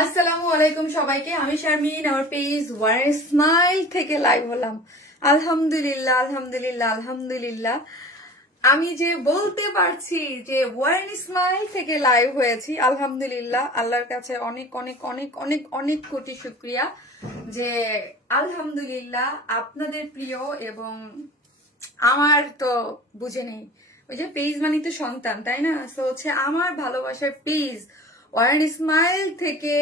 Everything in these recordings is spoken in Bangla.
আসসালামু আলাইকুম সবাইকে। আমি শারমিন, আমার পেজ ওয়ার স্মাইল থেকে লাইভ হলাম। আলহামদুলিল্লাহ আলহামদুলিল্লাহ আলহামদুলিল্লাহ। আমি যে বলতে পারছি যে ওয়ার স্মাইল থেকে লাইভ হয়েছি, আলহামদুলিল্লাহ। আল্লাহর কাছে অনেক অনেক অনেক অনেক অনেক কোটি শুকরিয়া যে আলহামদুলিল্লাহ আপনাদের প্রিয় এবং আমার তো বুঝে নেই, ওই যে পেজ মানে তো সন্তান, তাই না? তো হচ্ছে আমার ভালোবাসার পেজ ওয়ার স্মাইল থেকে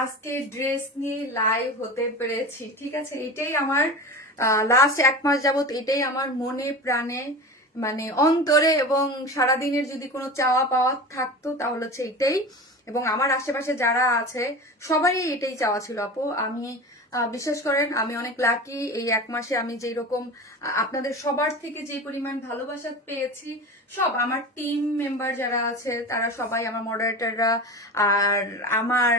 আজকে ড্রেস নিয়ে লাইভ হতে পেরেছি। ঠিক আছে, এটাই আমার লাস্ট 1 মাস যাবত এটাই আমার মনে প্রাণে মানে অন্তরে এবং সারাদিনের যদি কোনো চাওয়া পাওয়া থাকতো তাহলে হচ্ছে এটাই। এবং আমার আশেপাশে যারা আছে সবারই এটাই চাওয়া ছিল আপু। আমি বিশ্বাস করেন আমি অনেক লাকি। এই 1 মাসে আমি যেই রকম আপনাদের সবার থেকে যে পরিমাণ ভালোবাসা পেয়েছি, সব আমার টিম মেম্বার যারা আছে তারা সবাই, আমার মডারেটররা আর আমার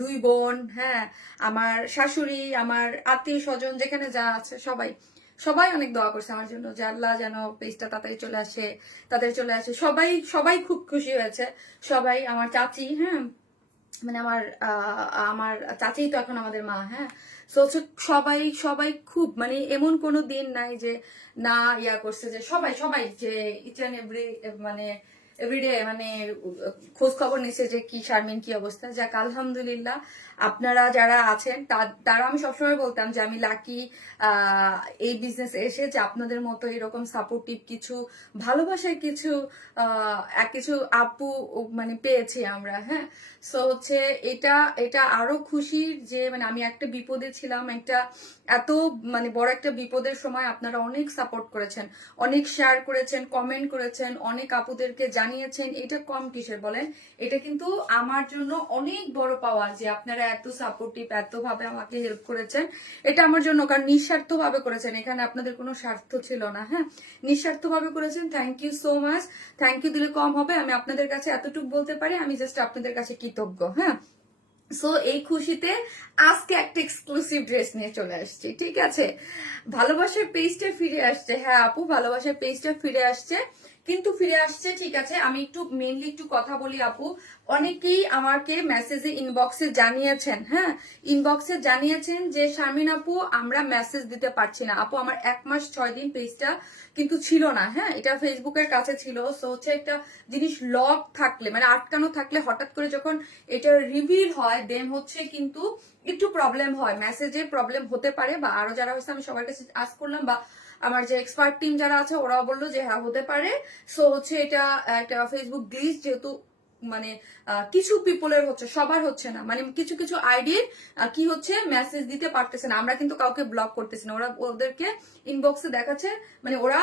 2 বোন, হ্যাঁ, আমার শাশুড়ি, আমার আত্মীয় স্বজন যেখানে যা আছে সবাই সবাই অনেক দোয়া করছে আমার জন্য যে আল্লাহ যেন পেজটা তাড়াতাড়ি চলে আসে, তাড়াতাড়ি চলে আসে। সবাই সবাই খুব খুশি হয়েছে। সবাই, আমার চাচি, হ্যাঁ, মানে আমার চাচিই তো এখন আমাদের মা, হ্যাঁ। তো হচ্ছে সবাই সবাই খুব, মানে এমন কোনো দিন নাই যে না ইয়া করছে, যে সবাই সবাই যে ইচ অ্যান্ড এভরি মানে এভরিডে মানে খোঁজ খবর নিচ্ছে যে কি শারমিন কি অবস্থা। যাক আলহামদুলিল্লাহ, আপনারা যারা আছেন তারা, আমি সবসময় বলতাম যে আমি লাকি এই বিজনেস এসে যে আপনাদের মতো এরকম সাপোর্টিভ কিছু ভালোবাসার কিছু কিছু আপু মানে পেয়েছি আমরা, হ্যাঁ। সো হচ্ছে এটা এটা আরো খুশির যে মানে আমি একটা বিপদে ছিলাম, একটা এত মানে বড় একটা বিপদের সময় আপনারা অনেক সাপোর্ট করেছেন, অনেক শেয়ার করেছেন, কমেন্ট করেছেন, অনেক আপুদেরকে জানিয়েছেন। এটা কম কিসের বলেন? এটা কিন্তু আমার জন্য অনেক বড় পাওয়া যে আপনারা এত সাপোর্টিভ, এত ভাবে আমাকে হেল্প করেছেন। এটা আমার জন্য, কারণ নিঃস্বার্থ ভাবে করেছেন, এখানে আপনাদের কোনো স্বার্থ ছিল না, হ্যাঁ, নিঃস্বার্থ ভাবে করেছেন। Thank you so much. Thank you দিলে কম হবে, আমি আপনাদের কাছে এতটুকু বলতে পারি, আমি জাস্ট আপনাদের কাছে কৃতজ্ঞ, হ্যাঁ। সো এই খুশিতে আজকে একটা এক্সক্লুসিভ ড্রেস নিয়ে চলে আসছি, ঠিক আছে। ভালোবাসার পেজটা ফিরে আসছে, হ্যাঁ আপু, ভালোবাসার পেজটা ফিরে আসছে। কিন্তু ফিরে আসছে ঠিক আছে, আমি একটু মেইনলি একটু কথা বলি আপু। অনেকেই আমাকে মেসেজে ইনবক্সে জানিয়েছেন, হ্যাঁ, ইনবক্সে জানিয়েছেন যে শারমিন আপু আমরা মেসেজ দিতে পারছি না। আপু আমার 1 মাস 6 দিন পেজটা কিন্তু ছিল না, হ্যাঁ, এটা ফেসবুকের কাছে ছিল। সো হচ্ছে একটা জিনিস লক থাকলে মানে আটকানো থাকলে হঠাৎ করে যখন এটা রিভিল হয় দেন হচ্ছে কিন্তু একটু প্রবলেম হয়, মেসেজে প্রবলেম হতে পারে। বা আরো যারা হচ্ছে আমি সবার কাছে আস্ক করলাম, বা আমার যে এক্সপার্ট টিম যারা আছে ওরাও বললো যে হ্যাঁ হতে পারে। সো হচ্ছে এটা একটা ফেসবুক গ্লিচ, যেহেতু মানে কিছু পিপলের হচ্ছে, সবার হচ্ছে না, মানে কিছু কিছু আইডির কি হচ্ছে মেসেজ দিতে পারতেছে না। আমরা কিন্তু কাউকে ব্লক করতেছি না, ওরা ওদেরকে ইনবক্সে দেখাচ্ছে, মানে ওরা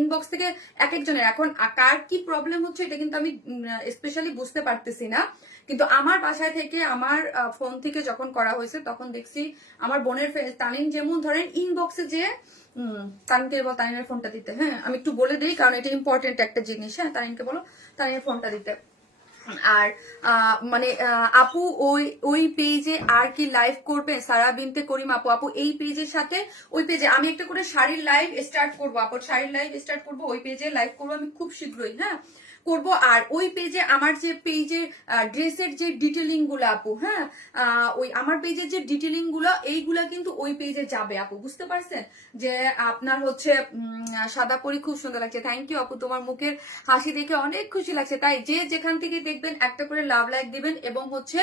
ইনবক্স থেকে এক একজনের এখন কার কি প্রবলেম হচ্ছে এটা কিন্তু আমি স্পেশালি বুঝতে পারতেছি না। কিন্তু আমার বাসায় থেকে আমার ফোন থেকে যখন করা হয়েছে তখন দেখছি আমার বোনের তানিন যেমন ধরেন ইনবক্সে যে তানিনকে বল তানিনের ফোনটা দিতে, হ্যাঁ আমি একটু বলে দিই কারণ এটা ইম্পর্টেন্ট একটা জিনিস, হ্যাঁ তানিনকে বলো তানিনের ফোনটা দিতে। আর মানে আপু ওই ওই পেজে আর কি লাইভ করবে সারা বিনতে করিম আপু। আপু এই পেজের সাথে ওই পেজে আমি একটা করে শাড়ির লাইভ স্টার্ট করবো আপু, শাড়ির লাইভ স্টার্ট করবো, ওই পেজে লাইভ করবো আমি খুব শীঘ্রই, হ্যাঁ করব। আর ওই পেজে আমার যে পেজে ড্রেসের যে ডিটেলিং গুলো আপু, হ্যাঁ ওই আমার পেজের যে ডিটেলিং গুলো এইগুলা কিন্তু ওই পেজে যাবে আপু, বুঝতে পারছেন? যে আপনার হচ্ছে সাদা পরি খুব সুন্দর লাগছে, থ্যাংক ইউ আপু, তোমার মুখের হাসি দেখে অনেক খুশি লাগছে। তাই যে যেখান থেকে দেখবেন একটা করে লাভ লাইক দিবেন এবং হচ্ছে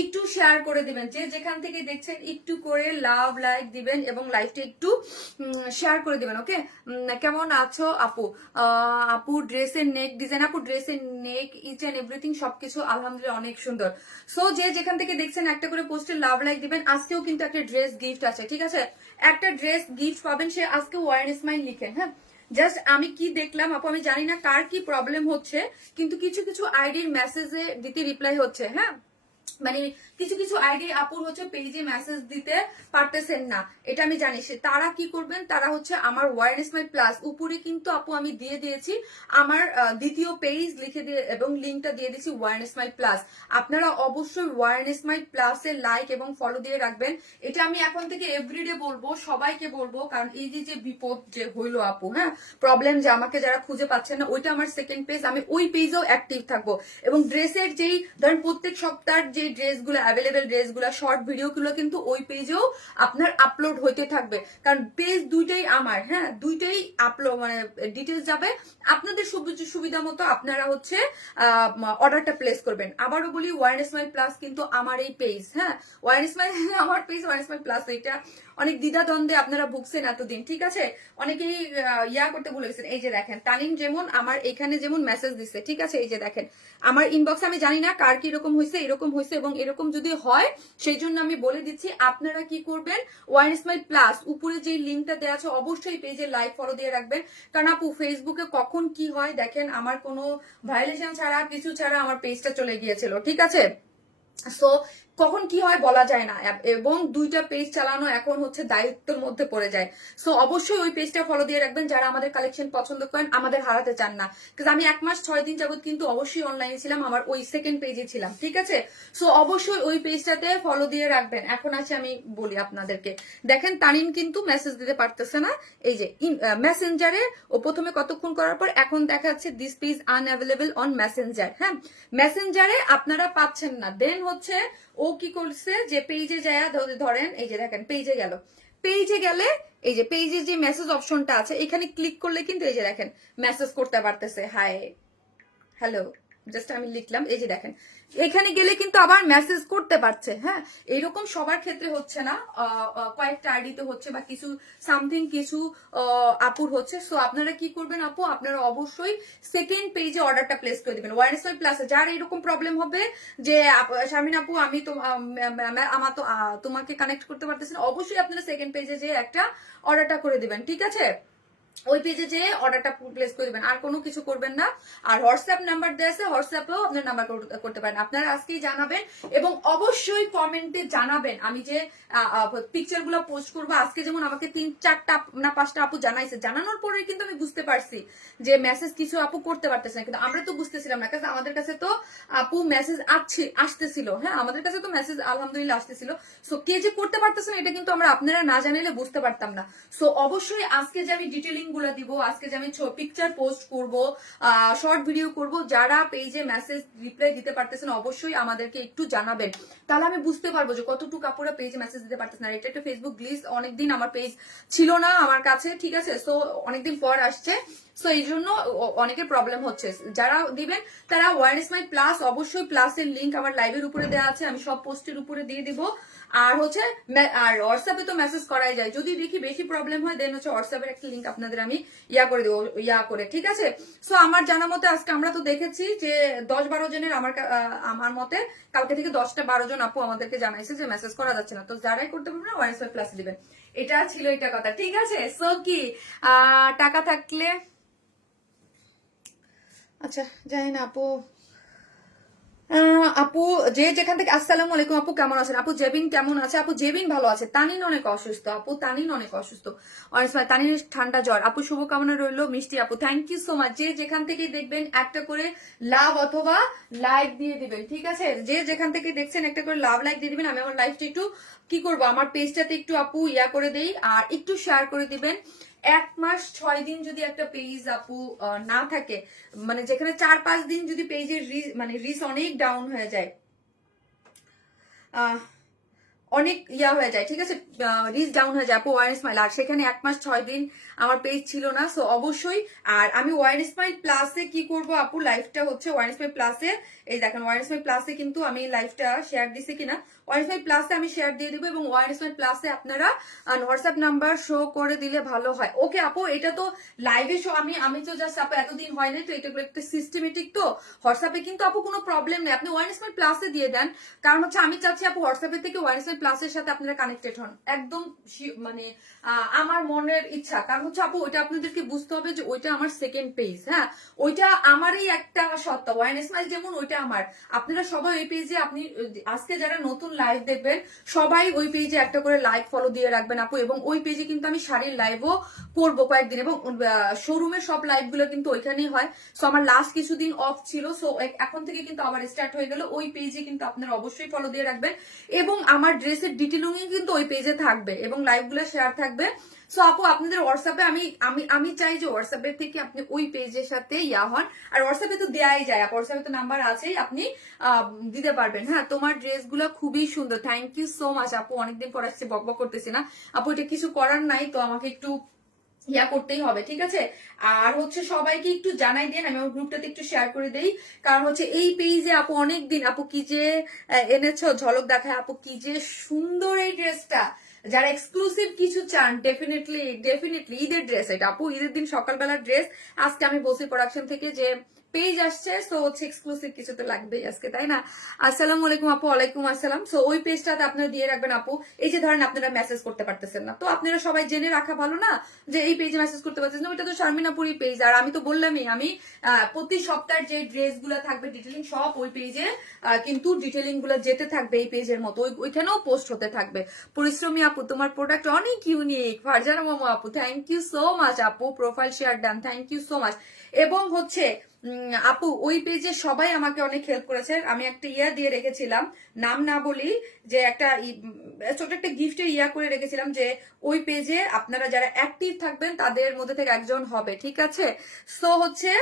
একটু শেয়ার করে দিবেন, যে যেখান থেকে দেখছেন একটু করে লাভ লাইক দিবেন এবং লাইভটা একটু শেয়ার করে দিবেন। ওকে, কেমন আছো আপু? আপু ড্রেসের নেক ডিজাইন, আপু ড্রেসের নেক ইচ এন্ড এভরিথিং সবকিছু আলহামদুলিল্লাহ অনেক সুন্দর। সো যে যেখান থেকে দেখছেন একটা করে পোস্টে লাভ লাইক দিবেন। আজকেও কিন্তু একটা ড্রেস গিফট আছে, ঠিক আছে, একটা ড্রেস গিফট পাবেন, সে আজকে ওয়ার স্মাইল লিখেন, হ্যাঁ। জাস্ট আমি কি দেখলাম আপু, আমি জানি না কার কি প্রবলেম হচ্ছে, কিন্তু কিছু কিছু আইডির মেসেজে দিতে রিপ্লাই হচ্ছে, হ্যাঁ, মানে কিছু কিছু আইডি আপুর হচ্ছে পেজে মেসেজ দিতে পারতেছেন না, এটা আমি জানি। সে তারা কি করবেন, তারা হচ্ছে আমার ওয়ার স্মাইল প্লাস উপরে কিন্তু আপু আমি দিয়ে দিয়েছি আমার দ্বিতীয় পেজ লিখে দিয়ে এবং লিঙ্কটা দিয়ে দিয়েছি ওয়ার স্মাইল প্লাস। আপনারা অবশ্যই ওয়ার স্মাইল প্লাস এর লাইক এবং ফলো দিয়ে রাখবেন। এটা আমি এখন থেকে এভরিডে বলবো, সবাইকে বলবো, কারণ এই যে যে বিপদ যে হইলো আপু, হ্যাঁ প্রবলেম যে আমাকে যারা খুঁজে পাচ্ছেন না, ওইটা আমার সেকেন্ড পেজ, আমি ওই পেজেও অ্যাক্টিভ থাকবো। এবং ড্রেসের যেই ধরেন প্রত্যেক সপ্তাহের যে ড্রেসগুলো অ্যাভেলেবেল ড্রেসগুলো শর্ট ভিডিওগুলো কিন্তু ওই পেজেও আপনার আপলোড হইতে থাকবে, কারণ পেজ দুইটাই আমার, হ্যাঁ দুইটাই আপলোড মানে ডিটেলস যাবে, আপনাদের সুবিধা মতো আপনারা হচ্ছে অর্ডারটা প্লেস করবেন। আবারও বলি ওয়ান স্মাইল প্লাস কিন্তু আমার এই পেজ, হ্যাঁ ওয়ান স্মাইল আমার পেজ ওয়ান স্মাইল প্লাস, এটা অনেক দ্বিধাদ্বন্দ্বে আপনারা ভুগছেন এতদিন, ঠিক আছে, অনেকেই ইয়া করতে ভুলে গেছেন। এই যে দেখেন তানিম যেমন আমার এখানে যেমন মেসেজ দিচ্ছে, ঠিক আছে, এই যে দেখেন আমার ইনবক্সে, আমি জানি না কার কি রকম হয়েছে, এরকম হয়েছে, এবং এরকম যদি হয় সেই জন্য আমি বলে দিচ্ছি আপনারা কি করবেন, ওয়ান স্মাইল প্লাস উপরে যে লিঙ্কটা দেওয়া আছে অবশ্যই পেজে লাইক ফলো দিয়ে রাখবেন, কারণ আপু ফেসবুকে কখন কি হয় দেখেন, আমার কোনো ভায়োলেশন ছাড়া কিছু ছাড়া আমার পেজটা চলে গিয়েছিল, ঠিক আছে, সো কখন কি হয় বলা যায় না, এবং দুইটা পেজ চালানো এখন হচ্ছে দায়িত্বের মধ্যে পড়ে যায়। সো অবশ্যই ওই পেজটা ফলো দিয়ে রাখবেন যারা আমাদের কালেকশন পছন্দ করেন, আমাদের হারাতে চান না, কারণ আমি 1 মাস 6 দিন যাবত কিন্তু অবশ্যই অনলাইনে ছিলাম, আমার ওই সেকেন্ড পেজে ছিলাম, ঠিক আছে, সো অবশ্যই ওই পেজটাতে ফলো দিয়ে রাখবেন। এখন আছে আমি বলি আপনাদেরকে, দেখেন তানিম কিন্তু মেসেজ দিতে পারতেছে না, এই যে মেসেঞ্জারে ও প্রথমে কতক্ষণ করার পর এখন দেখাচ্ছে this page unavailable on Messenger, হ্যাঁ মেসেঞ্জারে আপনারা পাচ্ছেন না, দেন হচ্ছে ও কি করছে যে পেজে যায়, ধরেন এই যে দেখেন পেজে গেল, পেজে গেলে এই যে পেজে যে মেসেজ অপশনটা আছে এখানে ক্লিক করলে কিন্তু এই যে দেখেন মেসেজ করতে পারতেছে, হাই হ্যালো জাস্ট আমি লিখলাম, এই যে দেখেন এখানে গেলে কিন্তু আবার মেসেজ করতে পারছে, হ্যাঁ এইরকম সবার ক্ষেত্রে হচ্ছে না, কয়েকটা আইডিতে হচ্ছে বা কিছু সামথিং কিছু আপুর হচ্ছে। সো আপনারা কি করবেন আপু, আপনারা অবশ্যই সেকেন্ড পেজে অর্ডারটা প্লেস করে দিবেন ওয়ান স্মাইল প্লাসে। যার এরকম প্রবলেম হবে যে শারমিন আপু আমি তো আমার তো তোমাকে কানেক্ট করতে পারতেছি না, অবশ্যই আপনারা সেকেন্ড পেজে যে একটা অর্ডারটা করে দিবেন, ঠিক আছে, ওই পেজে যে অর্ডারটা প্লেস করে দিবেন, আর কোনো কিছু করবেন না। আর হোয়াটসঅ্যাপ নাম্বার দেওয়া আছে, হোয়াটসঅ্যাপেও আপনার নাম্বার করতে পারেন, আপনারা আজকেই জানাবেন এবং অবশ্যই কমেন্টে জানাবেন। আমি যে পিকচার গুলো পোস্ট করবো আজকে, যেমন আমাকে 3-4টা না 5টা আপু জানাইছে, জানানোর পরে কিন্তু আমি বুঝতে পারছি যে মেসেজ কিছু আপু করতে পারতেছে না, কিন্তু আমরা তো বুঝতেছিলাম না, কারণ আমাদের কাছে তো আপু মেসেজ আসতেছিল, হ্যাঁ আমাদের কাছে তো মেসেজ আলহামদুলিল্লাহ আসতেছিল। সো কে যে করতে পারতেছে না এটা কিন্তু আমরা আপনারা না জানাইলে বুঝতে পারতাম না। সো অবশ্যই আজকে যে আমি ডিটেলিং গুলা দিব, আজকে যে আমি পিকচার পোস্ট করব, শর্ট ভিডিও করব, যারা পেজে মেসেজ রিপ্লাই দিতে পারতেছেন অবশ্যই আমাদেরকে একটু জানাবেন, তাহলে আমি বুঝতে পারবো যে কতটুকু আপুরা পেজে মেসেজ দিতে পারতেছেন। আর এটা একটা ফেসবুক গ্লিচ, অনেকদিন আমার পেজ ছিল না আমার কাছে, ঠিক আছে, সো অনেকদিন পর আসছে, সো এই জন্য অনেকের প্রবলেম হচ্ছে। যারা দিবেন তারা ওয়ান স্মাইল প্লাস, অবশ্যই প্লাসের লিঙ্ক আমার লাইভের উপরে দেওয়া আছে, আমি সব পোস্টের উপরে দিয়ে দিব। আর হচ্ছে আর হোয়াটসঅ্যাপে তো মেসেজ করাই যায়, যদি দেখি বেশি প্রবলেম হয় দেন হচ্ছে হোয়াটসঅ্যাপের একটা লিঙ্ক আপনাদের আমি করে দেবো করে, ঠিক আছে। সো আমার জানা মতে আজকে আমরা তো দেখেছি যে 10-12 জনের, আমার মতে কালকে থেকে 10-12 জন আপু আমাদেরকে জানাইছে যে মেসেজ করা যাচ্ছে না, তো যারাই করতে পারবেন ওয়ান স্মাইল প্লাস দিবেন, এটা ছিল এটা কথা, ঠিক আছে। সো কি টাকা থাকলে আচ্ছা জানি না আপু, আপু যে যেখান থেকে, আসসালামু আলাইকুম আপু কেমন আছেন, আপু জেবিন কেমন আছে, আপু জেবিন ভালো আছে, তানিন অনেক অসুস্থ, আপু তানিন অনেক অসুস্থ, অনেক সময় তানিন ঠান্ডা জ্বর, আপু শুভকামনা রইলো মিষ্টি আপু, থ্যাংক ইউ সো মাচ। যে যেখান থেকে দেখবেন একটা করে লাভ অথবা লাইক দিয়ে দিবেন, ঠিক আছে, যে যেখান থেকে দেখছেন একটা করে লাভ লাইক দিয়ে দিবেন। আমি আমার লাইফটা একটু কি করবো, আমার পেজটাতে একটু আপু করে দেই, আর একটু শেয়ার করে দিবেন। 1 মাস 6 দিন যদি একটা পেজ আপু না থাকে, মানে যেখানে 4-5 দিন যদি পেজের মানে রিচ অনেক ডাউন হয়ে যায়, অনেক হয়ে যায়, ঠিক আছে, রিচ ডাউন হয়ে যায় আপু ওয়ান স্মাইল, আর সেখানে 1 মাস 6 দিন আমার পেজ ছিল না। সো অবশ্যই, আর আমি ওয়ান স্মাইল প্লাসে কি করব আপু, লাইভটা হচ্ছে ওয়ান স্মাইল প্লাসে, এই দেখেন ওয়ান স্মাইল প্লাসে কিন্তু আমি লাইভটা শেয়ার দিছি কিনা, ওয়ান স্মাইল প্লাসে আমি শেয়ার দিয়ে দিব, এবং ওয়ান স্মাইল প্লাসে আপনারা হোয়াটসঅ্যাপ নাম্বার শো করে দিলে ভালো হয়। ওকে আপু, এটা তো লাইভে শো, আমি তো জাস্ট আপু এতদিন হয় নাই তো, এটা একটা সিস্টেমেটিক, তো হোয়াটসঅ্যাপে কিন্তু আপু কোনো প্রবলেম নেই, আপনি ওয়ান স্মাইল প্লাসে দিয়ে দেন, কারণ হচ্ছে আমি চাচ্ছি আপু হোয়াটসঅ্যাপের থেকে ওয়ান স্মাইল প্লাসের সাথে আপনারা কানেক্টেড হন, একদম মানে আমার মনের ইচ্ছা, কারণ হচ্ছে আপু ওইটা আপনাদেরকে বুঝতে হবে যে ওইটা আমার সেকেন্ড পেজ, হ্যাঁ ওইটা আমারই একটা সত্তা, ওয়ান স্মাইল যেমন ওইটা আমার, আপনারা সবাই ওই পেজে, আপনি আজকে যারা নতুন লাইভ দেখবেন সবাই ওই পেজে একটা করে লাইক ফলো দিয়ে রাখবেন আপু, এবং ওই পেজে কিন্তু আমি শাড়ির লাইভও করবো কয়েকদিন, এবং শোরুমের সব লাইভ গুলো কিন্তু ওইখানেই হয়। সো আমার লাস্ট কিছুদিন অফ ছিল, সো এখন থেকে কিন্তু আবার স্টার্ট হয়ে গেল, ওই পেজে কিন্তু আপনারা অবশ্যই ফলো দিয়ে রাখবেন, এবং আমার ড্রেসের ডিটেলিং কিন্তু ওই পেজে থাকবে এবং লাইভগুলো শেয়ার থাকবে। সো আপু আপনাদের হোয়াটসঅ্যাপে আমি আমি আমি চাই যে হোয়াটসঅ্যাপের থেকে আপনি ওই পেজের সাথে ইয়া হন। আর হোয়াটসঅ্যাপে তো দেয়াই যায়, হোয়াটসঅ্যাপে তো নাম্বার আছেই, আপনি দিতে পারবেন। হ্যাঁ, তোমার ড্রেসগুলো খুবই সুন্দর, থ্যাংক ইউ সো মাচ আপু। অনেকদিন পর আসছে, বকবক করতেছি না আপু, এটা কিছু করার নাই, তো আমাকে একটু ইয়া করতেই হবে, ঠিক আছে। আর হচ্ছে সবাইকে একটু জানাই দেন, আমি আমার গ্রুপটাতে একটু শেয়ার করে দেই, কারণ হচ্ছে এই পেজে আপু অনেকদিন আপু কি যে এনেছো, ঝলক দেখায় আপু, কি যে সুন্দর এই ড্রেসটা। যারা এক্সক্লুসিভ কিছু চান, ডেফিনেটলি ডেফিনেটলি ঈদের ড্রেস এটা আপু, ঈদের দিন সকালবেলার ড্রেস। আজকে আমি বলছি প্রোডাকশন থেকে যে পেজ আসছে, সো হচ্ছে এক্সক্লুসিভ কিছু তো লাগবেই আজকে, তাই না। আসসালামু আলাইকুম আপু। ওয়ালাইকুম আসসালাম। সো ওই পেজটাতে আপনারা দিয়ে রাখবেন আপু। এই যে ধরেন আপনারা মেসেজ করতে পারতেছেন না, তো আপনারা সবাই জেনে রাখা ভালো না যে এই পেজে মেসেজ করতে পারতেছেন না, ওইটা তো শারমিন আপুরই পেজ। আর আমি তো বললামই, আমি প্রতি সপ্তাহের যে ড্রেস গুলো থাকবে ডিটেলিং সব ওই পেজে, কিন্তু ডিটেলিং গুলো যেতে থাকবে এই পেজের মতো, ওইখানেও পোস্ট হতে থাকবে। পরিশ্রমী আপু, তোমার প্রোডাক্ট অনেক ইউনিক। ফারজানা মামু আপু, থ্যাংক ইউ সো মাচ আপু, profile share done, thank you so much. এবং হচ্ছে আপু ওই পেজে সবাই আমাকে অনেক হেল্প করেছে। আমি একটা ইয়া দিয়ে রেখেছিলাম, নাম না বলি, যে একটা ছোট একটা গিফটের ইয়া করে রেখেছিলাম, যে ওই পেজে আপনারা যারা অ্যাক্টিভ থাকবেন তাদের মধ্যে থেকে একজন হবে, ঠিক আছে। সো হচ্ছে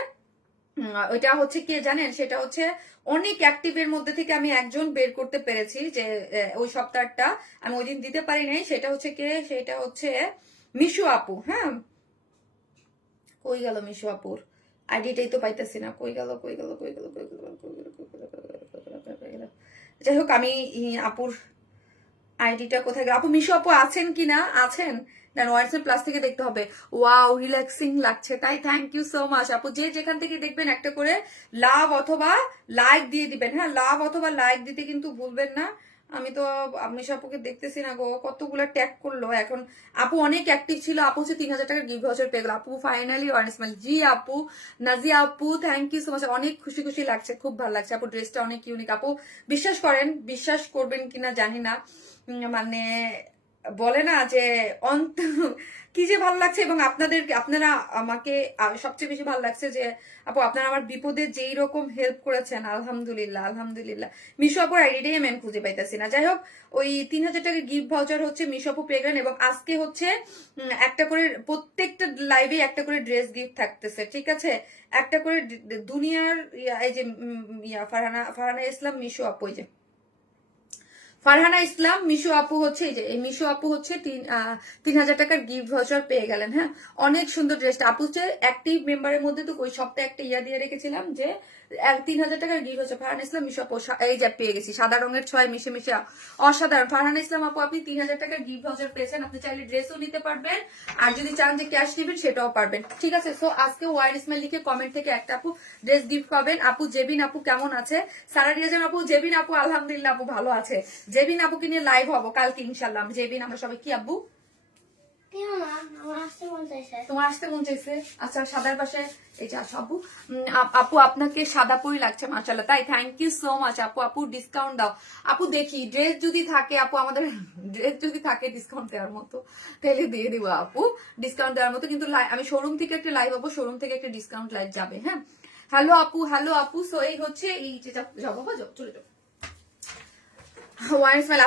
ওইটা হচ্ছে কে জানেন, সেটা হচ্ছে অনেক অ্যাক্টিভের মধ্যে থেকে আমি একজন বের করতে পেরেছি, যে ওই সপ্তাহটা আমি ওই দিন দিতে পারি নাই। সেটা হচ্ছে কে, সেটা হচ্ছে মিশু আপু। হ্যাঁ, কই গেল মিশু আপুর আইডিটাই তো পাইতেছি না, কই গেল কই গেল কই গেল কই গেল কই গেল কই গেল। যাই হোক, আমি আপুর আইডিটা কোথায় গেল, আপু মিশু আপু আছেন কিনা, আছেন দেন হোয়াটসঅ্যাপ প্লাস থেকে দেখতে হবে। ওয়াও, রিল্যাক্সিং লাগছে তাই, থ্যাংক ইউ সো মাচ আপু। যে যেখান থেকে দেখবেন একটা করে লাভ অথবা লাইক দিয়ে দিবেন। হ্যাঁ, লাভ অথবা লাইক দিতে কিন্তু ভুলবেন না। আমি তো মিশু আপুকে দেখতেছি না গো, কতগুলো ট্যাগ করলো এখন। আপু অনেক অ্যাক্টিভ ছিল, আপু হচ্ছে 3000 টাকার গিফট ভাউচার পেয়ে গেল আপু, ফাইনালি ওয়ান স্মাইল। জি আপু, নাজিয়া আপু, থ্যাংক ইউ সো মাচ। অনেক খুশি খুশি লাগছে, খুব ভালো লাগছে আপু, ড্রেসটা অনেক ইউনিক আপু। বিশ্বাস করেন, বিশ্বাস করবেন কিনা জানি না, মানে বলে না যে অন্ত কি যে ভালো লাগছে। এবং আপনাদেরকে, আপনারা আমাকে সবচেয়ে বেশি ভালো লাগছে যে আপু আপনারা আমার বিপদে যেই রকম হেল্প করেছেন, আলহামদুলিল্লাহ আলহামদুলিল্লাহ। মিশো আপুর আইডিটাই আমি খুঁজে পাইতেছি না। যাই হোক, ওই 3000 টাকার গিফট ভাউচার হচ্ছে মিশো আপু পেয়ে গেলেন। এবং আজকে হচ্ছে একটা করে প্রত্যেকটা লাইভে একটা করে ড্রেস গিফট থাকতেছে, ঠিক আছে। একটা করে দুনিয়ার এই যে ফারহানা ইসলাম মিশো আপু, এই যে ফারহানা ইসলাম মিশু আপু হচ্ছে, এই যে এই মিশু আপু হচ্ছে 3000 টাকার গিফট ভাউচার পেয়ে গেলেন। হ্যাঁ, অনেক সুন্দর ড্রেসটা আপু হচ্ছে অ্যাক্টিভ মেম্বারের মধ্যে, তো ওই সপ্তাহে একটা ইয়া দিয়ে রেখেছিলাম যে 3000 টাকার গিফট ভাউচার। ফারহানা ইসলাম মিশু আপু, এই যে পেয়ে গেছি, সাদা রঙের 6 মিশে মিশে অসাধারণ। ফারহানা ইসলাম আপু, আপনি 3000 টাকার গিফট ভাউচার পেয়েছেন। আপনি চাইলে ড্রেসও নিতে পারবেন, আর যদি চান যে ক্যাশ দিবেন সেটাও পারবেন, ঠিক আছে। সো আজকে ওয়াইড স্মাইল লিখে কমেন্ট থেকে একটা আপু ড্রেস গিফট পাবেন। আপু জেবিন আপু কেমন আছে, সারা রিয়াজান আপু, জেবিন আপু আলহামদুলিল্লাহ আপু ভালো আছে। জেবিন আপুকে নিয়ে লাইভ হবো কালকে ইনশাল্লাহ। জেবিন আমরা সবাই কি আব্বু, তোমার আসতে মন চাইছে, আচ্ছা সাদার পাশে এই যে আসো আপু। আপু আপনাকে সাদা পরি লাগছে মাশাআল্লাহ, তাই থ্যাংক ইউ সো মাচ আপু। আপু ডিসকাউন্ট দাও আপু, দেখি ড্রেস যদি থাকে আপু, আমাদের ড্রেস যদি থাকে ডিসকাউন্ট দেওয়ার মতো তাহলে দিয়ে দিব আপু, ডিসকাউন্ট দেওয়ার মতো। কিন্তু আমি শোরুম থেকে একটা লাইভ হবো, শোরুম থেকে একটা ডিসকাউন্ট লাইভ যাবে। হ্যাঁ, হ্যালো আপু, হ্যালো আপু। সো এই হচ্ছে এই যে যাবো, চলে যাবো।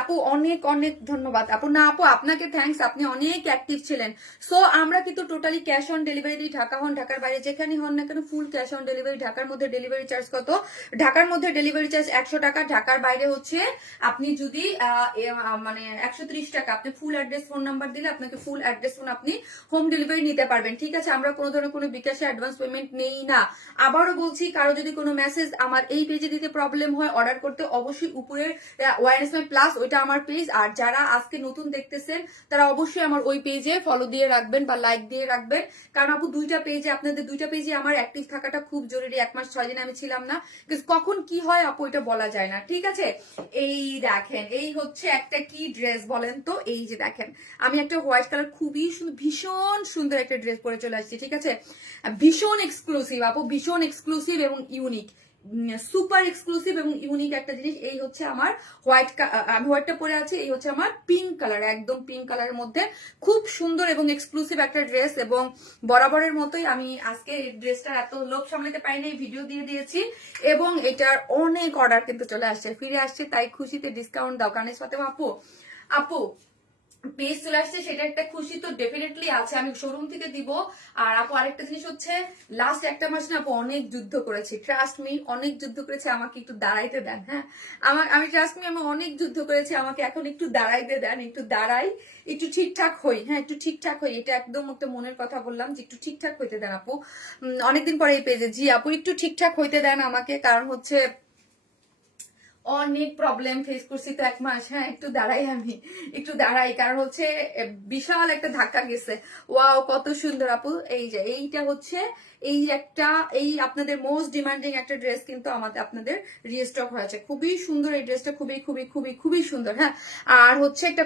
আপু অনেক অনেক ধন্যবাদ আপু। না আপু, আপনাকে থ্যাঙ্কস, আপনি অনেক অ্যাক্টিভ ছিলেন। সো আমরা কিন্তু টোটালি ক্যাশ অন ডেলিভারি দিই, ঢাকা হন ঢাকার বাইরে যেখানে হন না কেন, ফুল ক্যাশ অন ডেলিভারি। ঢাকার মধ্যে ডেলিভারি চার্জ কত, ঢাকার মধ্যে ডেলিভারি চার্জ 100 টাকা, ঢাকার বাইরে হচ্ছে আপনি যদি মানে 130 টাকা। আপনি ফুল অ্যাড্রেস ফোন নাম্বার দিলে আপনাকে ফুল অ্যাড্রেস ফোন আপনি হোম ডেলিভারি নিতে পারবেন, ঠিক আছে। আমরা কোনো ধরনের কোনো বিকাশে অ্যাডভান্স পেমেন্ট নেই না। আবারও বলছি, কারো যদি কোনো মেসেজ আমার এই পেজে দিতে প্রবলেম হয়, অর্ডার করতে অবশ্যই উপরের প্লাস ওইটা আমার পেজ। আর যারা আজকে নতুন দেখতেছেন তারা অবশ্যই আমার ওই পেজে ফলো দিয়ে রাখবেন বা লাইক দিয়ে রাখবেন, কারণ আপু দুইটা পেজে, আপনাদের দুইটা পেজে আমার অ্যাক্টিভ থাকাটা খুব জরুরি। 1 মাস 6 দিন আমি ছিলাম না, কখন কি হয় আপু এটা বলা যায় না, ঠিক আছে। এই দেখেন, এই হচ্ছে একটা কি ড্রেস বলেন তো, এই যে দেখেন আমি একটা হোয়াইট কালার খুবই ভীষণ সুন্দর একটা ড্রেস পরে চলে আসছি, ঠিক আছে। ভীষণ এক্সক্লুসিভ আপু, ভীষণ এক্সক্লুসিভ এবং ইউনিক, সুপার এক্সক্লুসিভ এবং ইউনিক একটা জিনিস। এই হচ্ছে আমার হোয়াইট, আমি হোয়াইটটা পরে আছি, এই হচ্ছে আমার পিঙ্ক কালার, একদম পিঙ্ক কালারের মধ্যে খুব সুন্দর এবং এক্সক্লুসিভ একটা ড্রেস। এবং বরাবরের মতোই আমি আজকে এই ড্রেসটার এত লোভ সামলাতে পারি নাই, ভিডিও দিয়ে দিয়েছি। এবং এটার অনেক অর্ডার কিন্তু চলে আসছে, ফিরে আসছে, তাই খুশিতে ডিসকাউন্ট দাও। কানিস ফাতেমা আপু আপু পেজ চলে আসছে, সেটা একটা খুশি তো ডেফিনেটলি আছে, আমি শোরুম থেকে দিব। আর আপু আরেকটা জিনিস হচ্ছে, লাস্ট একটা মাস না আপু অনেক যুদ্ধ করেছি, ট্রাস্ট মি, অনেক যুদ্ধ করেছি, আমাকে একটু দাঁড়াইতে দেন। হ্যাঁ, আমি ট্রাস্ট মি, আমি অনেক যুদ্ধ করেছি, আমাকে এখন একটু দাঁড়াইতে দেন, একটু দাঁড়াই, একটু ঠিকঠাক হই। হ্যাঁ, একটু ঠিকঠাক হই, এটা একদম একটা মনের কথা বললাম যে একটু ঠিকঠাক হইতে দেন আপু। অনেকদিন পরে এই পেজে, জি আপু একটু ঠিকঠাক হইতে দেন আমাকে, কারণ হচ্ছে অনেক প্রবলেম ফেস করছি তো 1 মাস। হ্যাঁ, একটু দাঁড়াই, আমি একটু দাঁড়াই, কারণ হচ্ছে বিশাল একটা ধাক্কা গেছে। ওয়াও, কত সুন্দর আপু, এই যে এইটা হচ্ছে এই একটা, এই আপনাদের মোস্ট ডিমান্ডিং একটা ড্রেস কিন্তু আমাদের আপনাদের রিস্টক হয়েছে, খুবই সুন্দর এই ড্রেসটা, খুবই খুবই খুবই খুবই সুন্দর। হ্যাঁ, আর হচ্ছে একটা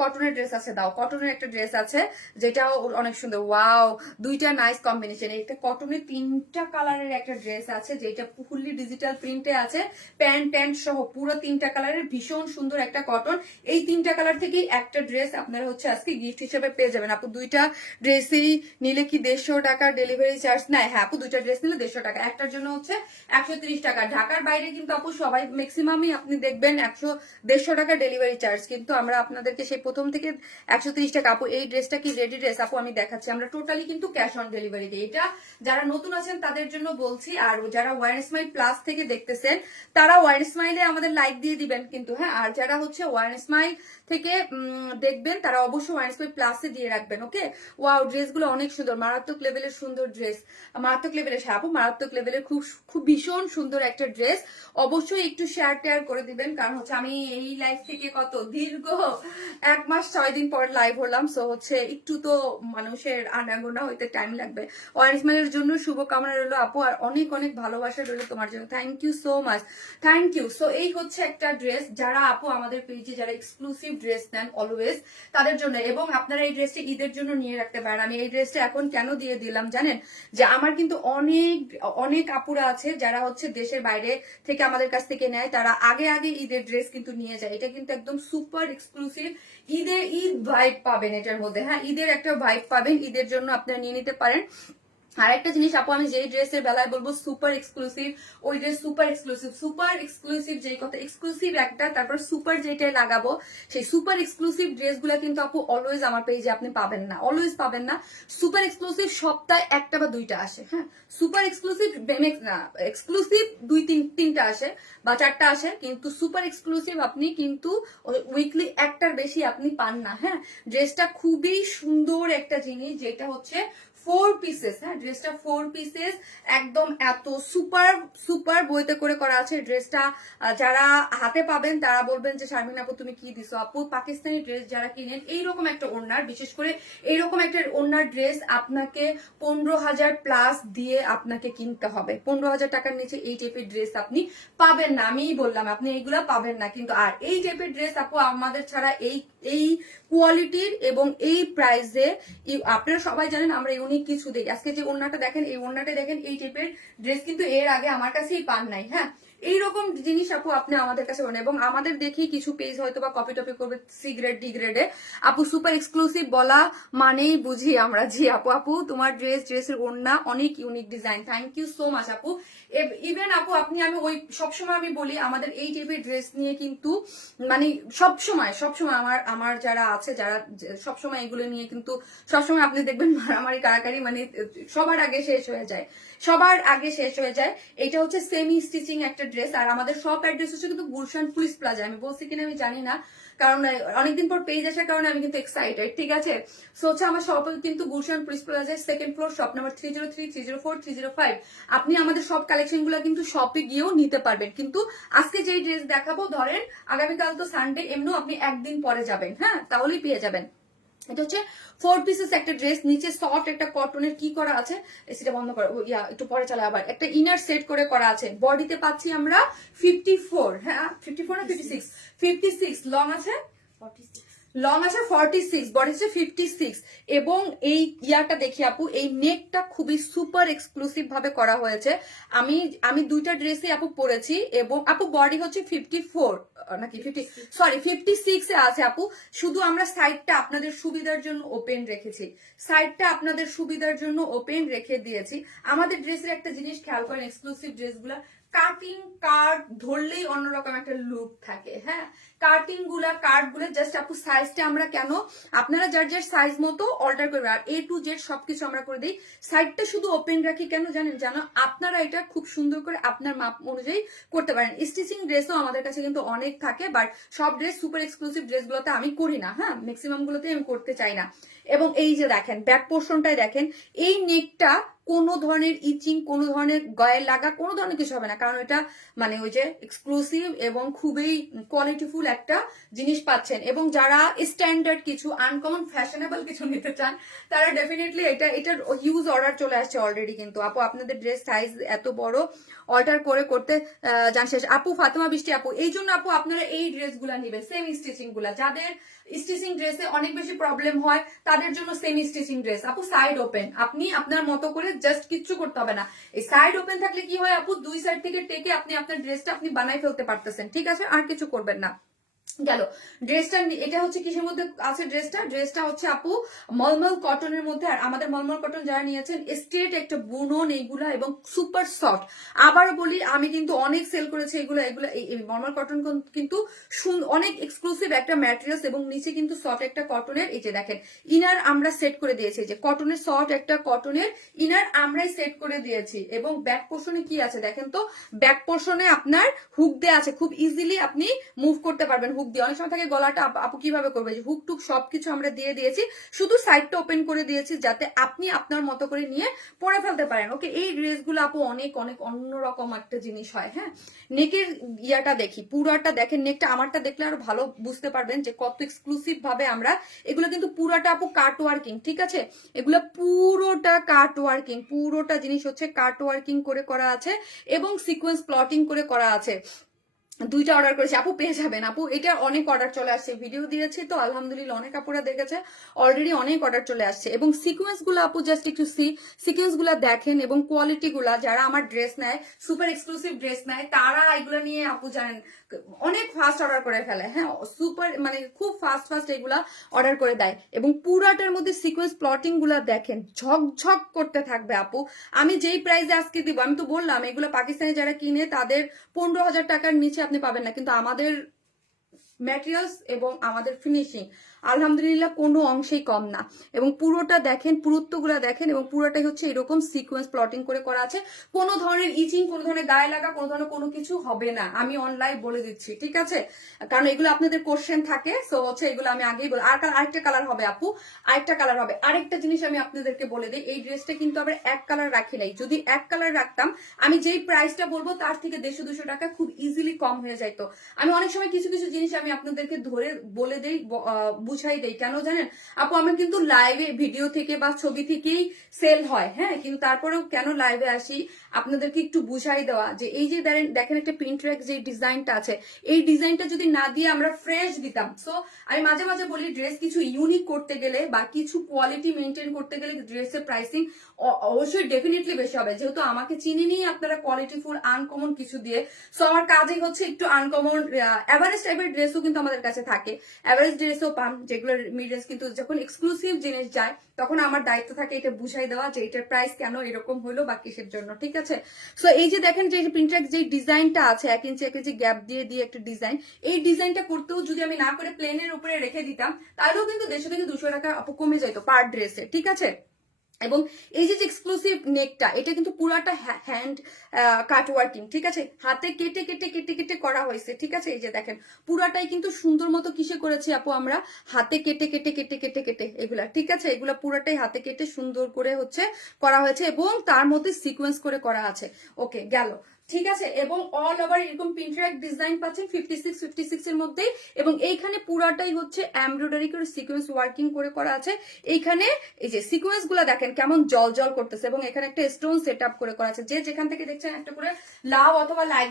কটনের ড্রেস আছে, দাও কটনের একটা ড্রেস আছে যেটাও অনেক সুন্দর। ওয়াও, দুইটা নাইস কম্বিনেশন, একটা কটনের 3টা কালারের একটা ড্রেস আছে যেটা ফুললি ডিজিটাল প্রিন্টে আছে, প্যান্ট সহ পুরো 3টা কালারের ভীষণ সুন্দর একটা কটন। এই 3টা কালার থেকেই একটা ড্রেস আপনারা হচ্ছে আজকে গিফট হিসেবে পেয়ে যাবেন। আপু দুইটা ড্রেসই নিলে কি 150 টাকা ডেলিভারি চার্জ নেয়? হ্যাঁ আপু, দুইটা ড্রেস নিলে 150 টাকা, একটার জন্য হচ্ছে 130 টাকা। ঢাকার বাইরে কিন্তু আপু সবাই ম্যাক্সিমামই আপনি দেখবেন 150 টাকা ডেলিভারি চার্জ, কিন্তু আমরা আপনাদেরকে সেই প্রথম থেকে 130 টাকা। আপু এই ড্রেসটা কি রেডি ড্রেস? আপু আমি দেখাচ্ছি, আমরা টোটালি কিন্তু ক্যাশ অন ডেলিভারি দিই, এটা যারা নতুন আছেন তাদের জন্য বলছি। আর যারা ওয়ার স্মাইল প্লাস থেকে দেখতেছেন তারা ওয়ার স্মাইলে আমাদের লাইক দিয়ে দিবেন কিন্তু। হ্যাঁ, আর যারা হচ্ছে ওয়ার স্মাইল থেকে দেখবেন তারা অবশ্যই ওয়ার স্মাইল প্লাসে দিয়ে রাখবেন। ওকে, ওয়াও, ড্রেসগুলো অনেক সুন্দর, মারাত্মক লেভেলের সুন্দর ড্রেস, মারাত্মক লেভেলের, আপু মারাত্মক লেভেলের, খুব খুব ভীষণ সুন্দর একটা ড্রেস। অবশ্যই একটু শেয়ার টেয়ার করে দিবেন, কারণ হচ্ছে আমি এই লাইভ থেকে কত দীর্ঘ 1 মাস 6 দিন পর লাইভ হলাম, সো হচ্ছে একটু তো মানুষের আনাগোনা হইতে টাইম লাগবে। ওয়ার স্মাইলের জন্য শুভকামনা রইলো আপু, আর অনেক অনেক ভালোবাসা রইলো তোমার জন্য, thank you so much, thank you. So এই হচ্ছে একটা ড্রেস, যারা আপু আমাদের পেজে যারা এক্সক্লুসিভ ড্রেস নেন অলওয়েজ তাদের জন্য, এবং আপনারা এই ড্রেসটা ঈদের জন্য নিয়ে রাখতে পারেন। আমি এই ড্রেসটা এখন কেন দিয়ে দিলাম জানেন, যে আমার কিন্তু অনেক অনেক আপুরা আছে যারা হচ্ছে দেশের বাইরে থেকে আমাদের কাছ থেকে নেয়, তারা আগে আগে ঈদের ড্রেস কিন্তু নিয়ে যায়, এটা কিন্তু একদম সুপার এক্সক্লুসিভ, ঈদ ভাইব পাবেন এটার মধ্যে। হ্যাঁ, ঈদের একটা ভাইব পাবেন, ঈদের জন্য আপনারা নিয়ে নিতে পারেন। আর একটা জিনিস আপু, আমি যেই ড্রেসের বেলায় বলবো সুপার এক্সক্লুসিভ, ওই dress super exclusive, super exclusive যেই কথা, এক্সক্লুসিভ একটা, তারপর সুপার যেটাই লাগাবো, সেই সুপার এক্সক্লুসিভ ড্রেসগুলো কিন্তু আপু অলওয়েজ আমার পেজে আপনি পাবেন না, অলওয়েজ পাবেন না। সুপার এক্সক্লুসিভ সপ্তাহে একটা বা দুইটা আসে। হ্যাঁ, সুপার এক্সক্লুসিভ না, এক্সক্লুসিভ তিনটা আসে বা 4টা আসে, কিন্তু সুপার এক্সক্লুসিভ আপনি কিন্তু উইকলি একটার বেশি আপনি পান না। হ্যাঁ, ড্রেসটা খুবই সুন্দর একটা জিনিস, যেটা হচ্ছে 4 পিসেস। হ্যাঁ, ড্রেসটা 4 পিসেস, একদম এত সুপার সুপার বইতে করে করা আছে ড্রেসটা। যারা হাতে পাবেন তারা বলবেন যে শারমিন আপু তুমি কি দিছো। আপু পাকিস্তানি ড্রেস যারা কিনেন এইরকম একটা ওড়নার, বিশেষ করে এইরকম একটা ওড়নার ড্রেস আপনাকে 15,000 প্লাস দিয়ে আপনাকে কিনতে হবে, 15,000 টাকার নিচে এই টাইপের ড্রেস আপনি পাবেন না, আমিই বললাম আপনি এইগুলা পাবেন না কিন্তু। আর এই টাইপের ড্রেস আপু আমাদের ছাড়া এই এই কোয়ালিটির এবং এই প্রাইসে, আপনারা সবাই জানেন আমরা ইউনিক কিছু দিই। আজকে যে ওড়নাটা দেখেন, এই ওড়নাটা দেখেন, এই টাইপের ড্রেস কিন্তু এর আগে আমার কাছেই পান নাই। হ্যাঁ, এইরকম জিনিস আপু আপনি আমাদের কাছে পাবেন, এবং আমাদের দেখি কিছু পেজ হয়তো বা কপি টপি করবে সি গ্রেড ডি গ্রেডে। আপু সুপার এক্সক্লুসিভ বলা মানেই বুঝি আমরা, জি আপু, আপু তোমার ড্রেসের ওড়না অনেক unique design, thank you so much আপু। ইভেন আপু আপনি, আমি ওই সবসময় আমি বলি আমাদের এই টাইপের ড্রেস নিয়ে কিন্তু মানে সবসময় সবসময় আমার যারা আছে, যারা সবসময় এগুলো নিয়ে কিন্তু সবসময় আপনি দেখবেন মারামারি কারাকারি, মানে সবার আগে শেষ হয়ে যায়, সবার আগে শেষ হয়ে যায়। এটা হচ্ছে সেমি স্টিচিং একটা ড্রেস, আর আমাদের সব অ্যাড্রেস হচ্ছে কিন্তু গুলশান পুলিশ প্লাজা। আমি বলছি কিনা আমি জানি না, কারণ অনেকদিন পর পেজ আসার কারণে আমি কিন্তু এক্সাইটেড, ঠিক আছে। সো হচ্ছে আমার শপ কিন্তু গুলশান পুলিশ প্লাজার 2nd ফ্লোর, শপ নাম্বার 303, 304, 305। আপনি আমাদের সব কালেকশন গুলো কিন্তু শপে গিয়েও নিতে পারবেন, কিন্তু আজকে যেই ড্রেস দেখাবো, ধরেন আগামীকাল তো সানডে, এমনিও আপনি একদিন পরে যাবেন, হ্যাঁ, তাহলেই পেয়ে যাবেন। এটা হচ্ছে 4 পিসেস একটা ড্রেস, নিচে সফট একটা কটনের কি করা আছে, সেটা বন্ধ করে একটু পরে চলে, আবার একটা ইনার সেট করে করা আছে। বডিতে পাচ্ছি আমরা 54, হ্যাঁ 54 না 56, 56 লং আছে, 46 লং আছে 46, বডি হচ্ছে 56। এবং এই ইয়ারটা দেখি আপু, এই নেকটা খুবই সুপার এক্সক্লুসিভ ভাবে করা হয়েছে। আমি আমি দুইটা ড্রেসই আপু পরেছি, এবং আপু বডি হচ্ছে 54 নাকি 50, সরি 56 এ আছে আপু। শুধু আমরা সাইডটা আপনাদের সুবিধার জন্য ওপেন রেখেছি, সাইডটা আপনাদের সুবিধার জন্য ওপেন রেখে দিয়েছি। আমাদের ড্রেসের একটা জিনিস খেয়াল করেন, এক্সক্লুসিভ ড্রেসগুলা কাটিং কার্ড ধরলেই অন্যরকম একটা লুক থাকে। হ্যাঁ, কাটিং গুলা কার্ড গুলো জাস্ট আপু সাইজটা আমরা কেন, আপনারা যার যার সাইজ মতো অল্টার করবে, আর A to Z সবকিছু আমরা করে দিই। সাইডটা শুধু ওপেন রাখি কেন জানেন, জানো আপনারা এটা খুব সুন্দর করে আপনার মাপ অনুযায়ী করতে পারেন। স্টিচিং ড্রেসও আমাদের কাছে কিন্তু অনেক থাকে, বাট সব ড্রেস সুপার এক্সক্লুসিভ ড্রেসগুলোতে আমি করি না। হ্যাঁ, ম্যাক্সিমাম গুলোতে আমি করতে চাই না। এবং এই যে দেখেন ব্যাক পোর্শনটাই দেখেন, এই নেকটা কোনো ধরনের ইচিং, কোনো ধরনের গায়ে লাগা, কোনো ধরনের কিছু হবে না, কারণ এটা মানে ওই যে এক্সক্লুসিভ এবং খুবই কোয়ালিটিফুল একটা জিনিস পাচ্ছেন। এবং যারা স্ট্যান্ডার্ড কিছু আনকমন ফ্যাশনেবল কিছু নিতে চান তারা ডেফিনেটলি এটার হিউজ অর্ডার চলে আসছে অলরেডি। কিন্তু আপু আপনাদের ড্রেস সাইজ এত বড় অর্ডার করে করতে জান শেষ। আপু ফাতেমা বৃষ্টি আপু, এই জন্য আপু আপনারা এই ড্রেসগুলা নিবেন, সেম স্টিচিং গুলা। যাদের স্টিচিং ড্রেসে অনেক বেশি প্রবলেম হয় তাদের জন্য সেমি স্টিচিং ড্রেস আপু সাইড ওপেন, আপনি আপনার মতো করে জাস্ট কিচ্ছু করতে হবে না। এই সাইড ওপেন থাকলে কি হয় আপু, দুই সাইড থেকে টেকে আপনি আপনার ড্রেসটা আপনি বানাই ফেলতে পারতেছেন। ঠিক আছে, আর কিছু করবেন না। গেল ড্রেসটা, এটা হচ্ছে কিসের মধ্যে আছে ড্রেসটা হচ্ছে আপু মলমল কটনের মধ্যে। আর আমাদের মলমল কটন যারা নিয়েছেন স্ট্রেট একটা বুনন এইগুলা এবং সুপার সফট। আবার বলি আমি কিন্তু অনেক সেল করেছি এগুলো এই মলমল কটন কিন্তু অনেক এক্সক্লুসিভ একটা ম্যাটেরিয়ালস, এবং নিচে কিন্তু সফট একটা কটনের, এই যে দেখেন ইনার আমরা সেট করে দিয়েছি, যে কটনের সফট একটা কটনের ইনার আমরাই সেট করে দিয়েছি। এবং ব্যাক পোর্শনে কি আছে দেখেন তো, ব্যাক পোর্শনে আপনার হুক দেয়া আছে, খুব ইজিলি আপনি মুভ করতে পারবেন হুক দিয়ে। অনেক সময় থাকে গলাটা আপু কিভাবে করবে, যে হুক টুক সবকিছু আমরা দিয়ে দিয়েছি, শুধু সাইডটা ওপেন করে দিয়েছি যাতে আপনি আপনার মতো করে নিয়ে পরে ফেলতে পারেন। ওকে, এই ড্রেসগুলো আপু অনেক অনেক অন্যরকম একটা জিনিস হয়। হ্যাঁ, নেকের ইয়াটা দেখি, পুরাটা দেখেন, নেকটা আমারটা দেখলে আরো ভালো বুঝতে পারবেন যে কত এক্সক্লুসিভ ভাবে আমরা এগুলো কিন্তু পুরাটা আপু কাট ওয়ার্কিং। ঠিক আছে, এগুলো পুরোটা কাট ওয়ার্কিং, পুরোটা জিনিস হচ্ছে কাট ওয়ার্কিং করে করা আছে এবং সিকোয়েন্স প্লটিং করে করা আছে। দুইটা অর্ডার করেছি আপু, পেয়ে যাবেন আপু। এটা অনেক অর্ডার চলে আসছে, ভিডিও দিয়েছি তো আলহামদুলিল্লাহ অনেক আপুরা দেখেছে, অলরেডি অনেক অর্ডার চলে আসছে। এবং সিকোয়েন্স গুলো আপু জাস্ট একটু সিকোয়েন্স গুলা দেখেন, এবং কোয়ালিটি গুলা, যারা আমার ড্রেস নেয় সুপার এক্সক্লুসিভ ড্রেস নেয় তারা এগুলো নিয়ে আপু জানেন অনেক ফাস্ট অর্ডার করে ফেলে। হ্যাঁ, সুপার মানে খুব ফাস্ট এগুলা অর্ডার করে দেয়। এবং পুরাটার মধ্যে সিকোয়েন্স প্লটিং গুলা দেখেন ঝকঝক করতে থাকবে আপু। আমি যেই প্রাইসে আজকে দিব, আমি তো বললাম এগুলো পাকিস্তানে যারা কিনে তাদের 15,000 টাকার নিচে আপনি পাবেন না, কিন্তু আমাদের ম্যাটেরিয়ালস এবং আমাদের ফিনিশিং আলহামদুলিল্লাহ কোনো অংশেই কম না। এবং পুরোটা দেখেন, পুরুত্বগুলা দেখেন, এবং পুরোটাই হচ্ছে এরকম সিকোয়েন্স প্লটিং করে করা আছে। কোনো ধরনের ইচিং, কোনো ধরনের গায়ে লাগা, কোনো ধরনের কোনো কিছু হবে না, আমি অনলাইন বলে দিচ্ছি। ঠিক আছে, কারণ এগুলো আপনাদের কোশ্চেন থাকে, সো হচ্ছে এগুলো আমি আগেই বলি। আর আরেকটা কালার হবে আপু, আরেকটা কালার হবে। আরেকটা জিনিস আমি আপনাদেরকে বলে দিই, এই ড্রেসটা কিন্তু আবার এক কালার রাখি নাই। যদি এক কালার রাখতাম আমি যেই প্রাইসটা বলবো তার থেকে 150-200 টাকা খুব ইজিলি কম হয়ে যাইতো। আমি অনেক সময় কিছু কিছু জিনিস আমি আপনাদেরকে ধরে বলে দেই, বুঝাই দেই, কেন জানেন আপু, আমার কিন্তু লাইভে ভিডিও থেকে বা ছবি থেকেই সেল হয়। হ্যাঁ, কিন্তু তারপরেও কেন লাইভে আসি আপনাদেরকে একটু বুঝাই দেওয়া, যে এই যে দেখেন একটা প্রিন্টরেক্স যে ডিজাইনটা আছে, এই ডিজাইনটা যদি না দিয়ে আমরা ফ্রেশ দিতাম। সো আমি মাঝে মাঝে বলি ড্রেস কিছু ইউনিক করতে গেলে বা কিছু কোয়ালিটি মেনটেন করতে গেলে ড্রেসের প্রাইসিং অবশ্যই ডেফিনেটলি বেশি হবে, যেহেতু আমাকে চিনি নেই আপনারা কোয়ালিটিফুল আনকমন কিছু দিয়ে। সো আমার কাজই হচ্ছে একটু আনকমন এভারেজ টাইপের ড্রেসও কিন্তু আমাদের কাছে থাকে, এভারেজ ড্রেসও পান, যেগুলো মিড রেঞ্জ। কিন্তু যখন এক্সক্লুসিভ জিনিস যায় তখন আমার দায়িত্ব থাকে এটা বুঝাই দেওয়া যে এটার প্রাইস কেন এরকম হলো বা কিসের জন্য। ঠিক আছে, সো এই যে দেখেন যে প্রিন্টরেক্স যে ডিজাইনটা আছে 1 ইঞ্চি 1 ইঞ্চি গ্যাপ দিয়ে একটা ডিজাইন, এই ডিজাইনটা করতেও যদি আমি না করে প্লেনের উপরে রেখে দিতাম তাহলেও কিন্তু 150 থেকে 200 টাকা কমে যাইতো পার ড্রেসে। ঠিক আছে, এবং এই যে এক্সক্লুসিভ নেকটা, এটা কিন্তু পুরাটা হ্যান্ড কাট ওয়ার্কিং। ঠিক আছে, হাতে কেটে কেটে কেটে কেটে করা হয়েছে। ঠিক আছে, এই যে দেখেন পুরাটাই কিন্তু সুন্দর মতো কিসে করেছি আপু, আমরা হাতে কেটে কেটে কেটে কেটে কেটে এগুলা। ঠিক আছে, এগুলা পুরাটাই হাতে কেটে সুন্দর করে হচ্ছে করা হয়েছে, এবং তার মধ্যে সিকোয়েন্স করে করা আছে। ওকে, গেল। ঠিক আছে, এবং অল ওভার এরকম প্রিন্টরেক্ট ডিজাইন পাচ্ছেন 56 এর মধ্যে। এবং এইখানে পুরাটাই হচ্ছে এমব্রয়ডারি করে সিকোয়েন্স ওয়ার্কিং করে করা আছে। এইখানে এই যে সিকোয়েন্স গুলা দেখেন কেমন জল জল করতেছে, এবং এখানে একটা স্টোন সেট আপ করে করা আছে। যে যেখান থেকে দেখছেন একটা করে লাভ অথবা লাইক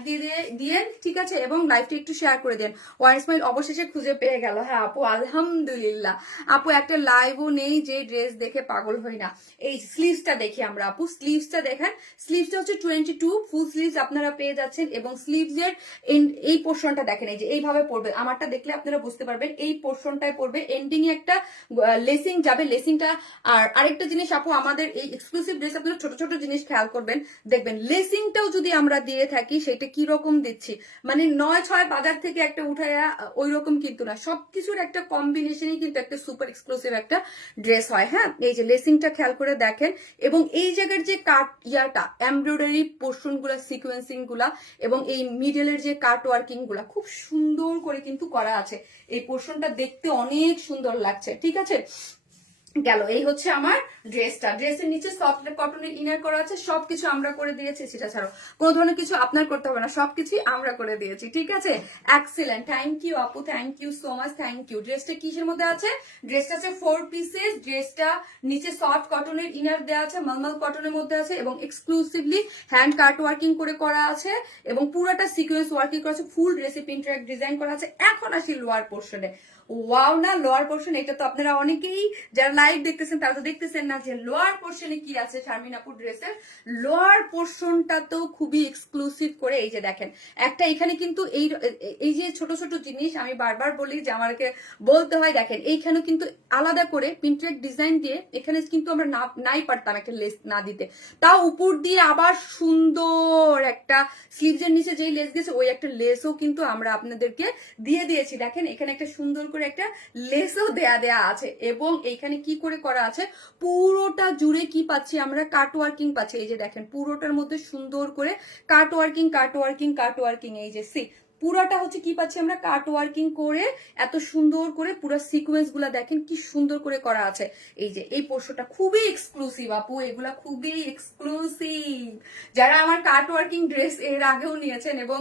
দিয়ে ঠিক আছে, এবং লাইভটা একটু শেয়ার করে দেন। ওয়ান স্মাইল অবশেষে খুঁজে পেয়ে গেল। হ্যাঁ আপু আলহামদুলিল্লাহ। আপু একটা লাইভও নেই যে ড্রেস দেখে পাগল হই না। এই স্লিভসটা দেখি আমরা আপু, স্লিভসটা দেখেন, স্লিভসটা হচ্ছে 22 ফুল স্লিভস আপনারা পেয়ে যাচ্ছেন এবং স্লিভস এর এই পোর্শনটা দেখেন, এই যে এইভাবে পড়বে, আমারটা দেখলে আপনারা বুঝতে পারবেন এই পোর্শনটায় পড়বে, এন্ডিং এ একটা লেসিং যাবে, লেসিংটা। আর আরেকটা জিনিস আপু, আমাদের এই এক্সক্লুসিভ ড্রেস আপনারা ছোট ছোট জিনিস খেয়াল করবেন, দেখবেন লেসিংটাও যদি আমরা দিয়ে থাকি সেটা কি রকম দিচ্ছি, মানে 9-6 বাজার থেকে একটা উঠায়া ওই রকম কিন্তু না, সবকিছুর একটা কম্বিনেশনই কিন্তু একটা সুপার এক্সক্লুসিভ একটা ড্রেস হয়। হ্যাঁ, এই যে লেসিংটা খেয়াল করে দেখেন, এবং এই জায়গার যে কাট ইয়াটা এমব্রয়ডারি পোর্শন গুলা, সিকোয়েন্সিং গুলা এবং এই মিডলের যে কাট ওয়ার্কিং গুলা খুব সুন্দর করে কিন্তু করা আছে। এই পোর্শনটা দেখতে অনেক সুন্দর লাগছে। ঠিক আছে, গেল। এই হচ্ছে আমার ড্রেসটা। ড্রেসের নিচে সফট কটনের ইনার করা আছে, সবকিছু আমরা করে দিয়েছি, সেটা ছাড়াও কোনো ধরনের কিছু আপনার করতে হবে না, সবকিছুই আমরা করে দিয়েছি। ঠিক আছে, এক্সেলেন্ট, থ্যাংক ইউ আপু, thank you so much, thank you. ড্রেসটা কিসের মধ্যে আছে? ড্রেসটা আছে 4 পিসেস। ড্রেসটা নিচে সফট কটনের ইনার দেওয়া আছে, মালমাল কটনের মধ্যে আছে এবং এক্সক্লুসিভলি হ্যান্ড কাট ওয়ার্কিং করে করা আছে এবং পুরোটা সিকোয়েন্স ওয়ার্কিং করা আছে, ফুল ড্রেসে প্রিন্টার ডিজাইন করা আছে। এখন আসি লোয়ার পোর্শনে। ওয়াও না, লোয়ার পোর্শন, এটা তো আপনারা অনেকেই যারা লাইভ দেখতেছেন তারা তো দেখতেছেন না যে লোয়ার পোর্শনে কি আছে শারমিন আপুর ড্রেসের। লোয়ার পোর্শনটা তো খুবই এক্সক্লুসিভ করে, এই যে দেখেন একটা এখানে কিন্তু এই যে ছোট ছোট জিনিস আমি বারবার বলি যে আমাকে বলতে হয়, দেখেন এইখানে কিন্তু আলাদা করে প্রিন্টেড ডিজাইন দিয়ে, এখানে কিন্তু আমরা নাই পারতাম একটা লেস না দিতে, তাও উপর দিয়ে আবার সুন্দর একটা স্লিভসের নিচে যেই লেস গেছে ওই একটা লেসও কিন্তু আমরা আপনাদেরকে দিয়ে দিয়েছি। দেখেন এখানে একটা সুন্দর করে একটা লেসও দেয়া আছে এবং এইখানে কি করে করা আছে, পুরোটা জুড়ে কি পাচ্ছি আমরা, কাট ওয়ার্কিং পাচ্ছি। এই যে দেখেন পুরোটার মধ্যে সুন্দর করে কাট ওয়ার্কিং, কাট ওয়ার্কিং, কাট ওয়ার্কিং। এই যে সি পুরাটা হচ্ছে কি পাচ্ছি আমরা, কাট ওয়ার্কিং করে এত সুন্দর করে পুরো সিকোয়েন্স গুলা দেখেন কি সুন্দর করে করা আছে। এই যে এই পোর্শনটা খুবই এক্সক্লুসিভ আপু, এগুলা খুবই এক্সক্লুসিভ। যারা আমার কাট ওয়ার্কিং ড্রেস এর আগেও নিয়েছেন এবং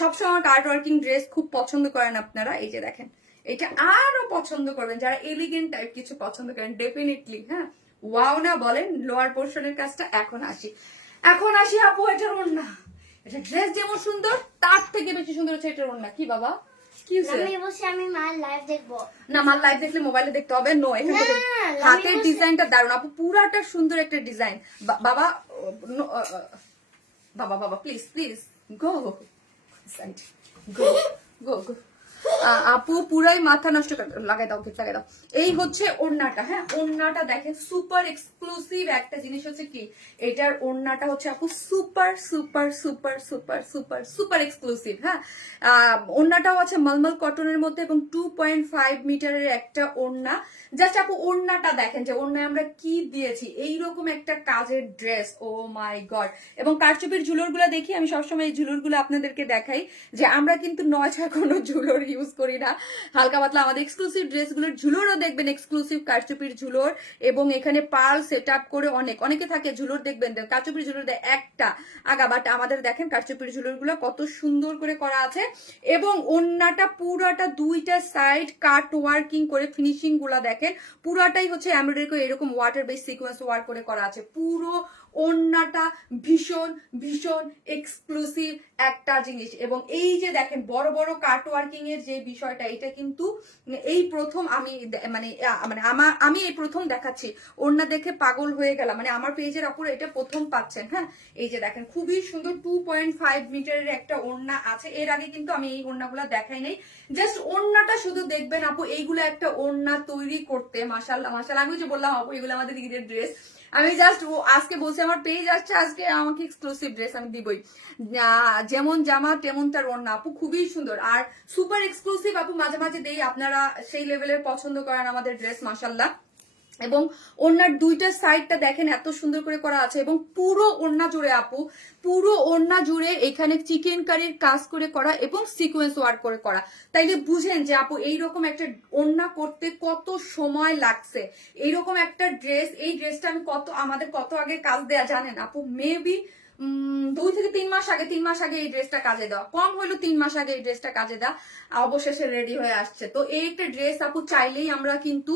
সবসময় আমার কাট ওয়ার্কিং ড্রেস খুব পছন্দ করেন আপনারা, এই যে দেখেন এটা আরো পছন্দ করবেন যারা এলিগেন্ট টাইপ কিছু পছন্দ করেন, ডেফিনেটলি। হ্যাঁ, ওয়াও না বলেন লোয়ার পোর্শনের কাজটা। এখন আসি আপু এটার ওড়না। এটা ড্রেস যেমন সুন্দর তার থেকে বেশি সুন্দর হচ্ছে এটার ওড়না। কি বাবা, কি হয়েছে? আমি মার লাইভ দেখবো না, মার লাইভ দেখলে মোবাইলে দেখতে হবে। নো, এখান থেকে হাতের ডিজাইনটা দারুণ আপু, পুরাটা সুন্দর একটা ডিজাইন। বাবা বাবা বাবা প্লিজ প্লিজ গো সাইড, গো গো গো। আপু পুরাই মাথা নষ্ট লাগাই দাও, গিফট লাগাই দাও। এই হচ্ছে ওড়নাটা। হ্যাঁ, ওড়নাটা দেখেন সুপার এক্সক্লুসিভ একটা জিনিস হচ্ছে কি, এটার ওড়নাটা হচ্ছে আপু super super super super super super exclusive. হ্যাঁ, ওড়নাটাও আছে মালমাল কটনের মধ্যে এবং 2.5 মিটারের একটা ওড়না। জাস্ট আপু ওড়নাটা দেখেন যে ওড়নায় আমরা কি দিয়েছি, এইরকম একটা কাজের ড্রেস। ও মাই গড। এবং কারচুপির ঝুলোর গুলা দেখি, আমি সবসময় এই ঝুলোর গুলো আপনাদেরকে দেখাই যে আমরা কিন্তু 9-6 কোনো ঝুলোর ইউজ করি না, হালকা পাতলা আমাদের এক্সক্লুসিভ ড্রেসগুলোর ঝুলোরও দেখবেন এক্সক্লুসিভ কারচুপির ঝুলোর এবং এখানে পার্ল সেট আপ করে অনেকে থাকে ঝুলোর দেখবেন কারচুপির ঝুলোর দেয় একটা আগা, বাট আমাদের দেখেন কারচুপির ঝুলোর গুলো কত সুন্দর করে করা আছে এবং ওন্নাটা পুরাটা দুইটা সাইড কাট ওয়ার্কিং করে ফিনিশিং গুলা দেখেন পুরাটাই হচ্ছে এমব্রয়ডারি করে এরকম ওয়াটার বেস সিকোয়েন্স ওয়ার্ক করে করা আছে। পুরো ওন্নাটা ভীষণ ভীষণ এক্সক্লুসিভ একটা জিনিস এবং এই যে দেখেন বড় বড় কাট ওয়ার্কিং এর যে বিষয়টা, এটা কিন্তু এই প্রথম আমি এই প্রথম দেখাচ্ছি, ওড়না দেখে পাগল হয়ে গেলাম, মানে আমার পেজের আপুরা এটা প্রথম পাচ্ছেন। হ্যাঁ, এই যে দেখেন খুবই সুন্দর 2.5 মিটারের একটা ওড়না আছে। এর আগে কিন্তু আমি এই ওড়নাগুলা দেখাই নাই, জাস্ট ওড়নাটা শুধু দেখবেন আপু। এইগুলো একটা ওড়না তৈরি করতে মাশাআল্লাহ মাশাআল্লাহ, আমি যে বললাম আপু এগুলো আমাদের ঈদের ড্রেস, আমি জাস্ট আজকে বলছি আমার পেজ আসছে, আজকে আমাকে এক্সক্লুসিভ ড্রেস আমি দিবই, যেমন জামা তেমন তার ওড়না আপু, খুবই সুন্দর আর সুপার এক্সক্লুসিভ আপু। মাঝে মাঝে দেই, আপনারা সেই লেভেলের পছন্দ করেন আমাদের ড্রেস মাশাআল্লাহ। এবং ওড়নার দুইটা সাইডটা দেখেন এত সুন্দর করে করা আছে এবং পুরো ওড়না জুড়ে আপু, পুরো ওড়না জুড়ে এখানে চিকেন কারির কাজ করে করা এবং সিকোয়েন্স ওয়ার্ক করে করা। তাইলে বুঝেন যে আপু এইরকম একটা ওড়না করতে কত সময় লাগছে। এইরকম একটা ড্রেস, এই ড্রেসটা আমি আমাদের কত আগে কাজ দেয়া জানেন আপু, মেবি 2 থেকে 3 মাস আগে, 3 মাস আগে এই ড্রেসটা কাজে দেওয়া, কম হইলো 3 মাস আগে এই ড্রেসটা কাজে দেওয়া, অবশেষে রেডি হয়ে আসছে। তো এই একটা ড্রেস আপু চাইলেই আমরা কিন্তু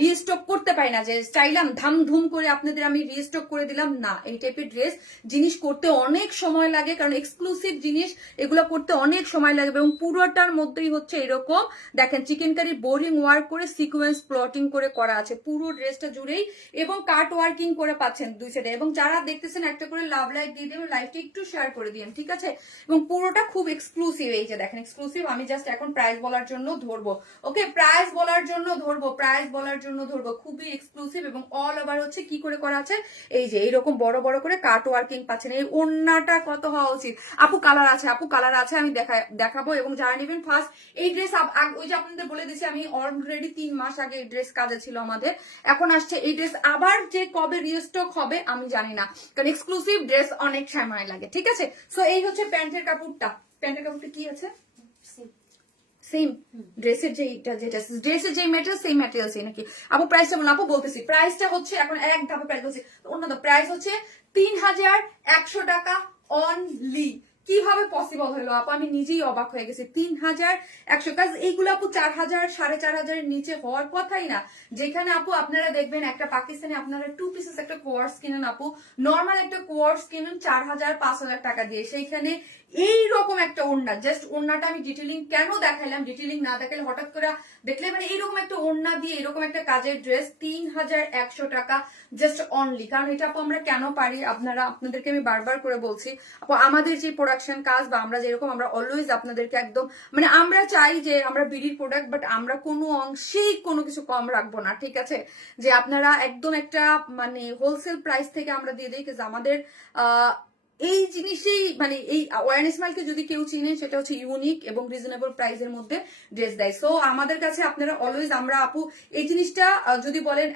রিস্টক করতে পারি না, যে চাইলাম ধাম ধুম করে আপনাদের আমি রিস্টক করে দিলাম না। এই টাইপের ড্রেস জিনিস করতে অনেক সময় লাগে, কারণ এক্সক্লুসিভ জিনিস এগুলো করতে অনেক সময় লাগবে এবং পুরোটার মধ্যেই হচ্ছে এরকম দেখেন চিকেন কারি বোরিং ওয়ার্ক করে সিকোয়েন্স প্লটিং করে করা আছে পুরো ড্রেসটা জুড়েই এবং কাট ওয়ার্কিং করে পাচ্ছেন দুই সাইডে। এবং যারা দেখতেছেন একটা করে লাভ লাইক দিয়ে দিবেন, লাইভটা একটু শেয়ার করে দিন, ঠিক আছে? এবং পুরোটা খুব এক্সক্লুসিভ, এই যে দেখেন এক্সক্লুসিভ। আমি জাস্ট এখন প্রাইস বলার জন্য ধরবো, ওকে? প্রাইস বলার জন্য ধরবো, প্রাইস বলার জন্য ধরবো। খুবই এক্সক্লুসিভ এবং অল ওভার হচ্ছে কি করে করা আছে, এই যে এইরকম বড় বড় করে কাট ওয়ার্কিং পাচ্ছেন। এই ওড়নাটা কত হওয়া উচিত? আপু কালার আছে, আপু কালার আছে, আমি দেখাবো। এবং যারা নেবেন ফার্স্ট এই ড্রেস, ওই যে আপনাদের বলে দিচ্ছি আমি অলরেডি 3 মাস আগে এই ড্রেস কাজে ছিল আমাদের, এখন আসছে এই ড্রেস আবার, যে কবে রিস্টক হবে আমি জানি না, কারণ এক্সক্লুসিভ ড্রেস অনেক সময় লাগে, ঠিক আছে? সো এই হচ্ছে প্যান্টের কাপড়টা। প্যান্টের কাপড়টা কি আছে? সেম ড্রেসের যেটা ড্রেসের যে ম্যাটেরিয়াল সেই ম্যাটেরিয়াল সেই নাকি? আপু প্রাইসটা বলুন। আপু বলতেছি প্রাইসটা হচ্ছে এখন এক ধাপে প্রাইস বলছি, অন্য প্রাইস হচ্ছে 3100 টাকা অনলি। কিভাবে পসিবল হলো আপু? আমি নিজেই অবাক হয়ে গেছি। 3100, কাজ এইগুলো আপু 4000 4500 নিচে হওয়ার কথাই না। যেখানে আপু আপনারা দেখবেন একটা পাকিস্তানি আপনারা 2 পিসেস একটা কোয়ার্স কিনেন আপু, নর্মাল একটা কোয়ার্স কিনেন 4000 5000 টাকা দিয়ে, সেইখানে এইরকম একটা ওড়না, জাস্ট ওড়নাটা আমি ডিটেলিং কেন দেখাইলাম, ডিটেলিং না দেখালে হঠাৎ করে দেখলে মানে এইরকম একটা ওড়না দিয়ে এরকম একটা কাজের ড্রেস 3100 টাকা জাস্ট অনলি। কারণ এটা আপু আমরা কেন পারি, আপনাদেরকে আমি বারবার করে বলছি আপু, আমাদের যে প্রোডাকশন কাজ বা আমরা যেরকম, আমরা অলওয়েজ আপনাদেরকে একদম মানে আমরা চাই যে আমরা বিডির প্রোডাক্ট, বাট আমরা কোনো অংশেই কোনো কিছু কম রাখবো না, ঠিক আছে? যে আপনারা একদম একটা মানে হোলসেল প্রাইস থেকে আমরা দিয়ে দিই, কিন্তু আমাদের এই জিনিসেই মানে এই ওয়ারনেস মাইলকে যদি কেউ চিনে সেটা হচ্ছে ইউনিক এবং রিজনেবল প্রাইসের মধ্যে ড্রেস দেয়। সো আমাদের কাছে আপনারা অলওয়েজ, আমরা আপু এই জিনিসটা যদি বলেন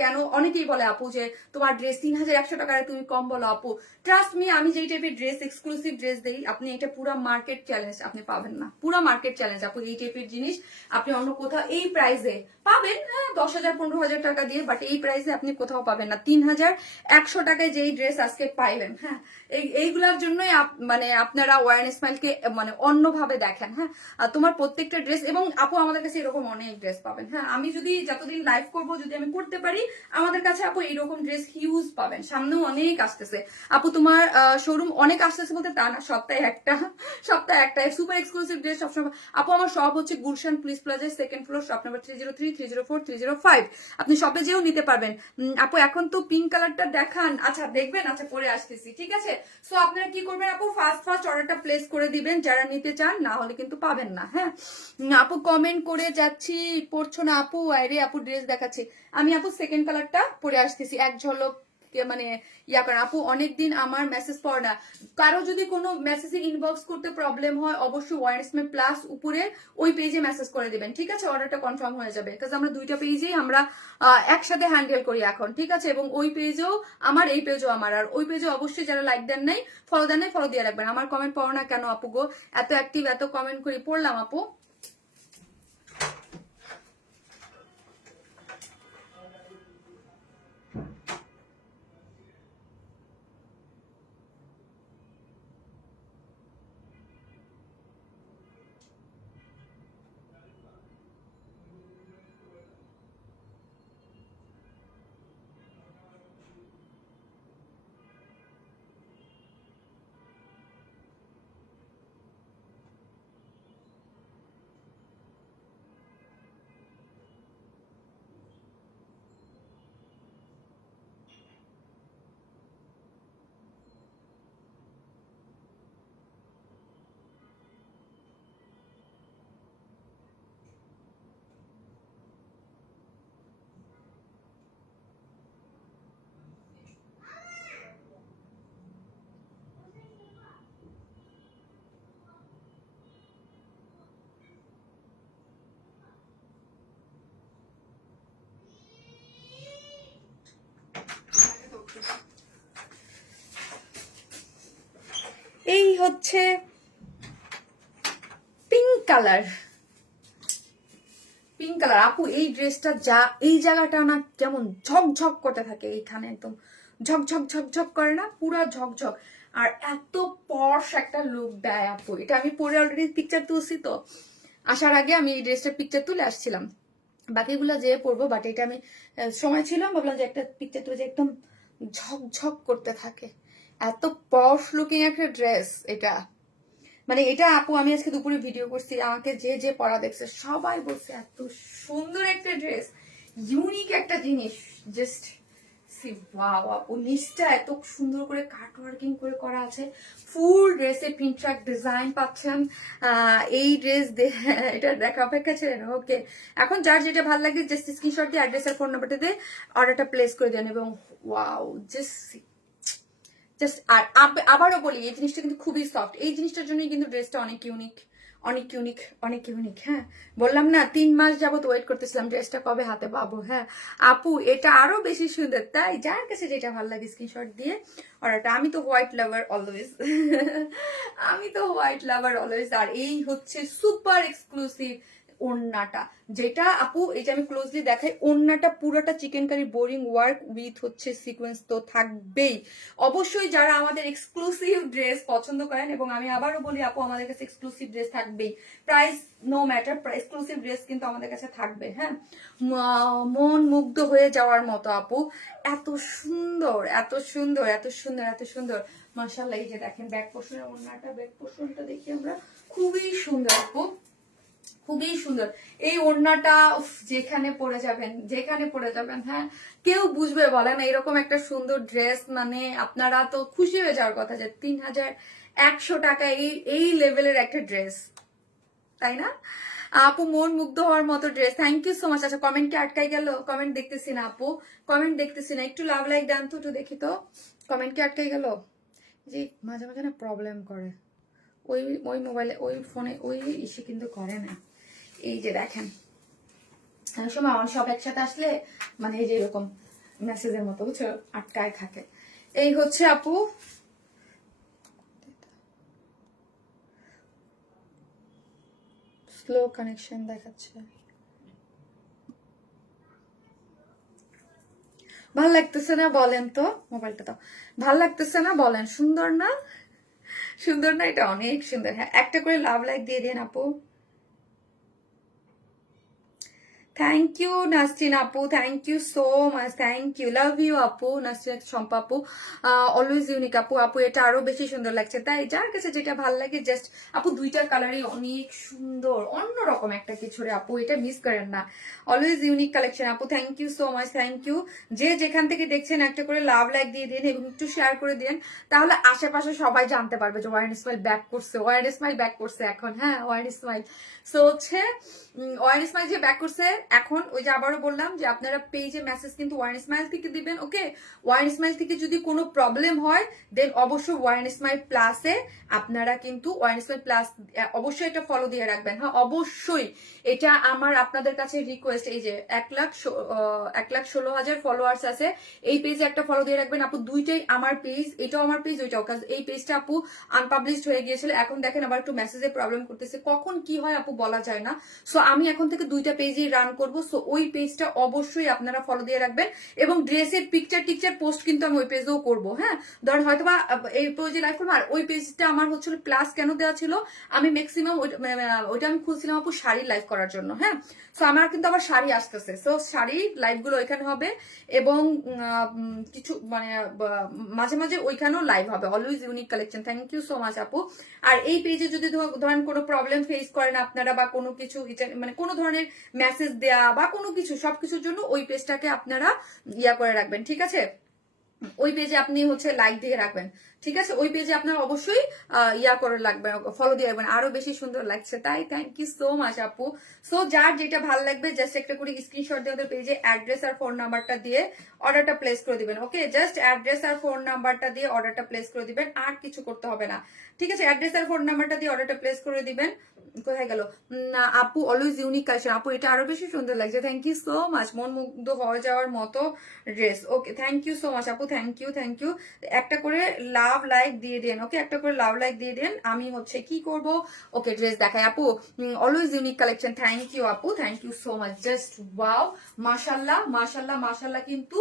কেন অনেকেই বলে আপু যে তোমার ড্রেস 3100 টাকায় তুমি কম বলো, আপু ট্রাস্ট মি, আমি যেই টাইপের ড্রেস এক্সক্লুসিভ ড্রেস দেই, আপনি এটা পুরো মার্কেট চ্যালেঞ্জ আপনি পাবেন না, পুরো মার্কেট চ্যালেঞ্জ আপু এই টাইপের জিনিস আপনি অন্য কোথাও এই প্রাইসে পাবেন। হ্যাঁ 10,000 15,000 টাকা দিয়ে, বাট এই প্রাইসে আপনি কোথাও পাবেন না। 3100 টাকায় যেই ড্রেস আজকে পাইবেন, হ্যাঁ এইগুলোর জন্যই মানে আপনারা ওয়ারনেস মাইলকে মানে অন্যভাবে দেখেন। হ্যাঁ তোমার প্রত্যেকটা ড্রেস, এবং আপু আমাদের কাছে এরকম অনেক ড্রেস পাবেন। হ্যাঁ আমি যদি যতদিন লাইভ করব, যদি আমি করতে পারি, আমাদের কাছে আপু এইরকম ড্রেস হিউজ পাবেন, সামনেও অনেক আসতেছে। আপু তোমার শোরুম অনেক আসতেছে বলতে তা না, সপ্তাহে একটা সুপার এক্সক্লুসিভ ড্রেস সবসময়। আপু আমার শপ হচ্ছে গুলশান পুলিশ প্লাজার 2nd ফ্লোর, শপ নাম্বার 303 304 305। আপনি শপে যেও নিতে পারবেন। আপু এখন তো পিঙ্ক কালারটা দেখান, আচ্ছা দেখবেন, আচ্ছা পরে আসতেছি, ঠিক আছে? সো আপনারা কি করবেন আপু, ফার্স্ট অর্ডারটা প্লেস করে দিবেন যারা নিতে চান, না হলে কিন্তু পাবেন না। হ্যাঁ আপু কমেন্ট করে যাচ্ছি, পড়ছো না আপু, আরে আপু ড্রেস দেখাচ্ছি আমি, আপু সেকেন্ড কালারটা পরে আসতেছি, এক ঝলক মানে ইয়া করেন আপু। অনেকদিন আমার মেসেজ পড়ে না, কারো যদি কোনো মেসেজে ইনবক্স করতে প্রবলেম হয় অবশ্যই ওয়ারনেস মাইল প্লাস উপরে ওই পেজে মেসেজ করে দিবেন, ঠিক আছে? অর্ডারটা কনফার্ম হয়ে যাবে, কারণ আমরা দুইটা পেজেই আমরা একসাথে হ্যান্ডেল করি এখন, ঠিক আছে? এবং ওই পেজেও আমার, এই পেজও আমার, আর ওই পেজে অবশ্যই যারা লাইক দেন নাই, ফলো দেন নাই, ফলো দিয়ে রাখবেন। আমার কমেন্ট পড়ো না কেন আপু গো? এত অ্যাক্টিভ, এত কমেন্ট করি, পড়লাম আপু। এই হচ্ছে পিঙ্ক কালার, পিঙ্ক কালার আপু। এই ড্রেসটা যা, এই জায়গাটা না যেমন ঝকঝক করতে থাকে, এইখানে একদম ঝকঝক করে না, পুরা ঝকঝক, আর এত পশ একটা লুক দেয় আপু। এটা আমি পরে অলরেডি পিকচার তুলছি, তো আসার আগে আমি এই ড্রেসটার পিকচার তুলে আসছিলাম, বাকিগুলো যে পরবো, বাট এটা আমি সময় ছিলাম, ভাবলাম যে একটা পিকচার তুলে যে একদম ঝকঝক করতে থাকে। এত পশ লুকিং একটা ড্রেস এটা, মানে এটা আপু আমি আজকে দুপুরে ভিডিও করছি, আমাকে যে পড়া দেখছে সবাই বলছে এত সুন্দর একটা ড্রেস, ইউনিক একটা জিনিস, জাস্ট দেখতেছি ওয়াও আপু, নিচটা এত সুন্দর করে কাট ওয়ার্কিং করে করা আছে, ফুল ড্রেসে পিনট্রাক ডিজাইন পাচ্ছেন। এই ড্রেস এটা দেখা অপেক্ষা ছিলেন। ওকে, এখন যার যেটা ভালো লাগে জাস্ট স্ক্রিনশট দিয়ে অ্যাড্রেস আর ফোন নাম্বারটা দিয়ে অর্ডারটা প্লেস করে দেন। এবং ওয়াও, জাস্ট আর আবারও বলি, এই জিনিসটা কিন্তু খুবই সফট, এই জিনিসটার জন্যই কিন্তু ড্রেসটা অনেক ইউনিক, অনেক ইউনিক, অনেক ইউনিক। হ্যাঁ, বললাম না 3 মাস যাবত ওয়েট করতেছিলাম ড্রেসটা কবে হাতে পাবো। হ্যাঁ আপু, এটা আরো বেশি সুন্দর, তাই যার কাছে যেটা ভালো লাগে স্ক্রিনশট দিয়ে অর্ডারটা। আমি তো হোয়াইট লাভার অলওয়েজ, আমি তো হোয়াইট লাভার অলওয়েজ। আর এই হচ্ছে সুপার এক্সক্লুসিভ ওড়নাটা, যেটা আপু এই যে আমি ক্লোজলি দেখাই, ওড়নাটা পুরোটা chikankari boring work with হচ্ছে সিকোয়েন্স তো থাকবেই। অবশ্যই যারা আমাদের এক্সক্লুসিভ ড্রেস পছন্দ করেন, এবং আমি আবারও বলি আপু আমাদের কাছে এক্সক্লুসিভ ড্রেস থাকবেই, price no matter, exclusive dress কিন্তু আমাদের কাছে থাকবে। হ্যাঁ, মন মুগ্ধ হয়ে যাওয়ার মতো আপু, এত সুন্দর, এত সুন্দর, এত সুন্দর, এত সুন্দর, মাশাআল্লাহ। এই যে দেখেন ব্যাক পোর্শনের ওড়নাটা, ব্যাক পোর্শনটা দেখি আমরা, খুবই সুন্দর আপু, খুবই সুন্দর। এই ওড়নাটা যেখানে পরে যাবেন, যেখানে পরে যাবেন, হ্যাঁ কেউ বুঝবে বলেন, এরকম একটা সুন্দর ড্রেস মানে আপনারা তো খুশি হয়ে যাওয়ার কথা যে 3100 টাকা এই লেভেলের একটা ড্রেস, তাই না আপু? মন মুগ্ধ হওয়ার মতো dress. Thank you so much. আচ্ছা, কমেন্ট কি আটকাই গেল? কমেন্ট দেখতেছি না আপু, কমেন্ট দেখতেছি না, একটু লাভ লাইক ডান তো, একটু দেখি তো কমেন্ট কি আটকাই গেল। যে মাঝে মাঝে না প্রবলেম করে, ওই ওই মোবাইলে ওই ফোনে ওই ইসে কিন্তু করে না। এই যে দেখেন, সময় আমার সব একসাথে আসলে মানে এই যে এরকম মেসেজের মতো বুঝছো আটকায় থাকে। এই হচ্ছে আপু স্লো কানেকশন দেখাচ্ছে, ভাল লাগতেছে না বলেন তো, মোবাইলটা তো ভাল লাগতেছে না বলেন, সুন্দর না, সুন্দর না, এটা অনেক সুন্দর। হ্যাঁ, একটা করে লাভ লাইক দিয়ে দিন আপু। থ্যাংক ইউ নাসরিন আপু, thank you so much, thank you, love you আপু, নাসরিন শম্পা আপু, অলওয়েজ ইউনিক আপু। আপু এটা আরো বেশি সুন্দর লাগছে, তাই যার কাছে যেটা ভালো লাগে জাস্ট আপু, দুইটার কালারই অনেক সুন্দর, অন্যরকম একটা কিছু রে আপু, এটা মিস করেন না। অলওয়েজ ইউনিক কালেকশন আপু, thank you so much, thank you. যে যেখান থেকে দেখছেন একটা করে লাভ লাইক দিয়ে দিন এবং একটু শেয়ার করে দিন, তাহলে আশেপাশে সবাই জানতে পারবে যে ওয়ারেন স্মাইল ব্যাক করছে, ওয়ারেন স্মাইল ব্যাক করছে এখন। হ্যাঁ, ওয়ারেন স্মাইল। সো হচ্ছে ওয়ারেন স্মাইল যে ব্যাক করছে এখন, ওই যে আবারও বললাম যে আপনারা পেজে মেসেজ কিন্তু ওয়ারেন স্মাইল থেকে দিবেন। ওকে, ওয়ারেন স্মাইল থেকে যদি কোনো প্রবলেম হয় দেন অবশ্যই ওয়ারেন স্মাইল প্লাসে আপনারা কিন্তু ওয়ারেন স্মাইল প্লাস অবশ্যই এটা ফলো দিয়ে রাখবেন। হ্যাঁ অবশ্যই, এটা আমার আপনাদের কাছে রিকোয়েস্ট। এই যে 1,16,000 ফলোয়ার্স আছে এই পেজে, একটা ফলো দিয়ে রাখবেন আপু। দুইটাই আমার পেজ, এটাও আমার পেজ, ওইটাও, কাজ এই পেজটা আপু আনপাবলিশড হয়ে গিয়েছিল, এখন দেখেন আবার একটু মেসেজে প্রবলেম করতেছে, কখন কি হয় আপু বলা যায় না। সো আমি এখন থেকে দুইটা পেজই রান করবো, সো ওই পেজটা অবশ্যই আপনারা ফলো দিয়ে রাখবেন। এবং ড্রেসের পিকচার টিকচার পোস্ট কিন্তু আমি ওই পেজেও করবো। হ্যাঁ, ধরেন হয়তো বা এই পেজে লাইভ করবো, আর ওই পেজটা আমার হচ্ছিল প্লাস কেন দেওয়া ছিল, আমি ম্যাক্সিমাম ওইটা আমি খুলছিলাম আপু শাড়ির লাইভ করার জন্য। হ্যাঁ, সো আমার কিন্তু আবার শাড়ি আসতেছে, সো শাড়ির লাইভ গুলো ওইখানে হবে, এবং কিছু মানে মাঝে মাঝে ওইখানেও লাইভ হবে। Always unique collection, thank you so much আপু। আর এই পেজে যদি ধরেন কোনো প্রবলেম ফেস করেন আপনারা, বা কোনো কিছু মানে কোনো ধরনের মেসেজ দেয়া বা কোনো কিছু, সবকিছুর জন্য ওই পেজটাকে আপনারা ইয়া করে রাখবেন, ঠিক আছে? ওই পেজে আপনি হচ্ছে লাইক দিয়ে রাখবেন, ঠিক আছে? ওই পেজে আপনার অবশ্যই ইয়া করে রাখবেন, ফলো দিয়ে রাখবেন, আরো বেশি সুন্দর লাগছে, তাই থ্যাংক ইউ সো মাচ আপু। সো যার যেটা ভালো লাগবে জাস্ট একটা করে স্ক্রিনশট দিয়ে ওদের পেজে অ্যাড্রেস আর ফোন নাম্বারটা দিয়ে অর্ডারটা প্লেস করে দিবেন। ওকে, জাস্ট অ্যাড্রেস আর ফোন নাম্বারটা দিয়ে অর্ডারটা প্লেস করে দিবেন, আর কিছু করতে হবে না, ঠিক আছে? অ্যাড্রেস আর ফোন নাম্বারটা দিয়ে অর্ডারটা প্লেস করে দিবেন। কোথায় গেল আপু? অলওয়েজ ইউনিক কালেকশন আপু, এটা আরো বেশি সুন্দর লাগছে, থ্যাংক ইউ সো মাচ, মন মুগ্ধ হয়ে যাওয়ার মতো dress. Okay, thank you so much আপু, থ্যাংক ইউ, থ্যাংক ইউ। একটা করে লাভ লাইক দিয়ে দেন। ওকে, একটা করে লাভ লাইক দিয়ে দেন। আমি হচ্ছে কি করব, ওকে ড্রেস দেখাই আপু। Always unique collection, thank you আপু, thank you so much, just wow, মাশাল্লাহ মাশাল্লাহ মাশাল্লাহ কিন্তু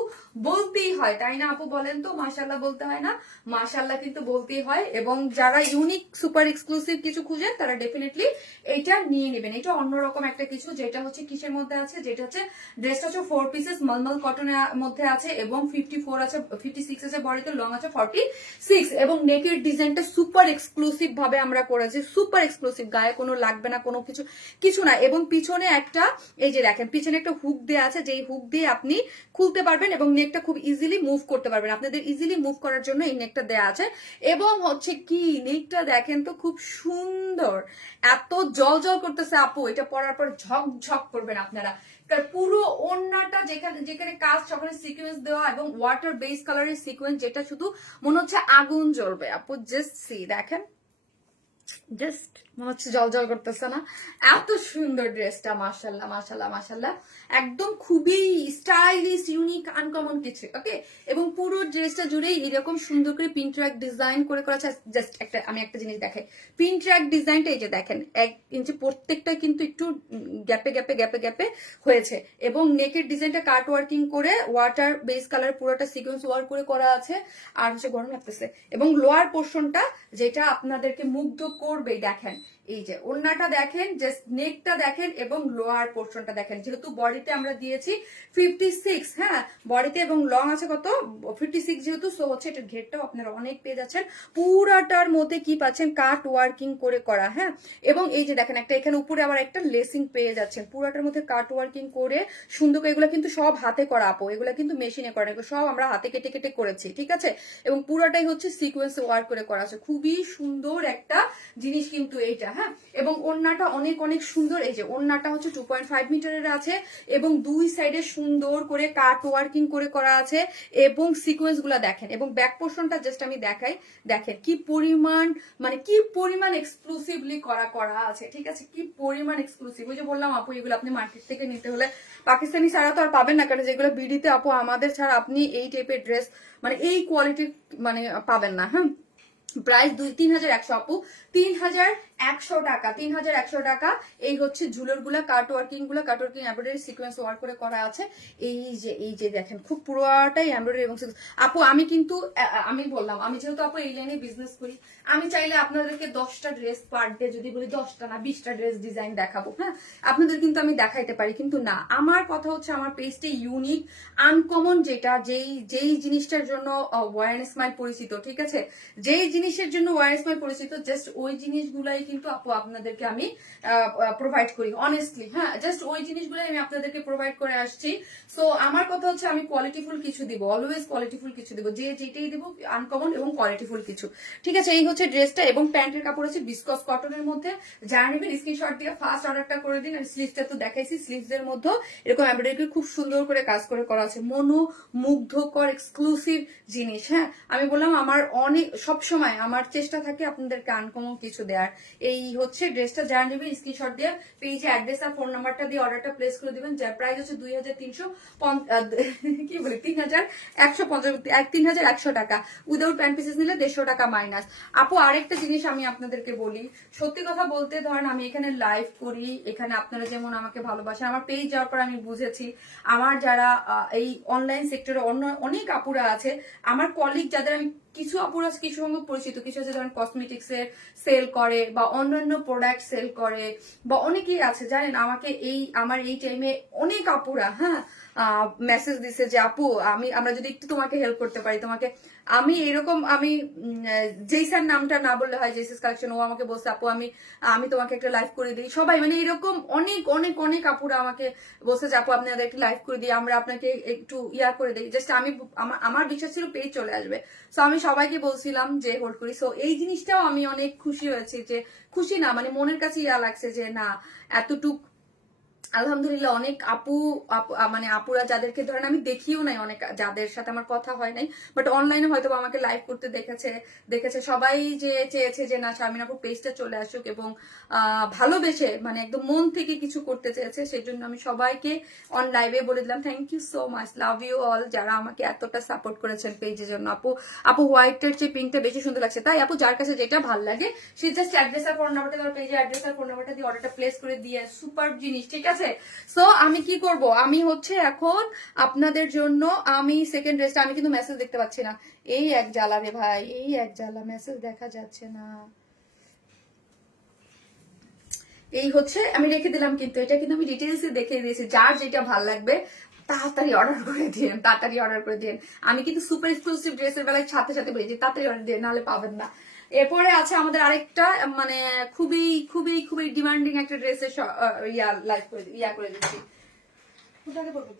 বলতেই হয়, তাই না আপু? বলেন তো, মাশাল্লাহ বলতে হয় না? মাশাল্লাহ কিন্তু বলতেই হয়। এবং যারা ইউনিক সুপার এক্সক্লুসিভ কিছু খুঁজেন তারা ডেফিনেটলি এইটা নিয়ে নেবেন। এটা অন্যরকম একটা কিছু, যেটা হচ্ছে কিসের মধ্যে আছে, যেটা হচ্ছে ড্রেসটা হচ্ছে 4 পিসেস মলমল কটনের মধ্যে আছে, এবং 54 আছে, 56 আছে বডিতে, লং আছে 46 56 এবং নেকের ডিজাইনটা সুপার এক্সক্লুসিভ ভাবে আমরা করেছি, সুপার এক্সক্লুসিভ, গায়ে কোনো লাগবে না কোনো কিছু কিছু না। এবং পিছনে একটা এই যে দেখেন পিছনে একটা হুক দেওয়া আছে, যেই হুক দিয়ে আপনি খুলতে পারবেন এবং নেকটা খুব ইজিলি মুভ করতে পারবেন। আপনাদের ইজিলি মুভ করার জন্য এই নেকটা দেওয়া আছে। এবং হচ্ছে কি নেকটা দেখেন তো খুব সুন্দর, এত জল জল করতেছে আপু, এটা পরার পর ঝকঝক করবেন আপনারা। পুরো ওড়নাটা যেখানে যেখানে কাজ সকালে সিকোয়েন্স দেওয়া এবং ওয়াটার বেস কালারের সিকোয়েন্স, যেটা শুধু মনে হচ্ছে আগুন জ্বলবে আপু। জাস্ট সি, দেখেন জাস্ট মনে হচ্ছে জল জল করতেছে না, এত সুন্দর ড্রেসটা। মাশাল্লাহ মাশাল্লাহ মাশাল্লাহ, একদম খুবই স্টাইলিশ, ইউনিক, আনকমন কিছু। ওকে, এবং পুরো ড্রেসটা জুড়েই এরকম সুন্দর করে পিন ট্র্যাক ডিজাইন করে করা আছে। জাস্ট একটা আমি একটা জিনিস দেখাই, পিন ট্র্যাক ডিজাইনটা এই যে দেখেন 1 ইঞ্চি প্রত্যেকটা কিন্তু একটু গ্যাপে গ্যাপে গ্যাপে গ্যাপে হয়েছে। এবং নেকের ডিজাইনটা কাট ওয়ার্কিং করে ওয়াটার বেস কালার পুরোটা সিকোয়েন্স ওয়ার্ক করে করা আছে। আর হচ্ছে গরম লাগতেছে। এবং লোয়ার পোর্শনটা যেটা আপনাদেরকে মুগ্ধ করবে, দেখেন এই যে ওড়নাটা দেখেন, জাস্ট নেকটা দেখেন এবং লোয়ার পোর্শনটা দেখেন। যেহেতু বডিতে আমরা দিয়েছি 56, হ্যাঁ বডিতে, এবং লং আছে কত 56 যেহেতু, সো হচ্ছে এটা ঘেরটাও আপনারা অনেক পেয়ে যাচ্ছেন। পুরাটার মধ্যে কি পাচ্ছেন, কাট ওয়ার্কিং করে করা, হ্যাঁ। এবং এই যে দেখেন একটা এখানে উপরে আবার একটা লেসিং পেয়ে যাচ্ছেন, পুরাটার মধ্যে কাট ওয়ার্কিং করে সুন্দর করে। এগুলো কিন্তু সব হাতে করা আপু, এগুলো কিন্তু মেশিনে করা, এগুলো সব আমরা হাতে কেটে কেটে করেছি, ঠিক আছে। এবং পুরাটাই হচ্ছে সিকোয়েন্সে ওয়ার্ক করে করা আছে, খুবই সুন্দর একটা জিনিস কিন্তু এইটা, হ্যাঁ। এবং ওড়নাটা অনেক অনেক সুন্দর, এই যে ওড়নাটা হচ্ছে 2.5 মিটারের আছে এবং দুই সাইডে সুন্দর করে কাট ওয়ার্কিং করে করা আছে। এবং সিকোয়েন্স গুলা দেখেন, এবং ব্যাক পোর্শনটা জাস্ট আমি দেখাই, দেখেন কি পরিমাণ, মানে কি পরিমাণ এক্সক্লুসিভলি করা করা আছে, ঠিক আছে, কি পরিমাণ এক্সক্লুসিভ। ওই যে বললাম আপু, এগুলো আপনি মার্কেট থেকে নিতে হলে পাকিস্তানি ছাড়া তো আর পাবেন না, কারণ যেগুলো বিডিতে আপু আমাদের ছাড়া আপনি এই টাইপের ড্রেস মানে এই কোয়ালিটির মানে পাবেন না, হ্যাঁ। প্রাইস 3,100 আপু, 3,100 টাকা, 3,100 টাকা। এই হচ্ছে ঝুলের গুলা, কাট ওয়ার্কিং গুলা, কাট ওয়ার্কিং এমব্রয়ডারি সিকোয়েন্স ওয়ার্ক করে করা আছে। এই যে দেখেন খুব পুরোটাই এমব্রয়ডারি এবং আপু আমি কিন্তু আমি বললাম, আমি যেহেতু আপু এই লাইনে বিজনেস করি, আমি চাইলে আপনাদেরকে 10টা ড্রেস পার ডে, যদি বলি 10টা না 20টা ড্রেস ডিজাইন দেখাবো, হ্যাঁ আপনাদের কিন্তু আমি দেখাইতে পারি, কিন্তু না, আমার কথা হচ্ছে আমার পেজটা ইউনিক, আনকমন, যেটা যেই জিনিসটার জন্য ওয়ারনেস স্মাইল পরিচিত, ঠিক আছে, যেই জিনিসের জন্য ওয়ারনেস স্মাইল পরিচিত, জাস্ট ওই জিনিসগুলাই কিন্তু আপু আপনাদেরকে আমি প্রোভাইড করি, অনেস্টলি, হ্যাঁ জাস্ট ওই জিনিসগুলাই আমি আপনাদেরকে প্রোভাইড করে আসছি। সো আমার কথা হচ্ছে আমি কোয়ালিটিফুল কিছু দিব, অলওয়েজ কোয়ালিটিফুল কিছু দিব, যেটাই দিব আনকমন এবং কোয়ালিটিফুল কিছু, ঠিক আছে। এই হচ্ছে ড্রেসটা, এবং প্যান্টের কাপড় আছে বিসকস কটনের মধ্যে, যারা নেবেন স্ক্রিনশট দিয়ে ফার্স্ট অর্ডারটা করে দিন। আর স্লিভসটা তো দেখাইছি, স্লিভস এর মধ্যে এরকম এমব্রয়ডারি খুব সুন্দর করে কাজ করে করা আছে, মনোমুগ্ধকর এক্সক্লুসিভ জিনিস, হ্যাঁ। আমি বললাম আমার অনেক সবসময় আমার চেষ্টা থাকে আপনাদেরকে আনকমন কিছু দেওয়ার। এই হচ্ছে ড্রেসটা, যারা নেবেন স্ক্রিনশট দিয়ে পেজে অ্যাড্রেস আর ফোন নাম্বারটা দিয়ে অর্ডারটা প্লেস করে দিবেন। যার প্রাইস হচ্ছে 2,300 কি বলে 3,150 টাকা, উইদাউট প্যান্ট পিসেস নিলে 150 টাকা মাইনাস। আপু আরেকটা জিনিস আমি আপনাদেরকে বলি, সত্যি কথা বলতে ধরেন আমি এখানে লাইভ করি, এখানে আপনারা যেমন আমাকে ভালোবাসেন, আমার পেজ যাওয়ার পর আমি বুঝেছি আমার যারা এই অনলাইন সেক্টরে অনেক আপুরা আছে, আমার কলিগ যাদের আমি কিছু আপুরা কিছু সঙ্গে পরিচিত, কিছু আছে ধরেন কসমেটিক্স এর সেল করে বা অন্যান্য প্রোডাক্ট সেল করে, বা অনেকেই আছে জানেন আমাকে আমার এই টাইমে অনেক আপুরা, হ্যাঁ মেসেজ দিছে যে আপু আমরা যদি একটু তোমাকে হেল্প করতে পারি, তোমাকে আমি এরকম আমি জেইসার নামটা না বললে হয়, জেসিস কালেকশন, ও আমাকে বলছে আপু আমি তোমাকে একটা লাইভ করে দিই, সবাই মানে এরকম অনেক অনেক অনেক আপুরা আমাকে বলছে যে আপু আপনাদের একটু লাইভ করে দিই, আমরা আপনাকে একটু ইয়া করে দিই। জাস্ট আমি আমার বিশ্বাস ছিল পেজ চলে আসবে, সো আমি সবাইকে বলছিলাম যে হোল্ড করি। সো এই জিনিসটাও আমি অনেক খুশি হয়েছি, যে খুশি না মানে মনের কাছে ইয়া লাগছে যে না এতটুক আলহামদুলিল্লাহ অনেক মানে আপুরা যাদেরকে ধরেন আমি দেখিও নাই, অনেক যাদের সাথে আমার কথা হয় নাই, বাট অনলাইনে হয়তো আমাকে লাইভ করতে দেখেছে সবাই, যে চেয়েছে যে না শারমিন আপুর পেজটা চলে আসুক, এবং ভালোবেসে মানে একদম মন থেকে কিছু করতে চেয়েছে, সেই জন্য আমি সবাইকে অন লাইভে বলে দিলাম thank you so much, love you all, যারা আমাকে এতটা সাপোর্ট করেছেন পেজের জন্য। আপু হোয়াইটের চেয়ে পিঙ্কটা বেশি সুন্দর লাগছে, তাই আপু যার কাছে যেটা ভালো লাগে সে জাস্ট অ্যাড্রেস আর ফোন নাম্বারটা দেওয়ার, পেজে অ্যাড্রেস আর ফোন নাম্বারটা দিয়ে অর্ডারটা প্লেস করে দিয়ে, সুপার জিনিস, ঠিক আছে। সো আমি কি করব, আমি হচ্ছে এখন আপনাদের জন্য আমি সেকেন্ড ড্রেসটা, আমি কিন্তু মেসেজ দেখতে পাচ্ছি না, এই এক জ্বালা রে ভাই, এই এক জ্বালা, মেসেজ দেখা যাচ্ছে না। এই হচ্ছে আমি রেখে দিলাম, কিন্তু এটা কিন্তু আমি ডিটেইলসে দেখে দিয়েছি, যার যেটা ভালো লাগবে তাড়াতাড়ি অর্ডার করে দিন, তাড়াতাড়ি অর্ডার করে দিন। আমি কিন্তু সুপার এক্সক্লুসিভ ড্রেসের বেলায় সাথে সাথে বলি যে তাড়াতাড়ি অর্ডার দিন, নাহলে পাবেন না। এরপরে আছে আমাদের আরেকটা মানে খুবই খুবই খুবই ডিমান্ডিং একটা ড্রেসের লাইভ করে করে দিচ্ছি। কোথাকে বলবো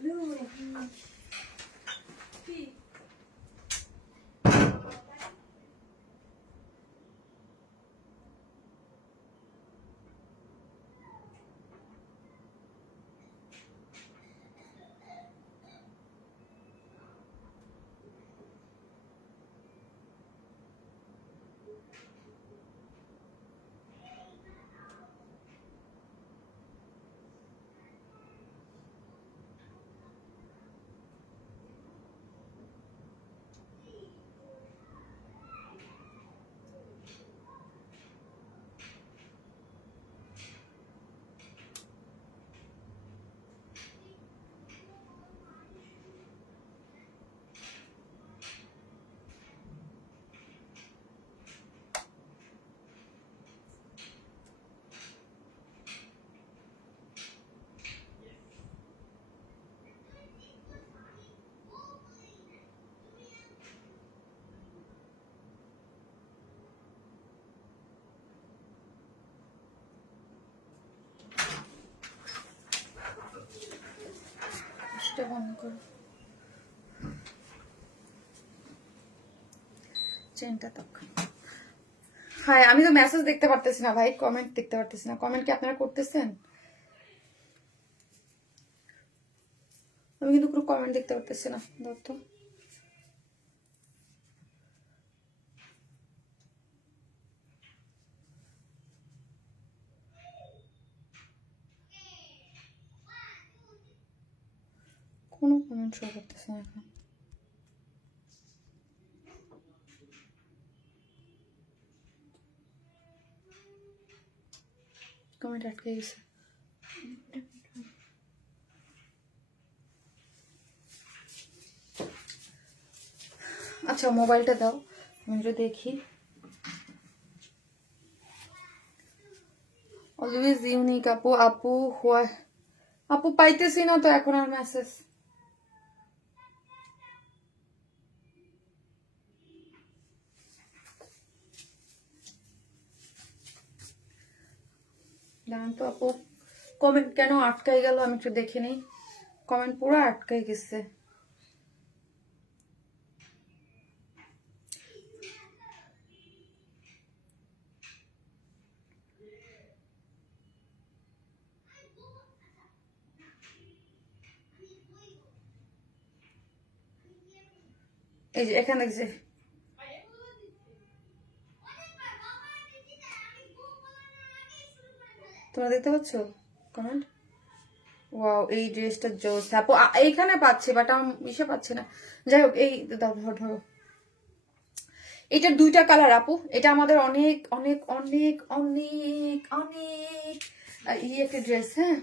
বন্ধ করো চেনটা তখন। হ্যাঁ আমি তো মেসেজ দেখতে পারতেছি না ভাই, কমেন্ট দেখতে পারতেছি না। কমেন্ট কি আপনারা করতেছেন? আমি কিন্তু কোনো কমেন্ট দেখতে পারতেছি না। দত্ত কোনো কমেন্ট শো করতেছে না এখন। কমেন্ট আটকে গেছে। আচ্ছা মোবাইলটা দাও, আমি একটু দেখি। অলওয়েজ ইউনিক আপু। আপু হয় আপু পাইতেছি না তো এখন আর মেসেজ। জানেন তো আপু কমেন্ট কেন আটকাই গেল, আমি একটু দেখে নিই। কমেন্ট পুরো আটকাই গেছে। এই যে এখানে দেখছি, তোমরা দেখতে পাচ্ছ কমেন্ট? ওয়াও এই ড্রেসটা জোস আপু। এইখানে পাচ্ছে বাট আমার ইসে পাচ্ছে না। যাই হোক এই দাও ধরো। এটা দুইটা কালার আপু। এটা আমাদের অনেক অনেক অনেক অনেক অনেক একটা ড্রেস। হ্যাঁ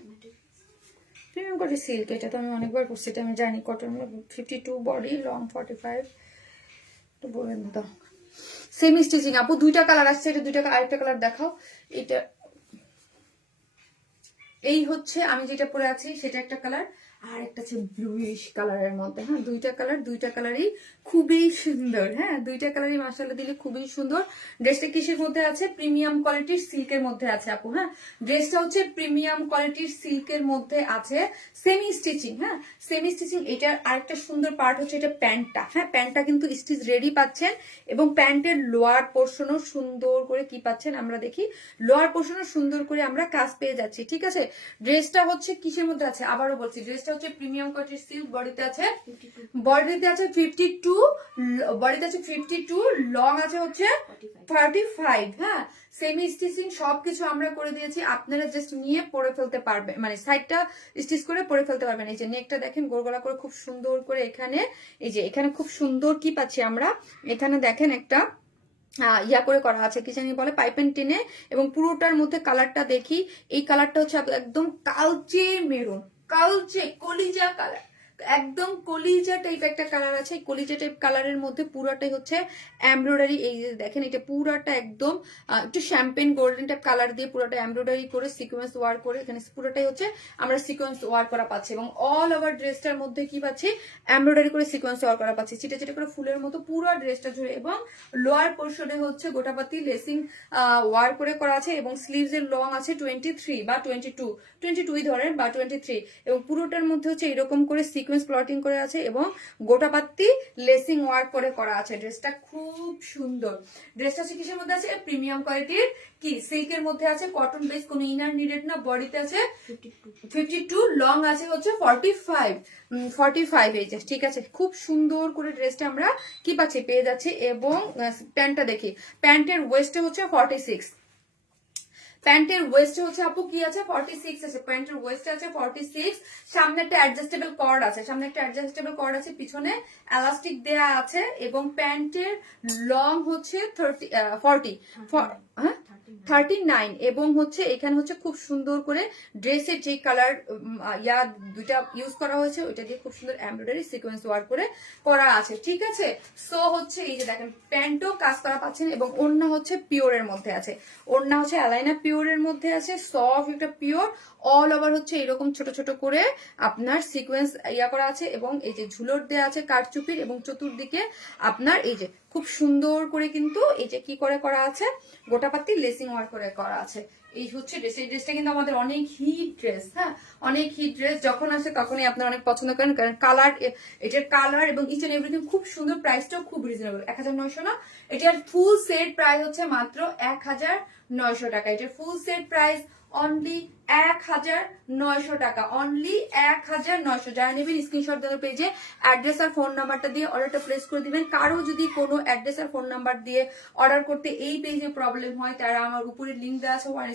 প্রিমিয়াম কোয়ালিটি সিল্ক। এটা তো আমি অনেকবার করছি, এটা আমি জানি। Cotton 52 body, long 45। তো বলেন তো সেমি স্টিচিং আপু। দুইটা কালার আসছে, এটা দুইটা। আরেকটা কালার দেখাও। এটা এই হচ্ছে আমি যেটা পরে আছি সেটা একটা কালার, আর একটা হচ্ছে ব্লুইশ কালারের মধ্যে। হ্যাঁ দুইটা কালারই খুবই সুন্দর। হ্যাঁ দুইটা কালারই মাশাআল্লাহ দিলে খুবই সুন্দর। ড্রেসটা কিসের মধ্যে আছে? প্রিমিয়াম কোয়ালিটির সিল্কের মধ্যে আছে আপু। হ্যাঁ ড্রেসটা হচ্ছে প্রিমিয়াম কোয়ালিটির সিল্কের মধ্যে আছে, সেমি স্টিচিং। হ্যাঁ সেমি স্টিচিং। এটার আরেকটা সুন্দর পার্ট হচ্ছে এটা প্যান্টটা। হ্যাঁ প্যান্টটা কিন্তু স্টিচ রেডি পাচ্ছেন, এবং প্যান্টের লোয়ার পোর্শনও সুন্দর করে কি পাচ্ছেন আমরা দেখি, লোয়ার পোর্শনও সুন্দর করে আমরা কাজ পেয়ে যাচ্ছি। ঠিক আছে ড্রেসটা হচ্ছে কিসের মধ্যে আছে আবারও বলছি, ড্রেসটা হচ্ছে প্রিমিয়াম কোয়ালিটির সিল্ক। বডিতে আছে 52, বডিতে আছে 52, লং আছে হচ্ছে 35। হ্যাঁ সেমি স্টিচিং সবকিছু আমরা করে দিয়েছি, আপনারা জাস্ট নিয়ে পরে ফেলতে পারবেন, মানে সাইডটা স্টিচ করে পরে ফেলতে পারবেন। এই যে নেকটা দেখেন গোলগলা করে খুব সুন্দর করে এখানে, এই যে এখানে খুব সুন্দর কি পাচ্ছি আমরা, এখানে দেখেন একটা ইয়া করে করা আছে, কি জানি বলে, পাইপেন টেনে। এবং পুরোটার মধ্যে কালারটা দেখি, এই কালারটা হচ্ছে একদম কালচে মেরুন, কালচে কলিজা কালার, একদম কলিজা টাইপ একটা কালার আছে। কলিজা টাইপ কালারের মধ্যে পুরাটাই হচ্ছে এমব্রয়ডারি। এই যে দেখেন এটা পুরাটা একদম একটু শ্যাম্পেন গোল্ডেন টাইপ কালার দিয়ে পুরাটা এমব্রয়ডারি করে সিকোয়েন্স ওয়ার করে এখানে পুরোটাই হচ্ছে আমরা সিকোয়েন্স ওয়ার করা পাচ্ছি, এবং অল ওভার ড্রেসটার মধ্যে কি পাচ্ছি এমব্রয়ডারি করে সিকোয়েন্স ওয়ার করা পাচ্ছি, চিটে চিটে করে ফুলের মতো পুরো ড্রেসটা জুড়ে। এবং লোয়ার পোর্শনে হচ্ছে গোটাপাতি লেসিং ওয়ার করে করা আছে, এবং স্লিভস এর লং আছে 23 বা 22 ধরেন বা 23, এবং পুরোটার মধ্যে হচ্ছে এরকম করে সিকোয়েন্স প্লটিং করে আছে এবং গোটাপাতি লেসিং ওয়ার্ক করে করা আছে। ড্রেসটা খুব সুন্দর। ড্রেসটা হচ্ছে কিসের মধ্যে আছে? প্রিমিয়াম কোয়ালিটির কি সিল্কের মধ্যে আছে, কটন বেস, কোনো ইনার নিডেড না। বডিতে আছে 52, লং আছে হচ্ছে 45 এই যে, ঠিক আছে। খুব সুন্দর করে ড্রেসটা আমরা কি পাচ্ছি পেয়ে যাচ্ছি। এবং প্যান্টটা দেখি, প্যান্টের ওয়েস্টে হচ্ছে 46, প্যান্টের ওয়েস্টে হচ্ছে আপু কি আছে 46 আছে, প্যান্টের ওয়েস্টে আছে 46। সামনে একটা অ্যাডজাস্টেবল কর্ড আছে, পিছনে এলাস্টিক দেয়া আছে, এবং প্যান্টের লং হচ্ছে 39, এবং হচ্ছে এখানে হচ্ছে খুব সুন্দর করে ড্রেসের যে কালার দুইটা ইউজ করা হয়েছে ওইটা দিয়ে খুব সুন্দর এমব্রয়ডারি সিকোয়েন্স ওয়ার্ক করে করা আছে, ঠিক আছে। সো হচ্ছে এই যে দেখেন প্যান্টও কাজ করা পাচ্ছেন, এবং ওড়না হচ্ছে পিওরের মধ্যে আছে, ওড়না হচ্ছে অ্যালাইনা পিওরের মধ্যে আছে, সফট একটা পিওর। অল ওভার হচ্ছে এরকম ছোট ছোট করে আপনার সিকোয়েন্স করা আছে, এবং এই যে ঝুলোর দেওয়া আছে কারচুপির, এবং চতুর্দিকে আপনার এই যে খুব সুন্দর করে কিন্তু এই যে কি করে করা আছে গোটাপাতি লেসিং ওয়ার্ক করে করা আছে। এই হচ্ছে ড্রেস। এই ড্রেসটা কিন্তু আমাদের অনেক হিট ড্রেস, হ্যাঁ অনেক হিট ড্রেস। যখন আসে তখনই আপনারা অনেক পছন্দ করেন, কারণ কালার, এটার কালার এবং ইচ এন্ড এভরিথিং খুব সুন্দর। প্রাইসটাও খুব রিজনেবল, 1900 না। এটার ফুল সেট প্রাইস হচ্ছে মাত্র 1900 টাকা। এটার ফুল সেট প্রাইস অনলি 1900 টাকা, অনলি 1900। যারা নেবেন স্ক্রিনশট দেওয়ার পেজে অ্যাড্রেস আর ফোন নাম্বারটা দিয়ে অর্ডারটা প্লেস করে দিবেন। কারো যদি কোনো অ্যাড্রেস আর ফোন নাম্বার দিয়ে অর্ডার করতে এই পেজে প্রবলেম হয়, তারা আমার উপরে লিঙ্ক দেওয়া আছে ওয়ান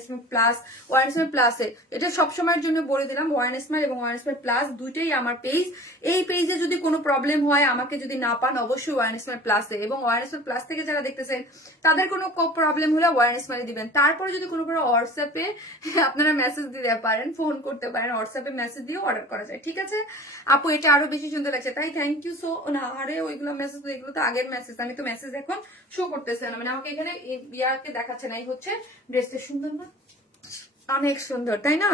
স্মাইল প্লাসে, এটা সবসময়ের জন্য বলে দিলাম, ওয়ান স্মাইল এবং ওয়ান স্মাইল প্লাস দুইটাই আমার পেজ। এই পেজে যদি কোনো প্রবলেম হয়, আমাকে যদি না পান, অবশ্যই ওয়ান স্মাইল প্লাসে, এবং ওয়ান স্মাইল প্লাস থেকে যারা দেখতেছেন তাদের কোনো প্রবলেম হলে ওয়ান স্মাইলে দিবেন। তারপরে যদি কোনো হোয়াটসঅ্যাপে আপনারা মেসেজ দিতে পারেন, ফোন করতে পারেন, হোয়াটসঅ্যাপে মেসেজ দিয়ে অর্ডার করা যায়, ঠিক আছে। আপু এটা আরো বেশি সুন্দর লাগছে, তাই থ্যাংক ইউ সো না। আরে ওইগুলো মেসেজ, এগুলো তো আগের মেসেজ, আমি তো মেসেজ এখন শো করতেছে না, মানে আমাকে এখানে ইয়াকে দেখাচ্ছে না। এই হচ্ছে ড্রেসটা, সুন্দর না? অনেক সুন্দর, তাই না?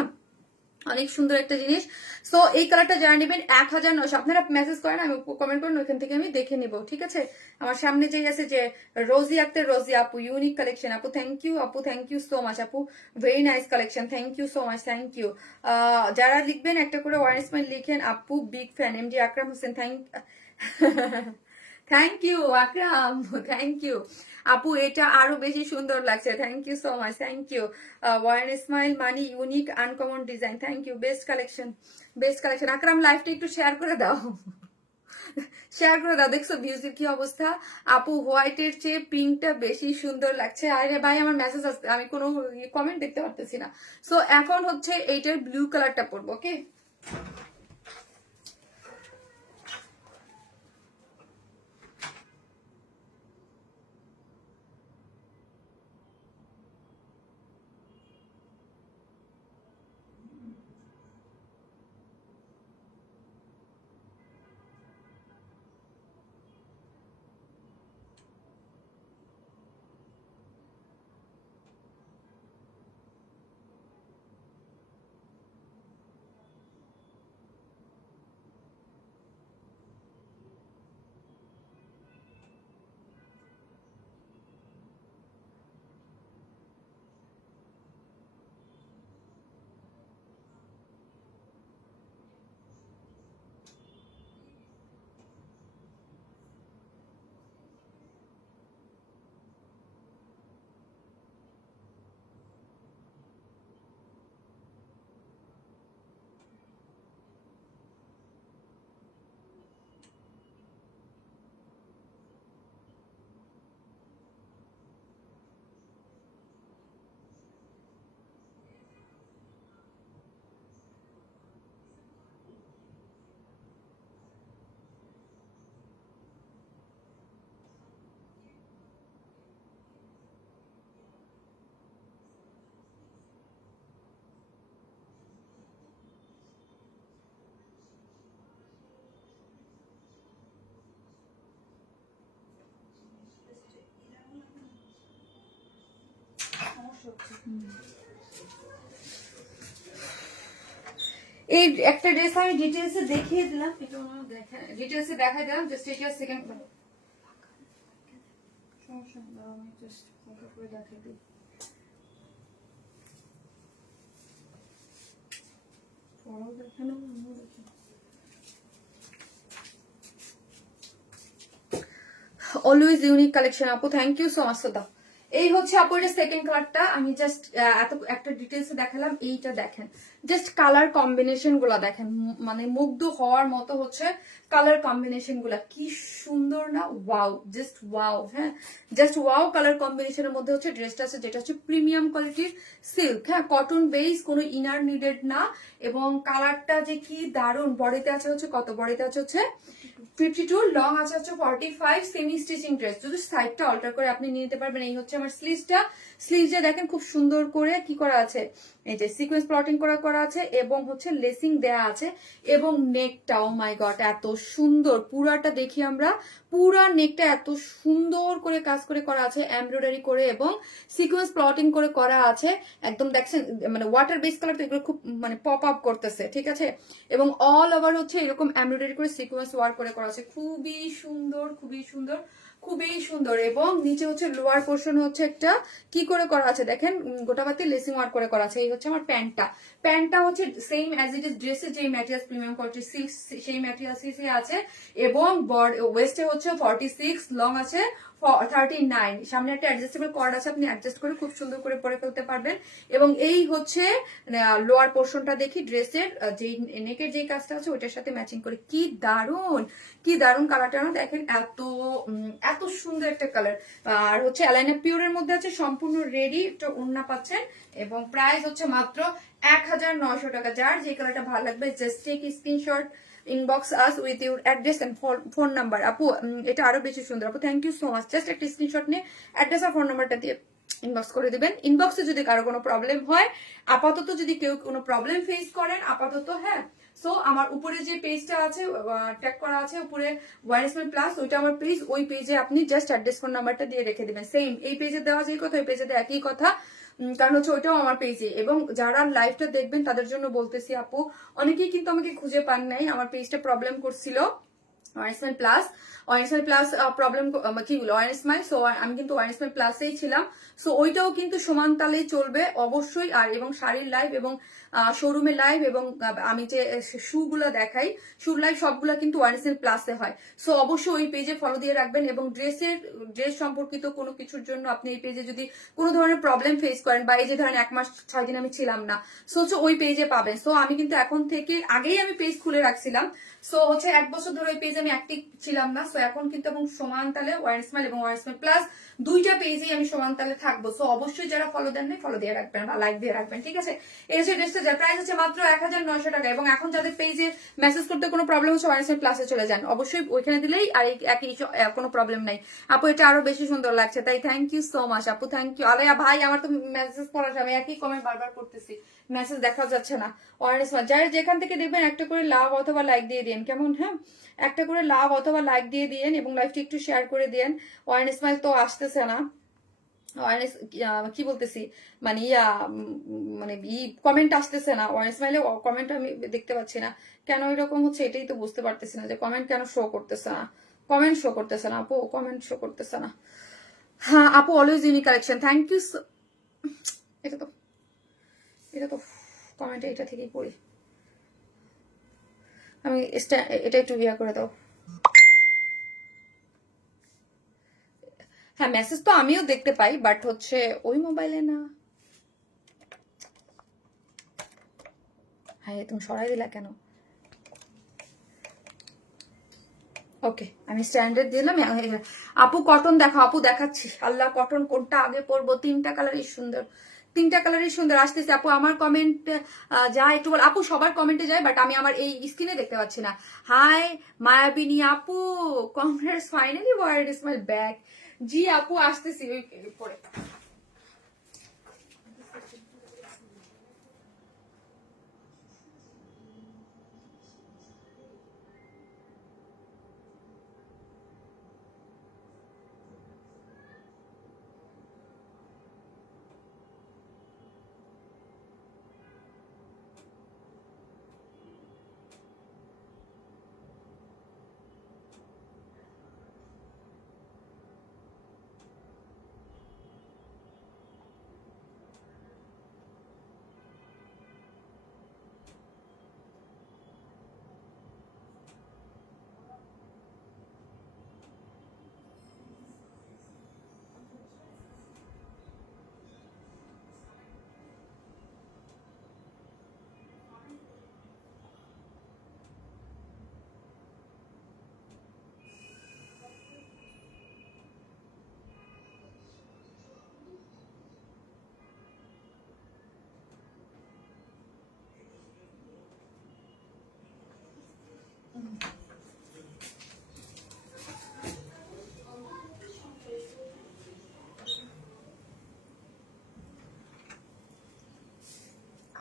অনেক সুন্দর একটা জিনিস। সো এই কালারটা যারা নেবেন 1900, আপনারা মেসেজ করেন, আমি কমেন্ট করেন, ওইখান থেকে আমি দেখে নিব, ঠিক আছে। আমার সামনে যেই আছে যে রোজি আক্তার, রোজি আপু, ইউনিক কালেকশন আপু, থ্যাংক ইউ আপু, থ্যাংক ইউ সো মাচ আপু, very nice collection, thank you so much, thank you. যারা লিখবেন একটা করে ওয়ান স্মাইল লিখেন, আপু big fan, MD Akram Hossain, thank you Akram, thank you আপু, এটা আরো বেশি সুন্দর লাগছে, thank you so much, thank you. One smile money unique uncommon design, thank you, best collection, best collection. Akram লাইভটা একটু শেয়ার করে দাও, শেয়ার করে দাও। দেখছো ভিউজের কি অবস্থা? আপু হোয়াইটের চেয়ে পিঙ্কটা বেশি সুন্দর লাগছে। আরে ভাই আমার মেসেজ আসছে, আমি কোনো কমেন্ট দেখতে পারতেছি না। সো এখন হচ্ছে এইটার ব্লু কালারটা পরবো, ওকে। এই একটা ড্রেস আমি ডিটেইলসে দেখিয়ে দিলাম, এটা ওনারা দেখেন ডিটেইলসে দেখাই দিলাম, জাস্ট এটা সেকেন্ড সমস্যা না, আমি জাস্ট ফটো করে দেখাই দিই। পরও দেখেন না, আমিও দেখি। অলওয়েজ ইউনিক কালেকশন আপু, থ্যাংক ইউ সো মাচ সোদা। এই হচ্ছে আপু এটা সেকেন্ড কালারটা, আমি জাস্ট এত একটা ডিটেলসে দেখালাম। এইটা দেখেন, জাস্ট কালার কম্বিনেশন গুলা দেখেন, মানে মুগ্ধ হওয়ার মতো হচ্ছে কালার কম্বিনেশন গুলা, কি সুন্দর না, ওয়াও, জাস্ট ওয়াও। হ্যাঁ, জাস্ট ওয়াও কালার কম্বিনেশনের মধ্যে হচ্ছে ড্রেসটা আছে, যেটা হচ্ছে প্রিমিয়াম কোয়ালিটির সিল্ক। হ্যাঁ, কটন বেস, কোনো ইনার নিডেড না, এবং কালারটা যে কি দারুণ। বডিতে আছে হচ্ছে কত, বডিতে আছে হচ্ছে 52, লং আছে হচ্ছে 45, সেমি স্টিচিং ড্রেস, যদি সাইডটা অল্টার করে আপনি নিতে পারবেন। এই হচ্ছে আমার স্লিভসটা, স্লিভসে দেখেন খুব সুন্দর করে কি করা আছে, এই যে সিকোয়েন্স প্লটিং করা আছে, এবং হচ্ছে লেসিং দেয়া আছে, এবং নেকটা ও মাই গড এত সুন্দর, পুরাটা দেখি আমরা, পুরা নেকটা এত সুন্দর করে কাজ করে করা আছে, এমব্রয়ডারি করে এবং সিকোয়েন্স প্লটিং করে করা আছে। একদম দেখছেন, মানে ওয়াটার বেস কালার তো এগুলো খুব মানে পপ আপ করতেছে, ঠিক আছে। এবং অল ওভার হচ্ছে এরকম এমব্রয়ডারি করে সিকোয়েন্স ওয়ার্ক করে করা আছে, খুবই সুন্দর, খুবই সুন্দর, খুবই সুন্দর। এবং নিচে হচ্ছে লোয়ার পোর্শন হচ্ছে একটা কি করে করা আছে দেখেন, গোটাবাতি লেসিং ওয়ার্ক করে করা আছে। এই হচ্ছে আমার প্যান্টটা, প্যান্টটা হচ্ছে সেম অ্যাজ ইট ইজ ড্রেসের যে ম্যাটেরিয়ালস প্রিমিয়াম কোয়ালিটি সিল্ক, সেই ম্যাটেরিয়ালসই আছে। এবং ওয়েস্টে হচ্ছে 46, লং আছে 39, সামনে একটা অ্যাডজাস্টেবল কর্ড আছে, আপনি অ্যাডজাস্ট করে খুব সুন্দর করে পরে ফেলতে পারবেন। এবং এই হচ্ছে লোয়ার পোর্শনটা দেখি ড্রেসের, যে নেকের যে কাজটা আছে ওইটার সাথে ম্যাচিং করে, কি দারুণ, কি দারুণ কালারটা না দেখেন, এত এত সুন্দর একটা কালার। আর হচ্ছে অ্যালাইনা পিওরের মধ্যে আছে, সম্পূর্ণ রেডি, একটা ওড়না পাচ্ছেন, এবং প্রাইস হচ্ছে মাত্র 1900 টাকা। যার যে কালারটা ভালো লাগবে just take screenshot, inbox us with your address and phone number. আপু এটা আরো বেশি সুন্দর আপু, thank you so much. Just একটা স্ক্রিনশট নিয়ে অ্যাড্রেস আর ফোন নাম্বারটা দিয়ে ইনবক্স করে দিবেন। ইনবক্সে যদি কারো কোনো প্রবলেম হয়, আপাতত যদি কেউ কোনো প্রবলেম ফেস করেন আপাতত, হ্যাঁ, সো আমার উপরে যে পেজটা আছে ট্যাগ করা আছে উপরে ওয়াইএসএল প্লাস, ওইটা আমার পেজ, ওই পেজে আপনি জাস্ট অ্যাড্রেস ফোন নাম্বারটা দিয়ে রেখে দিবেন। সেম এই পেজে দেওয়া যে কথা, ওই পেজে দেওয়া একই কথা, কারণ হচ্ছে ওইটাও আমার পেজে। এবং যারা লাইভটা দেখবেন তাদের জন্য বলতেছি আপু, অনেকেই কিন্তু আমাকে খুঁজে পান নাই, আমার পেজটা প্রবলেম করছিল YSL plus, YSL plus problem কি বলো ওয়াইএসমাইল, সো আমি কিন্তু ওয়াইএসএল প্লাসেই ছিলাম, সো ওইটাও কিন্তু সমান তালেই চলবে অবশ্যই। আর এবং শাড়ির লাইভ এবং শোরুমের লাইভ এবং আমি যে শুগুলো দেখাই, শুর লাইভ সবগুলা কিন্তু ওয়াইএসএল প্লাসে হয়, সো অবশ্যই ওই পেজে ফলো দিয়ে রাখবেন। এবং ড্রেস সম্পর্কিত কোনো কিছুর জন্য আপনি এই পেজে যদি কোনো ধরনের প্রবলেম ফেস করেন, বা এই যে ধরেন 1 মাস 6 দিন আমি ছিলাম না, সো হচ্ছে ওই পেজে পাবেন। সো আমি কিন্তু এখন থেকে, আগেই আমি পেজ খুলে রাখছিলাম, সো হচ্ছে 1 বছর ধরে ওই পেজে আমি অ্যাক্টিভ ছিলাম না, সো এখন কিন্তু এবং সমান তালে ওয়াইএসমাইল এবং ওয়াইএসমাইল প্লাস দুইটা পেজেই আমি সমান তালে থাকবো। সো অবশ্যই যারা ফলো দেন নাই ফলো দিয়ে রাখবেন বা লাইক দিয়ে রাখবেন, ঠিক আছে। এই হচ্ছে ড্রেসটা, যার প্রাইস হচ্ছে মাত্র 1900 টাকা। এবং এখন যাদের পেজে মেসেজ করতে কোনো প্রবলেম হচ্ছে, ওয়াইএসমাইল প্লাসে চলে যান, অবশ্যই ওইখানে দিলেই আর একই কোনো প্রবলেম নাই। আপু এটা আরো বেশি সুন্দর লাগছে, তাই থ্যাংক ইউ সো মাচ আপু, থ্যাংক ইউ। আরে ভাই আমার তো মেসেজ পড়া যাবে, একই কমেন্ট বারবার করতেছি, মেসেজ দেখা যাচ্ছে না। ওয়াইএসমাইল যারা যেখান থেকে দেখবেন একটা করে লাভ অথবা লাইক দিয়ে দিন, কেমন? হ্যাঁ, একটা করে লাভ অথবা লাইক দিয়ে দিন এবং লাইভটি একটু শেয়ার করে দিন। ওয়াইএসমাইল তো আসতেছে না, কি বলতেছি, মানে মানে কমেন্ট আসতেছে না, ওয়াইএসমাইলে কমেন্ট আমি দেখতে পাচ্ছি না, কেন এরকম হচ্ছে এটাই তো বুঝতে পারতেছি না, যে কমেন্ট কেন শো করতেছে না, কমেন্ট শো করতেছে না আপু, কমেন্ট শো করতেছে না। হ্যাঁ আপু, always unique collection, thank you. এটা তো কমেন্টে এটা থেকেই পড়ি আমি, এটা একটু করে দাও। হ্যাঁ মেসেজ তো আমিও দেখতে পাই, বাট হচ্ছে ওই মোবাইলে না। হ্যাঁ তুমি সরাই দিলা কেন? ওকে আমি স্ট্যান্ডার্ড দিলাম। আপু কটন দেখো, আপু দেখাচ্ছি, আল্লাহ কটন কোনটা আগে পরবো, 3টা কালারই সুন্দর, 3টা কালারই সুন্দর আসতেছে। আপু আমার কমেন্ট যা একটু বল, আপু সবার কমেন্টে যায়, বাট আমি আমার এই স্ক্রিনে দেখতে পাচ্ছি না। হাই মায়াবিনী আপু, congress, finally word is my back. জি আপু আসতেছি ওই পরে।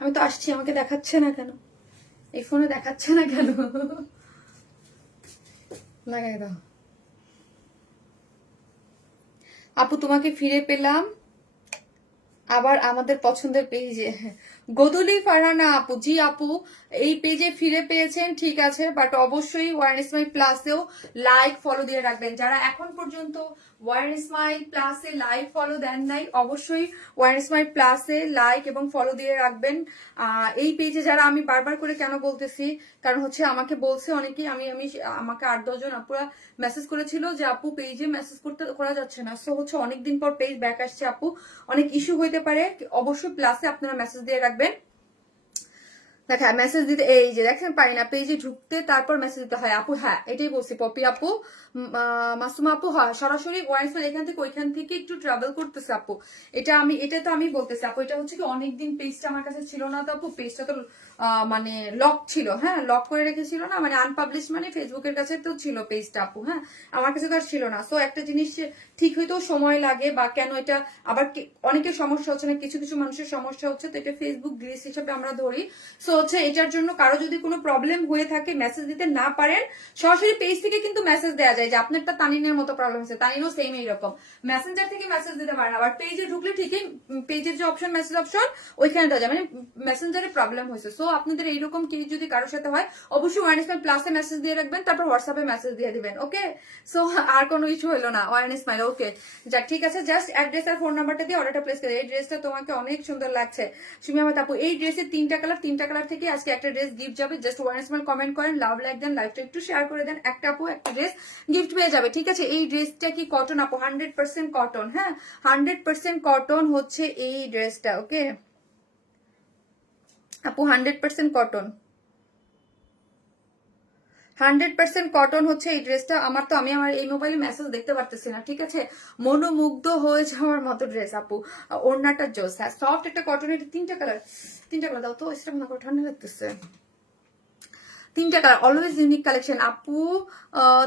আমি তো আসছি, আমাকে দেখাচ্ছে না কেন? এই ফোনে দেখাচ্ছে না কেন? লাগাই দাও। আপু তোমাকে ফিরে পেলাম আবার আমাদের পছন্দের পেজে। গোদুলি ফারহানা আপু, জি আপু এই পেজে ফিরে পেয়েছেন, ঠিক আছে, বাট অবশ্যই ওয়ার স্মাইল প্লাসেও লাইক ফলো দিয়ে রাখবেন। যারা এখন পর্যন্ত ওয়ার স্মাইল প্লাসে লাইক ফলো দেন নাই, অবশ্যই ওয়ার স্মাইল প্লাসে লাইক এবং ফলো দিয়ে রাখবেন। এই পেজে যারা, আমি বারবার করে কেন বলতেছি, কারণ হচ্ছে আমাকে বলছে অনেকেই, আমাকে 8-10 জন আপুরা মেসেজ করেছিল যে আপু পেজে মেসেজ করা যাচ্ছে না। সো হচ্ছে অনেকদিন পর পেজ ব্যাক আসছে আপু, অনেক ইস্যু হইতে পারে, অবশ্যই প্লাসে আপনারা মেসেজ দিয়ে রাখবেন। দেখা মেসেজ দিতে, এই যে দেখেন পারি না পেজে ঢুকতে, তারপর মেসেজ দিতে হয় আপু। হ্যাঁ এটাই বলছি পপি আপু, মাসুমা আপু, হয় সরাসরি ওয়াইফাই এখান থেকে ওইখান থেকে একটু ট্রাভেল করতেছে আপু। এটা তো আমি বলতেছি আপু, এটা হচ্ছে কি অনেকদিন পেজটা আমার কাছে ছিল না তো আপু, পেজটা তো মানে লক ছিল, হ্যাঁ লক করে রেখেছিল না, মানে আনপাবলিশ, মানে ফেসবুকের কাছে তো ছিল পেজটা আপু, হ্যাঁ আমার কাছে তো আর ছিল না। সো একটা জিনিস ঠিক হইতেও সময় লাগে, বা কেন এটা আবার অনেকের সমস্যা হচ্ছে না, কিছু কিছু মানুষের সমস্যা হচ্ছে, তো এটা ফেসবুক গ্লিচ হিসেবে আমরা ধরি। সো হচ্ছে এটার জন্য কারো যদি কোনো প্রবলেম হয়ে থাকে, মেসেজ দিতে না পারেন, সরাসরি পেজ থেকে কিন্তু মেসেজ দেওয়া যায়, যে আপনারটা তানিনের মতো প্রবলেম হচ্ছে, তানিনও সেম এইরকম মেসেঞ্জার থেকে মেসেজ দিতে পারেন। আবার পেজে ঢুকলে ঠিকই পেজের যে অপশন, মেসেজ অপশন, ওইখানে দেওয়া যায়, মানে মেসেঞ্জারে প্রবলেম হয়েছে। সো আপনাদের এইরকম কেস যদি কারোর সাথে হয়, অবশ্যই ওয়ারনেস মাইল প্লাসে মেসেজ দিয়ে রাখবেন, তারপর হোয়াটসঅ্যাপে মেসেজ দিয়ে দিবেন। ওকে, সো আর কোনো ইস্যু হলো না, ওয়ারনেস মাইল। ওকে যাক, ঠিক আছে, জাস্ট অ্যাড্রেস আর ফোন নাম্বারটা দিয়ে অর্ডারটা প্লেস করে। এই ড্রেসটা তোমাকে অনেক সুন্দর লাগছে সুমি আহমেদ আপু। এই ড্রেসের 3টা কালার থেকে আজকে একটা ড্রেস গিফট যাবে। জাস্ট ওয়ারনেস মাইল কমেন্ট করেন, লাভ লাইক দেন, লাইভটা একটু শেয়ার করে দেন, একটা আপু একটা ড্রেস গিফট পেয়ে যাবে, ঠিক আছে। এই ড্রেসটা কি কটন আপু? 100% কটন, হ্যাঁ 100% কটন হচ্ছে এই ড্রেসটা। ওকে আপু 100% কটন, 100% কটন হচ্ছে এই ড্রেসটা। আমি আমার এই মোবাইলে মেসেজ দেখতে পারতেছি না, ঠিক আছে, মনোমুগ্ধ হয়ে যাওয়ার মতো ড্রেস আপু। ওড়নাটা জোস, হ্যাঁ সফট একটা কটনের 3টা কালার দাও তো, এটা মনে করো ঠান্ডা লাগতেছে। 3টা কালার, অলওয়েজ ইউনিক কালেকশন আপু।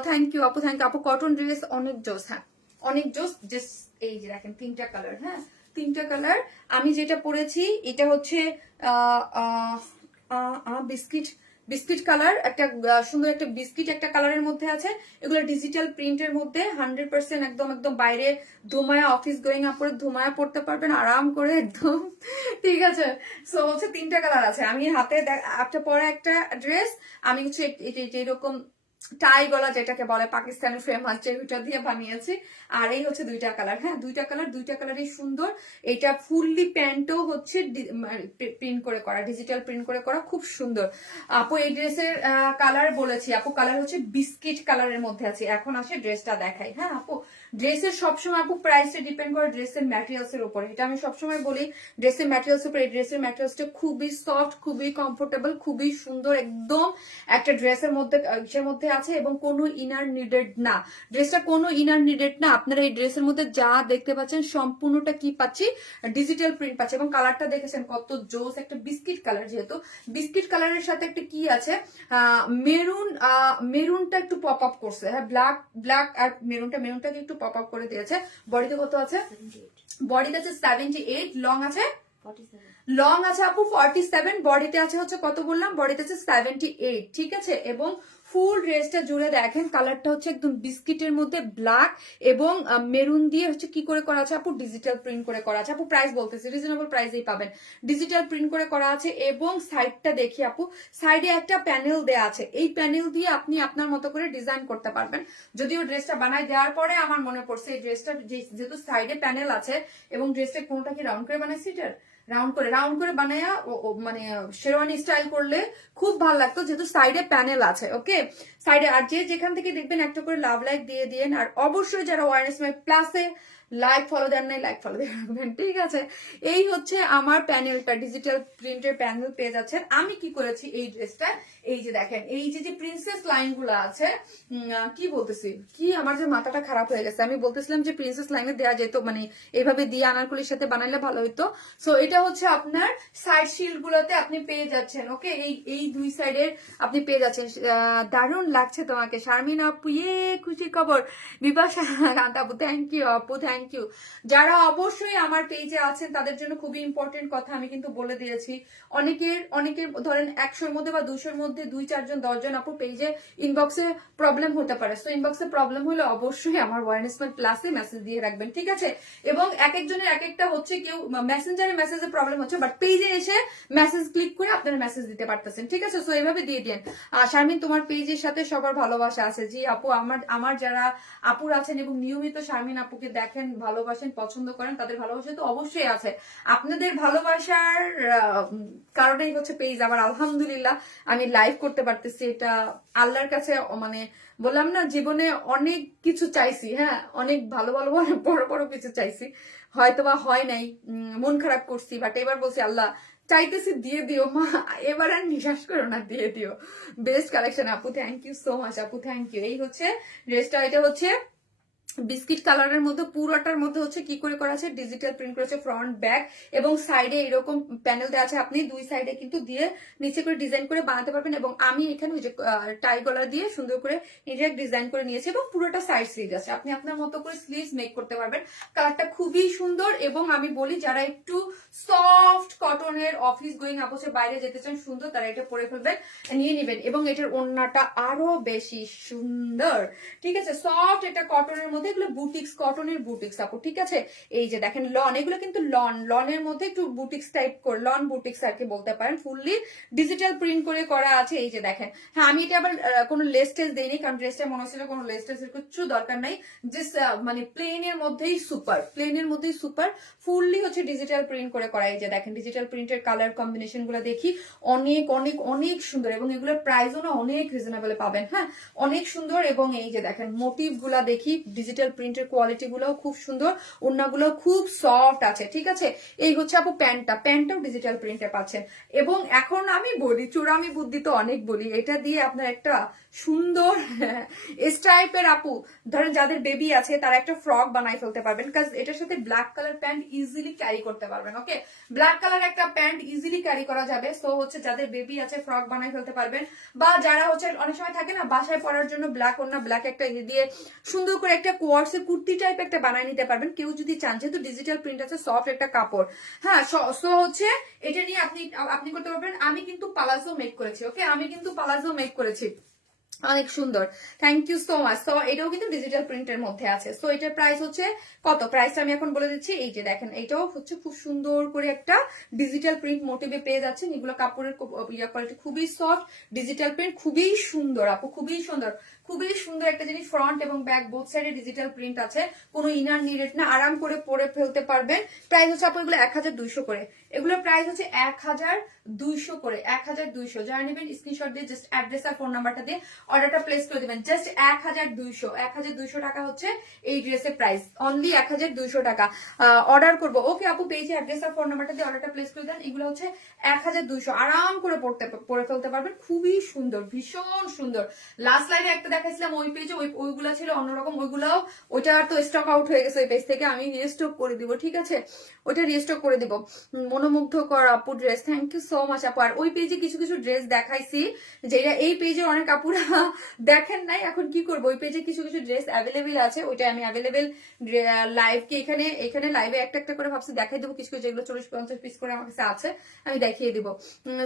থ্যাংক ইউ আপু, থ্যাংক ইউ আপু। কটন ড্রেস অনেক জোস, হ্যাঁ অনেক জোস। জাস্ট এই যে দেখেন 3টা কালার, হ্যাঁ 3টা কালার। আমি যেটা পরেছি এটা হচ্ছে বিস্কিট বিস্কিট কালার, একটা সুন্দর একটা বিস্কিট একটা কালারের মধ্যে আছে। এগুলো ডিজিটাল প্রিন্টের মধ্যে 100% একদম একদম বাইরে ধুমায়া, অফিস গোয়িং আপ করে ধুমায়া পড়তে পারবেন আরাম করে একদম, ঠিক আছে। সো হচ্ছে 3টা কালার আছে। আমি হাতে একটা পরে একটা ড্রেস, আমি হচ্ছে এরকম টাই গলা যেটাকে বলে পাকিস্তানি ফেমাস, যেটা দিয়ে বানিয়েছি। আর এই হচ্ছে 2টা কালার, হ্যাঁ 2টা কালারই সুন্দর। এটা ফুললি প্যান্টও হচ্ছে প্রিন্ট করে করা, ডিজিটাল প্রিন্ট করে করা, খুব সুন্দর আপু। এই ড্রেসের কালার বলেছি আপু, কালার হচ্ছে বিস্কিট কালারের মধ্যে আছে। এখন আসে ড্রেসটা দেখাই, হ্যাঁ আপু। ড্রেসের সবসময় আপু প্রাইসটা ডিপেন্ড করে ড্রেসের ম্যাটেরিয়ালস এর উপরে, এটা আমি সবসময় বলি। ড্রেসের ম্যাটেরিয়ালস উপরে, এই ড্রেসের ম্যাটেরিয়ালসটা খুবই সফট, খুবই কমফোর্টেবল, খুবই সুন্দর, একদম একটা ড্রেসের মধ্যে আছে, এবং কোনো ইনার নিডেড না। ড্রেসটা কোনো ইনার নিডেড না। আপনারা এই ড্রেসের মধ্যে যা দেখতে পাচ্ছেন সম্পূর্ণটা কি পাচ্ছি, ডিজিটাল প্রিন্ট পাচ্ছি। এবং কালারটা দেখেছেন কত জোস, একটা বিস্কিট কালার, যেহেতু বিস্কিট কালারের সাথে একটা কি আছে, মেরুনটা একটু পপ আপ করছে, হ্যাঁ ব্ল্যাক আর মেরুনটাকে একটু পপ আপ করে দিয়েছে। বডিতে কত আছে? বডিতে আছে 78, লং আছে আপু 47, বডিতে আছে হচ্ছে কত বললাম, বডিতে আছে 78, ঠিক আছে। এবং ফুল ড্রেসটা জুড়ে দেখেন কালারটা হচ্ছে একদম বিস্কিটের মধ্যে ব্ল্যাক এবং মেরুন দিয়ে হচ্ছে কি করে করা আছে আপু, ডিজিটাল প্রিন্ট করে করা আছে আপু। প্রাইস বলতেছি রিজনেবল প্রাইসেই পাবেন, ডিজিটাল প্রিন্ট করে করা আছে। এবং সাইডটা দেখি আপু, সাইডে একটা প্যানেল দেয়া আছে, এই প্যানেল দিয়ে আপনি আপনার মতো করে ডিজাইন করতে পারবেন। যদিও ড্রেসটা বানাই দেওয়ার পরে আমার মনে পড়ছে এই ড্রেসটা যেহেতু সাইডে প্যানেল আছে, এবং ড্রেসটা কোনোটা কি রাউন্ড করে বানাইছি, এটার রাউন্ড করে বানায়া মানে শেরওয়ানি স্টাইল করলে খুব ভালো লাগতো, যেহেতু সাইডে প্যানেল আছে। ওকে সাইডে, আর যেখান থেকে দেখবেন একটা করে লাভ লাইক দিয়ে দিয়েন। আর অবশ্যই যারা ওয়ারনেস মাই প্লাসে লাইক ফলো দেন নাই, লাইক ফলো দিয়ে রাখবেন, ঠিক আছে। এই হচ্ছে আমার প্যানেলটা, ডিজিটাল প্রিন্টের প্যানেল পেয়ে যাচ্ছেন। আমি কি করেছি এই ড্রেসটা, এই যে দেখেন এই যে প্রিন্সেস লাইন গুলো আছে, কি বলতেছি কি, আমার যে মাথাটা খারাপ হয়ে গেছে। আমি বলতেছিলাম যে প্রিন্সেস লাইনে দেওয়া যেত, মানে এইভাবে দিয়ে আনারকলির সাথে বানাইলে ভালো হইতো। সো এটা হচ্ছে আপনার সাইড শিল্ড গুলোতে আপনি পেয়ে যাচ্ছেন। ওকে এই 2 সাইডের আপনি পেয়ে যাচ্ছেন। দারুণ লাগছে তোমাকে শারমিন আপু, ইয়ে খুশি খবর। বিপাশা কান্ত আপু, থ্যাংক ইউ আপু, থ্যাংক থ্যাংক ইউ। যারা অবশ্যই আমার পেজে আছেন তাদের জন্য খুবই ইম্পর্টেন্ট কথা আমি কিন্তু বলে দিয়েছি। অনেকের ধরেন 100-র মধ্যে বা 200-র মধ্যে 2-4 জন 10 জন আপু পেজে ইনবক্সে প্রবলেম হতে পারে। তো ইনবক্সে প্রবলেম হলে অবশ্যই আমার ওয়ারনেস মাইল প্লাসে মেসেজ দিয়ে রাখবেন, ঠিক আছে? এবং এক একজনের এক একটা হচ্ছে, কেউ মেসেঞ্জারে মেসেজে প্রবলেম হচ্ছে, বাট পেজে এসে মেসেজ ক্লিক করে আপনারা মেসেজ দিতে পারতেছেন, ঠিক আছে? সো এইভাবে দিয়ে দেন। শারমিন, তোমার পেজের সাথে সবার ভালোবাসা আছে। জি আপু, আমার যারা আপুর আছেন এবং নিয়মিত শারমিন আপুকে দেখেন, ভালোবাসেন, পছন্দ করেন, তাদের ভালোবাসা তো অবশ্যই আছে। আপনাদের ভালোবাসার কারণেই হচ্ছে পেজ আবার আলহামদুলিল্লাহ আমি লাইভ করতে পারতেছি। এটা আল্লাহর কাছে মানে বললাম না, জীবনে অনেক কিছু চাইছি, হ্যাঁ, অনেক ভালো ভালো বড় বড় কিছু চাইছি, হয়তোবা হয় নাই, মন খারাপ করছি, বাট এবার বলছি আল্লাহ চাইতেছি দিয়ে দিও মা, এবার আর নিঃশ্বাস করো না, দিয়ে দিও। বেস্ট কালেকশন আপু, থ্যাংক ইউ সো মাচ আপু, থ্যাংক ইউ। এই হচ্ছে ড্রেসটা, এটা হচ্ছে বিস্কিট কালারের মধ্যে, পুরোটার মধ্যে হচ্ছে কি করে করা আছে, ডিজিটাল প্রিন্ট করেছে ফ্রন্ট ব্যাক, এবং সাইডে এরকম প্যানেল দেওয়া আছে, আপনি দুই সাইডে কিন্তু দিয়ে নিচে করে ডিজাইন করে বানাতে পারবেন। এবং আমি এখানে ওই যে টাই গলা দিয়ে সুন্দর করে নিজে ডিজাইন করে নিয়েছি, এবং পুরোটা সাইড স্লিভ আছে, আপনি আপনার মতো করে স্লিভস মেক করতে পারবেন। কালারটা খুবই সুন্দর। এবং আমি বলি যারা একটু সফট কটনের অফিস গোয়িং আপসে বাইরে যেতে চান সুন্দর, তারা এটা পরে ফেলবেন, নিয়ে নেবেন। এবং এটার ওড়নাটা আরো বেশি সুন্দর, ঠিক আছে? সফট এটা কটনের মধ্যে, এগুলো বুটিক্স, কটনের বুটিক্স আপু, ঠিক আছে? এই যে দেখেন লন, এগুলো কিন্তু লনের মধ্যে একটু বুটিক্স টাইপ করে, লন বুটিক্স আর কি বলতে পারেন। ফুললি ডিজিটাল প্রিন্ট করে করা আছে, এই যে দেখেন। হ্যাঁ, আমি এটা আবার কোনো লেস টেস দেইনি, কারণ ড্রেসটা মনে হচ্ছিল কোনো লেস টেসের কিছু দরকার নাই, জাস্ট মানে প্লেনের মধ্যেই সুপার, প্লেনের মধ্যেই সুপার, ফুললি হচ্ছে ডিজিটাল প্রিন্ট করে করা। এই যে দেখেন ডিজিটাল প্রিন্টের কালার কম্বিনেশন গুলো দেখি, অনেক অনেক অনেক সুন্দর, এবং এগুলোর প্রাইসও না অনেক রিজনেবল পাবেন, হ্যাঁ, অনেক সুন্দর। এবং এই যে দেখেন মোটিভ গুলা দেখি, ডিজিটাল প্রিন্টের কোয়ালিটি গুলোও খুব সুন্দর, ওড়নাগুলো খুব সফট আছে, ঠিক আছে? এই হচ্ছে আপু প্যান্টটাও ডিজিটাল প্রিন্টে পাচ্ছেন। এবং এখন আমি বলি, চূড়ামি বুদ্ধি তো অনেক বলি, এটা দিয়ে আপনার একটা সুন্দর স্ট্রাইপের আপু, ধরেন যাদের বেবি আছে তারা একটা ফ্রক বানাই ফেলতে পারবেন, কাজ এটার সাথে black colour pant easily carry করতে পারবেন। ওকে, ব্ল্যাক কালার একটা প্যান্ট ইজিলি ক্যারি করা যাবে। সো হচ্ছে যাদের বেবি আছে ফ্রক বানাই ফেলতে পারবেন, বা যারা হচ্ছে অনেক সময় থাকে না বাসায় পরার জন্য ব্ল্যাক ওড়না, ব্ল্যাক একটা দিয়ে সুন্দর করে একটা কোয়ার্সের কুর্তি টাইপ একটা বানাই নিতে পারবেন কেউ যদি চান, যেহেতু ডিজিটাল প্রিন্ট আছে, সফট একটা কাপড়, হ্যাঁ। সো হচ্ছে এটা নিয়ে আপনি করতে পারবেন। আমি কিন্তু পালাজো মেক করেছি, ওকে, আমি কিন্তু পালাজো মেক করেছি, অনেক সুন্দর, থ্যাংক ইউ সো মাচ। তো এটাও কিন্তু ডিজিটাল প্রিন্টের মধ্যে আছে। সো এটার প্রাইস হচ্ছে কত, প্রাইসটা আমি এখন বলে দিচ্ছি। এই যে দেখেন, এটাও হচ্ছে খুব সুন্দর করে একটা ডিজিটাল প্রিন্ট মোটিভে পেয়ে যাচ্ছেন। এগুলো কাপড়ের কোয়ালিটি খুবই সফট, ডিজিটাল প্রিন্ট খুবই সুন্দর আপু, খুবই সুন্দর, খুবই সুন্দর একটা জিনিস। ফ্রন্ট এবং ব্যাক বোথ সাইডে ডিজিটাল প্রিন্ট আছে, কোনো ইনার নিডেড না, আরাম করে পরে ফেলতে পারবেন। প্রাইস হচ্ছে আপু এগুলো 1200 করে, এগুলোর প্রাইস হচ্ছে 1200 করে, 1200। যারা নেবেন স্ক্রিনশট দিয়ে জাস্ট অ্যাড্রেস আর ফোন নাম্বারটা দিয়ে অর্ডারটা প্লেস করে দিবেন। জাস্ট 1200 টাকা হচ্ছে এই ড্রেসের প্রাইস, অনলি 1200 টাকা। অর্ডার করবো, ওকে আপু, পেজে অ্যাড্রেস আর ফোন নাম্বারটা দিয়ে অর্ডারটা প্লেস করে দেন। এগুলো হচ্ছে 1200, আরাম করে পরে ফেলতে পারবেন, খুবই সুন্দর, ভীষণ সুন্দর। লাস্ট লাইনে একটা দেখাইছিলাম ওই পেজে, ওইগুলো ছিল অন্যরকম, ওইগুলাও ওইটা তো স্টক আউট হয়ে গেছে ওই পেজ থেকে, আমি রিস্টক করে দিব, ঠিক আছে? ওইটা রিস্টক করে দিব। মনোমুগ্ধকর আপু dress, thank you so much আপু। আর ওই পেজে কিছু কিছু ড্রেস দেখাইছি যেটা এই পেজে অনেক আপুরা দেখেন নাই, এখন কি করবো, ওই পেজে কিছু কিছু ড্রেস অ্যাভেলেবেল আছে, ওইটা আমি অ্যাভেলেবেল লাইভকে এখানে লাইভে একটা একটা করে ভাবছি দেখাই দেবো, কিছু কিছু যেগুলো 40-50 পিস করে আমার কাছে আছে আমি দেখিয়ে দিব।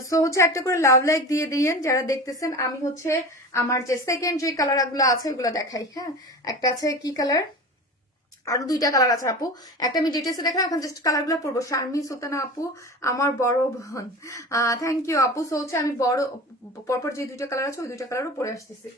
সো হচ্ছে একটা করে লাভ লাইক দিয়ে দিয়েন যারা দেখতেছেন। আমি হচ্ছে আমার যে সেকেন্ড যে কালার গুলো আছে ওইগুলো দেখাই, হ্যাঁ। একটা আছে কি কালার, আরো দুইটা কালার আছে আপু, একটা আমি ডিটেলসে দেখলাম, এখন জাস্ট কালার গুলো পড়বো। শারমি সুলতানা আপু, আমার বড় বোন, থ্যাংক ইউ আপু। সো হচ্ছে আমি বড় পরপর যে দুইটা কালার আছে ওই দুইটা কালারও পরে আসতেছি।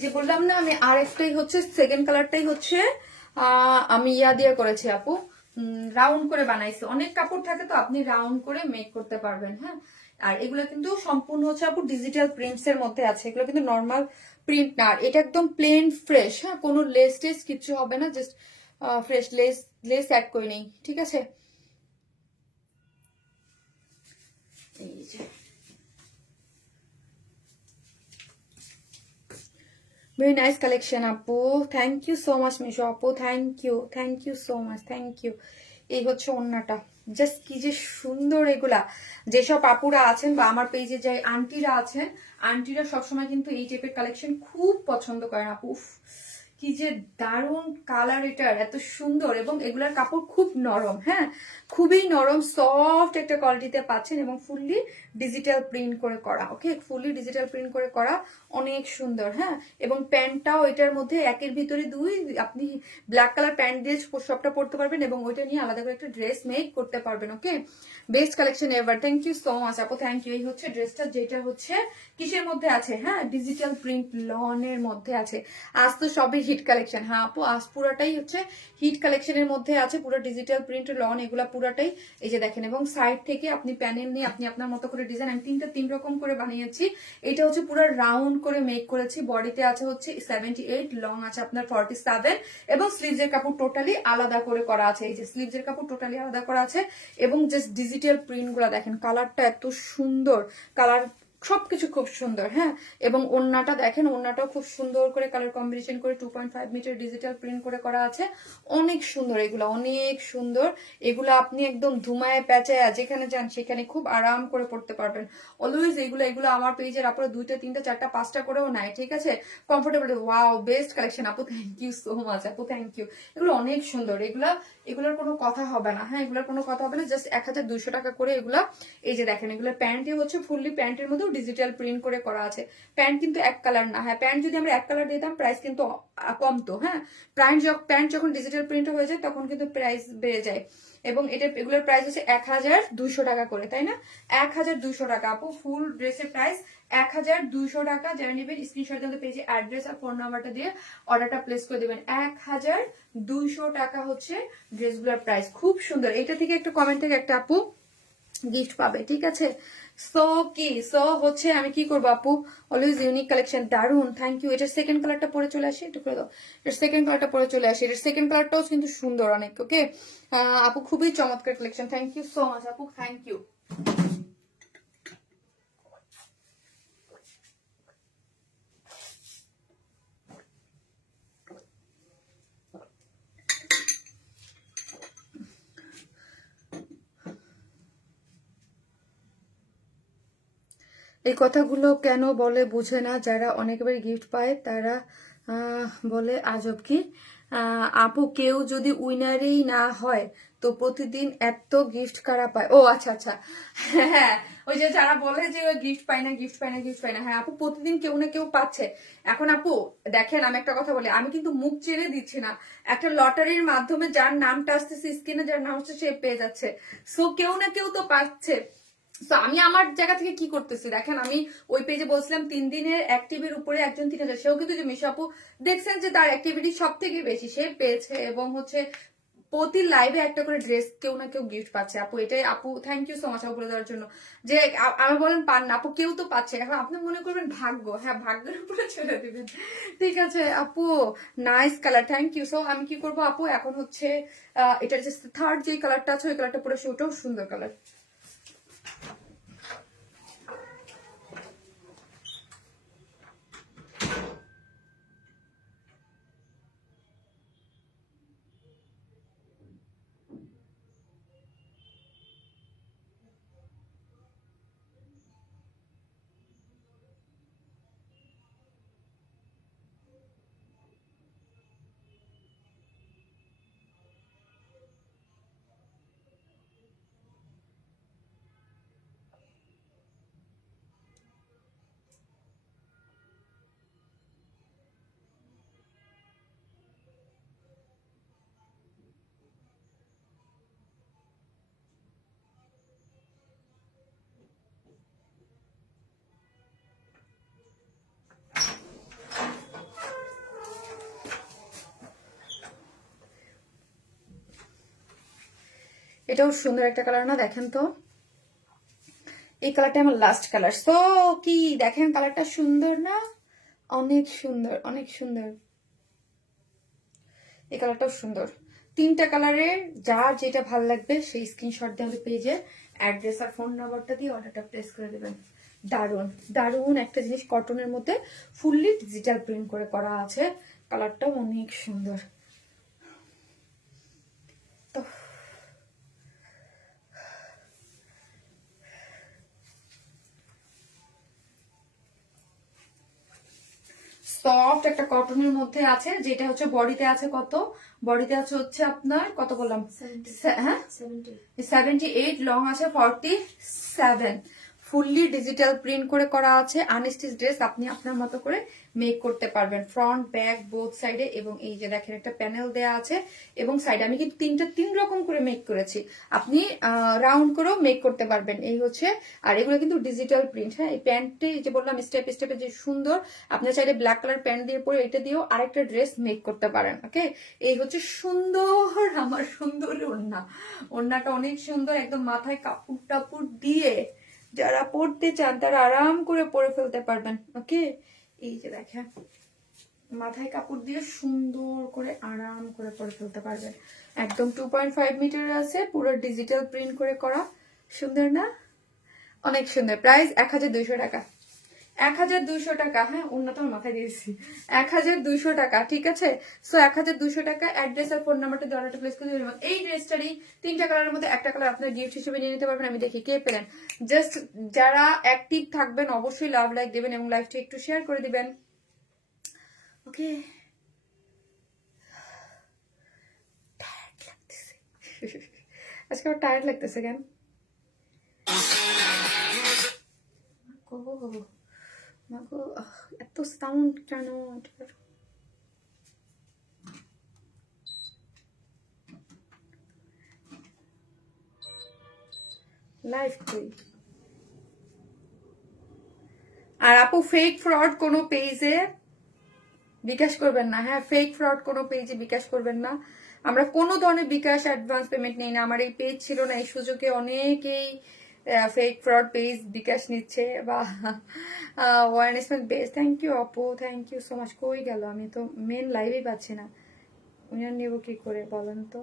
যে বললাম না আমি আর একটাই হচ্ছে সেকেন্ড কালারটাই হচ্ছে আমি ইয়া দিয়ে করেছি আপু, রাউন্ড করে বানাইছি। অনেক কাপড় থাকে তো আপনি রাউন্ড করে মেক করতে পারবেন। হ্যাঁ, আর এগুলো কিন্তু সম্পূর্ণ হচ্ছে আপু ডিজিটাল প্রিন্টস এর মধ্যে আছে, এগুলো কিন্তু নর্মাল প্রিন্ট না। আর এটা একদম প্লেন ফ্রেশ, হ্যাঁ, কোনো লেস টেস কিচ্ছু হবে না, just fresh less less add করে নেই, ঠিক আছে। এই যে very nice collection আপু, thank you so much Misho আপু, thank you so much, thank you. এই হচ্ছে ওড়নাটা, জাস্ট কি যে সুন্দর এগুলা। যেসব আপুরা আছেন বা আমার পেজে যে আন্টিরা আছেন, আন্টিরা সবসময় কিন্তু এই টাইপের কালেকশন খুব পছন্দ করেন আপু। উফ, কি যে দারুণ কালার এটার, এত সুন্দর, এবং এগুলার কাপড় খুব নরম, হ্যাঁ, খুবই নরম সফট একটা কোয়ালিটিতে পাচ্ছেন, এবং ফুললি ডিজিটাল প্রিন্ট করে করা। ওকে, ফুললি ডিজিটাল প্রিন্ট করে করা, অনেক সুন্দর। হ্যাঁ, এবং প্যান্টটাও এটার মধ্যে একের ভিতরে দুই, আপনি ব্ল্যাক কালার প্যান্ট দিয়ে সবটা পরতে পারবেন এবং ওইটা নিয়ে আলাদা করে একটা ড্রেস মেক করতে পারবেন। Okay, best collection ever, thank you so much আপু, থ্যাংক ইউ। এই হচ্ছে ড্রেসটা, যেটা হচ্ছে কিসের মধ্যে আছে, হ্যাঁ, ডিজিটাল প্রিন্ট লনের মধ্যে আছে। আজ তো সবই হিট কালেকশন। হ্যাঁ আপু, আজ পুরাটাই হচ্ছে হিট কালেকশনের মধ্যে আছে, পুরো ডিজিটাল প্রিন্ট লন, এগুলা পুরাটাই। এই যে দেখেন, এবং সাইড থেকে আপনি প্যানেল নিয়ে আপনি আপনার মতো করে ডিজাইন, আমি তিন রকম করে বানিয়েছি। এটা হচ্ছে পুরো রাউন্ড করে মেক করেছি। বডিতে আছে হচ্ছে 78, লং আছে আপনার 47, এবং স্লিভসের কাপড় টোটালি আলাদা করে করা আছে। এই যে স্লিভসের কাপড় টোটালি আলাদা করা আছে, এবং জাস্ট ডিজিটাল প্রিন্ট গুলা দেখেন, কালারটা এত সুন্দর, কালার সবকিছু খুব সুন্দর। হ্যাঁ, এবং ওড়নাটা দেখেন, ওড়নাটাও খুব সুন্দর করে কালার কম্বিনেশন করে 2.5 মিটার ডিজিটাল প্রিন্ট করে করা আছে, অনেক সুন্দর এগুলো, অনেক সুন্দর। এগুলো আপনি একদম ধুমায় প্যাচায় যেখানে যান সেখানে খুব আরাম করে পড়তে পারবেন। অলওয়েজ এগুলো আমার পেজের আপনার 2টা 3টা 4টা 5টা করেও নাই, ঠিক আছে, কমফোর্টেবল। ওয়াও, বেস্ট কালেকশন আপু, থ্যাংক ইউ সো মাচ আপু, থ্যাংক ইউ। এগুলো অনেক সুন্দর, এগুলোর কোনো কথা হবে না। হ্যাঁ, এগুলোর কোনো কথা হবে না, জাস্ট 1200 টাকা করে এগুলা। এই যে দেখেন, এগুলো প্যান্টই হচ্ছে ফুললি প্যান্টের মধ্যেও ডিজিটাল প্রিন্ট করে করা আছে। প্যান্ট কিন্তু এক কালার না। হ্যাঁ, প্যান্ট যদি আমরা এক কালার দিতাম প্রাইস কিন্তু কমতো। হ্যাঁ, প্যান্ট যখন ডিজিটাল প্রিন্ট হয়ে যায় তখন কিন্তু প্রাইস বেড়ে যায়। এবং এগুলোর প্রাইস হচ্ছে 1200 টাকা করে, তাই না? 1200 টাকা আপু, ফুল ড্রেসের প্রাইস 1200 টাকা। যারা নেবেন স্ক্রিনশট দিয়ে পেজে অ্যাড্রেস আর ফোন নাম্বারটা দিয়ে অর্ডারটা প্লেস করে দেবেন। 1200 টাকা হচ্ছে ড্রেসগুলোর প্রাইস। খুব সুন্দর। এটা থেকে একটা কমেন্ট থেকে একটা আপু গিফট পাবে, ঠিক আছে। সো হচ্ছে আমি কি করবো আপু, অলওয়েজ ইউনিক কালেকশন, দারুন, থ্যাংক ইউ। এটার সেকেন্ড কালারটা পরে চলে আসি, একটু করে দাও। এটার সেকেন্ড কালারটা পরে চলে আসি, এটার সেকেন্ড কালারটাও কিন্তু সুন্দর অনেক। ওকে আপু, খুবই চমৎকার collection, thank you so much আপু, থ্যাংক ইউ। এই কথাগুলো কেন বলে বুঝে না যারা অনেকবার গিফট পায়, তারা বলে আজব কি। আপু, কেউ যদি উইনারই না হয় তো প্রতিদিন এত গিফট কারা পায়? ও আচ্ছা আচ্ছা, হ্যাঁ, ওই যে যারা বলে যে গিফট পায় না, গিফট পায় না, গিফট পায় না, হ্যাঁ আপু, প্রতিদিন কেউ না কেউ পাচ্ছে। এখন আপু দেখেন, আমি একটা কথা বলি, আমি কিন্তু মুখ চেনে দিচ্ছি না, একটা লটারির মাধ্যমে যার নামটা আসতেছে স্ক্রিনে, যার নাম হচ্ছে সে পেয়ে যাচ্ছে। সো কেউ না কেউ তো পাচ্ছে। তো আমি আমার জায়গা থেকে কি করতেছি দেখেন, আমি ওই পেজে বলছিলাম 3 দিনের অ্যাক্টিভের উপরে একজন 3000, সেও কিন্তু যে মিশু আপু দেখছেন যে তার অ্যাক্টিভিটি সব থেকে বেশি সে পেয়েছে, এবং হচ্ছে প্রতি লাইভে একটা করে ড্রেস কেউ না কেউ গিফট পাচ্ছে। আপু এটাই আপু, থ্যাংক ইউ সো মাচ আপু বলে দেওয়ার জন্য, যে আমি বলেন পান না আপু, কেউ তো পাচ্ছে। এখন আপনি মনে করবেন ভাগ্য, হ্যাঁ, ভাগ্যের উপরে ছেড়ে দিবেন, ঠিক আছে আপু। Nice colour, thank you. So আমি কি করবো আপু, এখন হচ্ছে এটার যে থার্ড যে কালারটা আছে ওই কালারটা পরে, সেটাও সুন্দর কালার। এটাও সুন্দর একটা কালার না, দেখেন তো এই কালারটা আমার লাস্ট কালার। সো কি দেখেন কালারটা সুন্দর না, অনেক সুন্দর অনেক সুন্দর। এই কালারটাও সুন্দর। তিনটা কালারের যার যেটা ভালো লাগবে সেই স্ক্রিনশট দিয়ে আমাদের পেজে অ্যাড্রেস আর ফোন নাম্বারটা দিয়ে অর্ডারটা প্লেস করে দেবেন। দারুন দারুন একটা জিনিস, কটনের মধ্যে ফুললি ডিজিটাল প্রিন্ট করে করা আছে, কালারটাও অনেক সুন্দর। তো সফট একটা কটনের মধ্যে আছে, যেটা হচ্ছে বডিতে আছে কত, বডিতে আছে হচ্ছে আপনার কত বললাম, হ্যাঁ 78, লং আছে 47, ফুললি ডিজিটাল প্রিন্ট করে করা আছে। আনস্টিচ ড্রেস আপনি আপনার মতো করে মেক করতে পারবেন, ফ্রন্ট ব্যাক বোথ সাইডে। এবং এই যে দেখেন একটা প্যানেল দেয়া আছে এবং সাইডে আমি কিন্তু তিন রকম করে মেক করেছি, আপনি রাউন্ড করেও মেক করতে পারবেন। এই হচ্ছে, আর এগুলো কিন্তু ডিজিটাল প্রিন্ট। হ্যাঁ, এই প্যান্টে যে বললাম স্টেপ স্টেপে যে সুন্দর, আপনি চাইলে ব্ল্যাক কালার প্যান্ট দিয়ে পরে এটা দিয়েও আরেকটা ড্রেস মেক করতে পারেন। ওকে, এই হচ্ছে সুন্দর আমার সুন্দর ওড়না, ওড়নাটা অনেক সুন্দর, একদম মাথায় কাপড় টাপুর দিয়ে যারা পড়তে চান তারা আরাম করে পরে ফেলতে পারবেন। ওকে, এই যে দেখেন মাথায় কাপড় দিয়ে সুন্দর করে আরাম করে পরে ফেলতে পারবেন। একদম 2.5 মিটার আছে, পুরো ডিজিটাল প্রিন্ট করে করা, সুন্দর না, অনেক সুন্দর। প্রাইস 1200 টাকা, 1200 টাকা। হ্যাঁ, অন্যটা মাথায় দিয়েছি, 1200 টাকা, ঠিক আছে। সো 1200 টাকা, অ্যাড্রেস আর ফোন নাম্বারটা দিয়ে অর্ডারটা প্লেস করে দেবেন। এই ড্রেসটারই তিনটা কালারের মধ্যে একটা কালার আপনার গিফট হিসেবে নিয়ে নিতে পারবেন। আমি দেখি কে পেলেন। জাস্ট যারা অ্যাক্টিভ থাকবেন অবশ্যই লাভ লাইক দেবেন এবং লাইভটা একটু শেয়ার করে দিবেন। ওকে, আজকে আমার টায়ার্ড লাগতেছে কেন? মাগো, এত সাউন্ড কেন? লাইভ কই? আর আপু ফেক ফ্রড কোনো পেজে বিকাশ করবেন না। হ্যাঁ, ফেক ফ্রড কোনো পেজে বিকাশ করবেন না। আমরা কোনো ধরনের বিকাশ অ্যাডভান্স পেমেন্ট নেই না। আমার এই পেজ ছিল না, এই সুযোগে অনেকেই ফেক ফ্রড পেজ বিকাশ নিচ্ছে বা ওয়ারনেসমেন্ট বেস। থ্যাংক ইউ আপু, থ্যাংক ইউ সো মাচ। কই গেল? আমি তো মেন লাইভেই পাচ্ছি না। উনি নেব কি করে বলেন তো?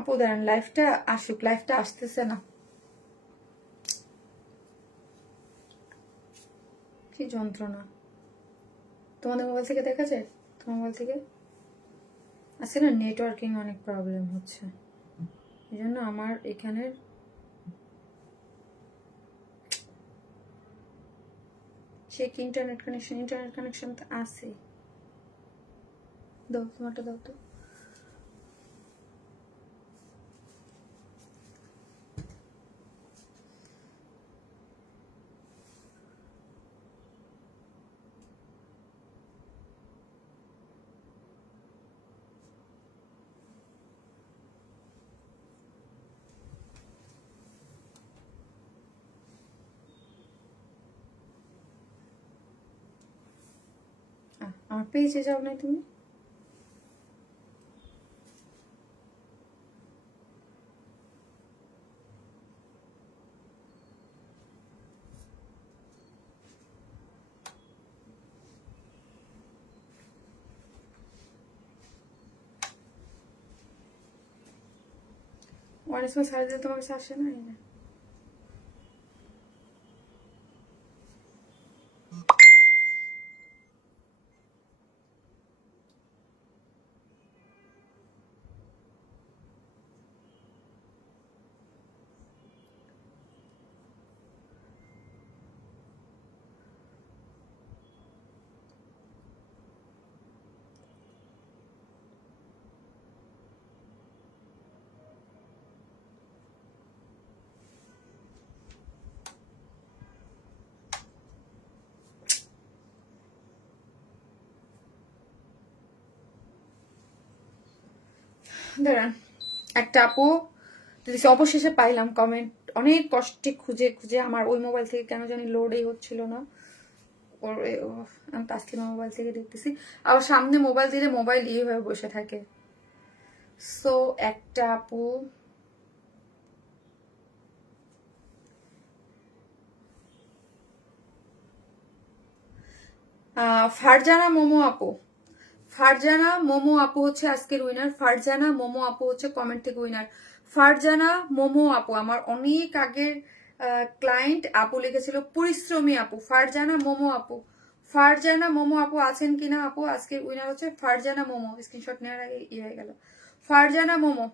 আপু দাঁড়ান, লাইফটা আসুক, লাইফটা আসতেছে না, কি যন্ত্রণা। তোমাদের মোবাইল থেকে দেখা যায়? তোমার মোবাইল থেকে আছে না, নেটওয়ার্কিং অনেক প্রবলেম হচ্ছে, এই জন্য আমার এখানের চেক ইন্টারনেট কানেকশন তো আছে। দাও তোমারটা, দাও তো। আমার পেজে যাও না তুমি? অনেক সময় সারা দিন তোমার কাছে আসে না, এই না। দাঁড়ান, একটা আপু অবশেষে পাইলাম কমেন্ট, অনেক কষ্টে খুঁজে খুঁজে আমার ওই মোবাইল থেকে কেন জানি লোডই হচ্ছিল না। ওর আমি তাসলিমা মোবাইল থেকে দেখতেছি, আবার সামনে মোবাইল দিলে মোবাইল হয়ে বসে থাকে। সো একটা আপু ফারজানা মোমো আপু, ফারজানা মোমো আপু হচ্ছে আজকের উইনার। ফারজানা মোমো আপু হচ্ছে কমেন্ট থেকে উইনার। ফারজানা মোমো আপু আমার অনেক আগের ক্লায়েন্ট, আপু লিখেছিল পরিশ্রমী আপু। ফারজানা মোমো আপু, ফারজানা মোমো আপু আছেন কিনা আপু? আজকের উইনার হচ্ছে ফারজানা মোমো। স্ক্রিনশট নেওয়ার আগে হয়ে গেল। ফারজানা মোমো,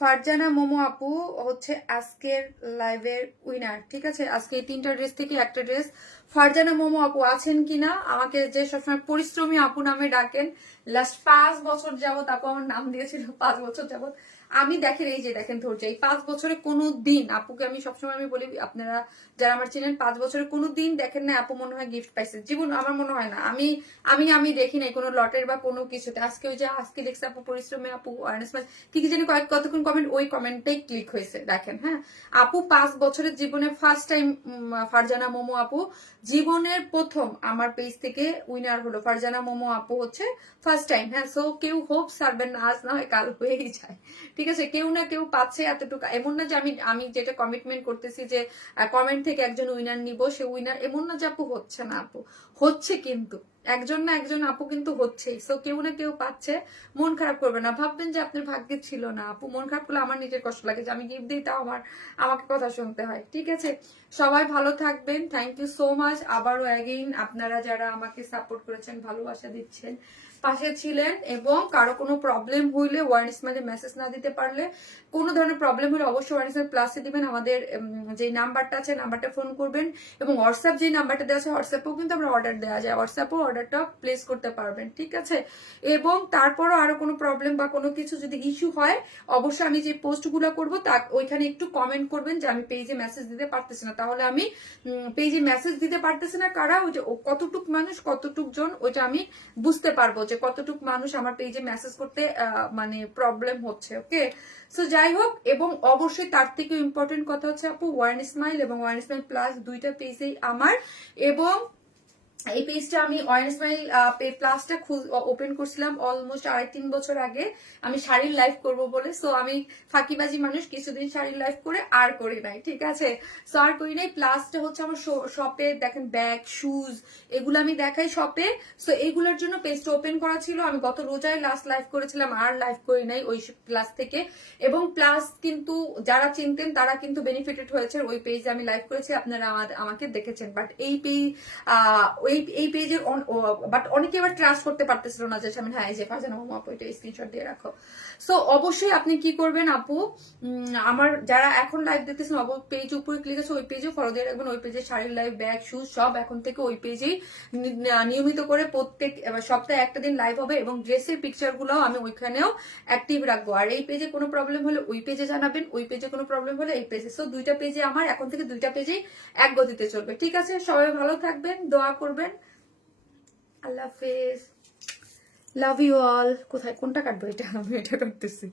ফারজানা মোমো আপু হচ্ছে আজকের লাইভের উইনার। ঠিক আছে, আজকে এই 3টা ড্রেস থেকে একটা ড্রেস। ফারজানা মোমো আপু আছেন কিনা? আমাকে যে সবসময় পরিশ্রমী আপু নামে ডাকেন, লাস্ট 5 বছর যাবত আপু আমার নাম দিয়েছিল, 5 বছর যাবত। আমি দেখেন, এই যে দেখেন ধৈর্য, এই 5 বছরে কোনো দিন আপুকে আমি সবসময় আমি বলি, আপনারা যারা আমার চিনেন, 5 বছরে কোনো দিন দেখেন না আপু মনে হয় গিফট পাইছে, জীবন আমার মনে হয় না। আমি আমি আমি দেখি নাই কোনো লটের বা কোনো কিছুতে। আজকে ওই যে আজকে দেখছি আপু পরিশ্রমী আপু আর্নেসমেন্ট কি কি জানি কতক্ষণ কমেন্ট, ওই কমেন্টটাই ক্লিক হয়েছে। দেখেন হ্যাঁ, আপু 5 বছরের জীবনে ফার্স্ট টাইম ফারজানা মোমো আপু জীবনের প্রথম আমার পেজ থেকে উইনার হলো। ফারজানা মোমো আপু হচ্ছে ফার্স্ট টাইম। হ্যাঁ, সো কেউ হোপ সারবেন না, আজ না হয় কাল হয়েই যায়। ঠিক আছে, কেউ না কেউ পাচ্ছে এতটুকু। এমন না যে আমি যেটা কমিটমেন্ট করতেছি যে কমেন্ট থেকে একজন উইনার নিব, সে উইনার এমন না যে আপু হচ্ছে না, আপু হচ্ছে, কিন্তু একজন না একজন আপু কিন্তু হচ্ছেই। সো কেউ না কেউ পাচ্ছে, মন খারাপ করবে না। ভাববেন যে আপনার ভাগ্যে ছিল না আপু, মন খারাপ করলে আমার নিজের কষ্ট লাগে যে আমি গিফট দিই তাও আমাকে কথা শুনতে হয়। ঠিক আছে, সবাই ভালো থাকবেন। থ্যাংক ইউ সো মাচ আবারও অ্যাগেইন, আপনারা যারা আমাকে সাপোর্ট করেছেন, ভালোবাসা দিচ্ছেন, পাশে ছিলেন। এবং কারো কোনো প্রবলেম হইলে ওয়ার্নিস মাঝে মেসেজ না দিতে পারলে, কোনো ধরনের প্রবলেম হলে অবশ্যই ওয়ার্নিস প্লাসে দিবেন। আমাদের যে নাম্বারটা আছে নাম্বারটা ফোন করবেন, এবং হোয়াটসঅ্যাপ যে নাম্বারটা দেওয়া আছে হোয়াটসঅ্যাপেও কিন্তু আমরা অর্ডার দেওয়া যায়, হোয়াটসঅ্যাপেও অর্ডারটা প্লেস করতে পারবেন। ঠিক আছে, এবং তারপরও আরো কোনো প্রবলেম বা কোনো কিছু যদি ইস্যু হয়, অবশ্যই আমি যে পোস্টগুলো করবো তা ওইখানে একটু কমেন্ট করবেন যে আমি পেজে মেসেজ দিতে পারতেছি না। তাহলে আমি পেজে মেসেজ দিতে পারতেছি না কারা, ওই যে কতটুক মানুষ কতটুক জন, ওইটা আমি বুঝতে পারবো যে কতটুক মানুষ আমার পেজে মেসেজ করতে মানে প্রবলেম হচ্ছে। ওকে, সো যাই হোক, এবং অবশ্যই তার থেকে ইম্পর্টেন্ট কথা হচ্ছে আপু, ওয়ার্ন স্মাইল এবং ওয়ার্ন স্মাইল প্লাস দুইটা পেজেই আমার। এবং এই পেজটা আমি ওয়ার্ন স্মাইল প্লাসটা ওপেন করছিলাম অলমোস্ট 2.5-3 বছর আগে, আমি শাড়ির লাইভ করব বলে। সো আমি ফাঁকিবাজি মানুষ, কিছুদিন শাড়ির লাইভ করে আর করি নাই। ঠিক আছে, সো আর করি নাই। প্লাসটা হচ্ছে আমার শপে দেখেন ব্যাগ শুজ এগুলো আমি দেখাই শপে। সো এইগুলোর জন্য পেজটা ওপেন করা ছিল। আমি গত রোজায় লাস্ট লাইভ করেছিলাম, আর লাইভ করি নাই ওই প্লাস থেকে। এবং প্লাস কিন্তু যারা চিনতেন তারা কিন্তু বেনিফিটেড হয়েছে, ওই পেজে আমি লাইভ করেছি, আপনারা আমাকে দেখেছেন। বাট এই পেজ এই পেজের বাট অনেকে এবার ট্রাস্ট করতে পারতেছিল না যে আমি হ্যাঁ এই যে ফারজানা মোমো আপু এটা স্ক্রিনশট দিয়ে রাখো। সো অবশ্যই আপনি কি করবেন আপু, আমার যারা এখন লাইভ দেখতেছেন পেজ উপরে ক্লিক আছে, ওই পেজেও ফলো দিয়ে রাখবেন। ওই পেজে শাড়ির লাইভ ব্যাগ শুজ সব এখন থেকে ওই পেজেই নিয়মিত করে প্রত্যেক সপ্তাহে একটা দিন লাইভ হবে, এবং ড্রেসের পিকচার গুলো আমি ওইখানেও অ্যাক্টিভ রাখবো। আর এই পেজে কোনো প্রবলেম হলে ওই পেজে জানাবেন, ওই পেজে কোনো প্রবলেম হলে এই পেজে। সো দুইটা পেজে আমার এখন থেকে দুইটা পেজেই এক গতিতে চলবে। ঠিক আছে, সবাই ভালো থাকবেন, দোয়া করবেন। আল্লাহ হাফেজ, লাভ ইউ অল। কোথায় কোনটা কাটবো, এটা আমি এটা করতেছি।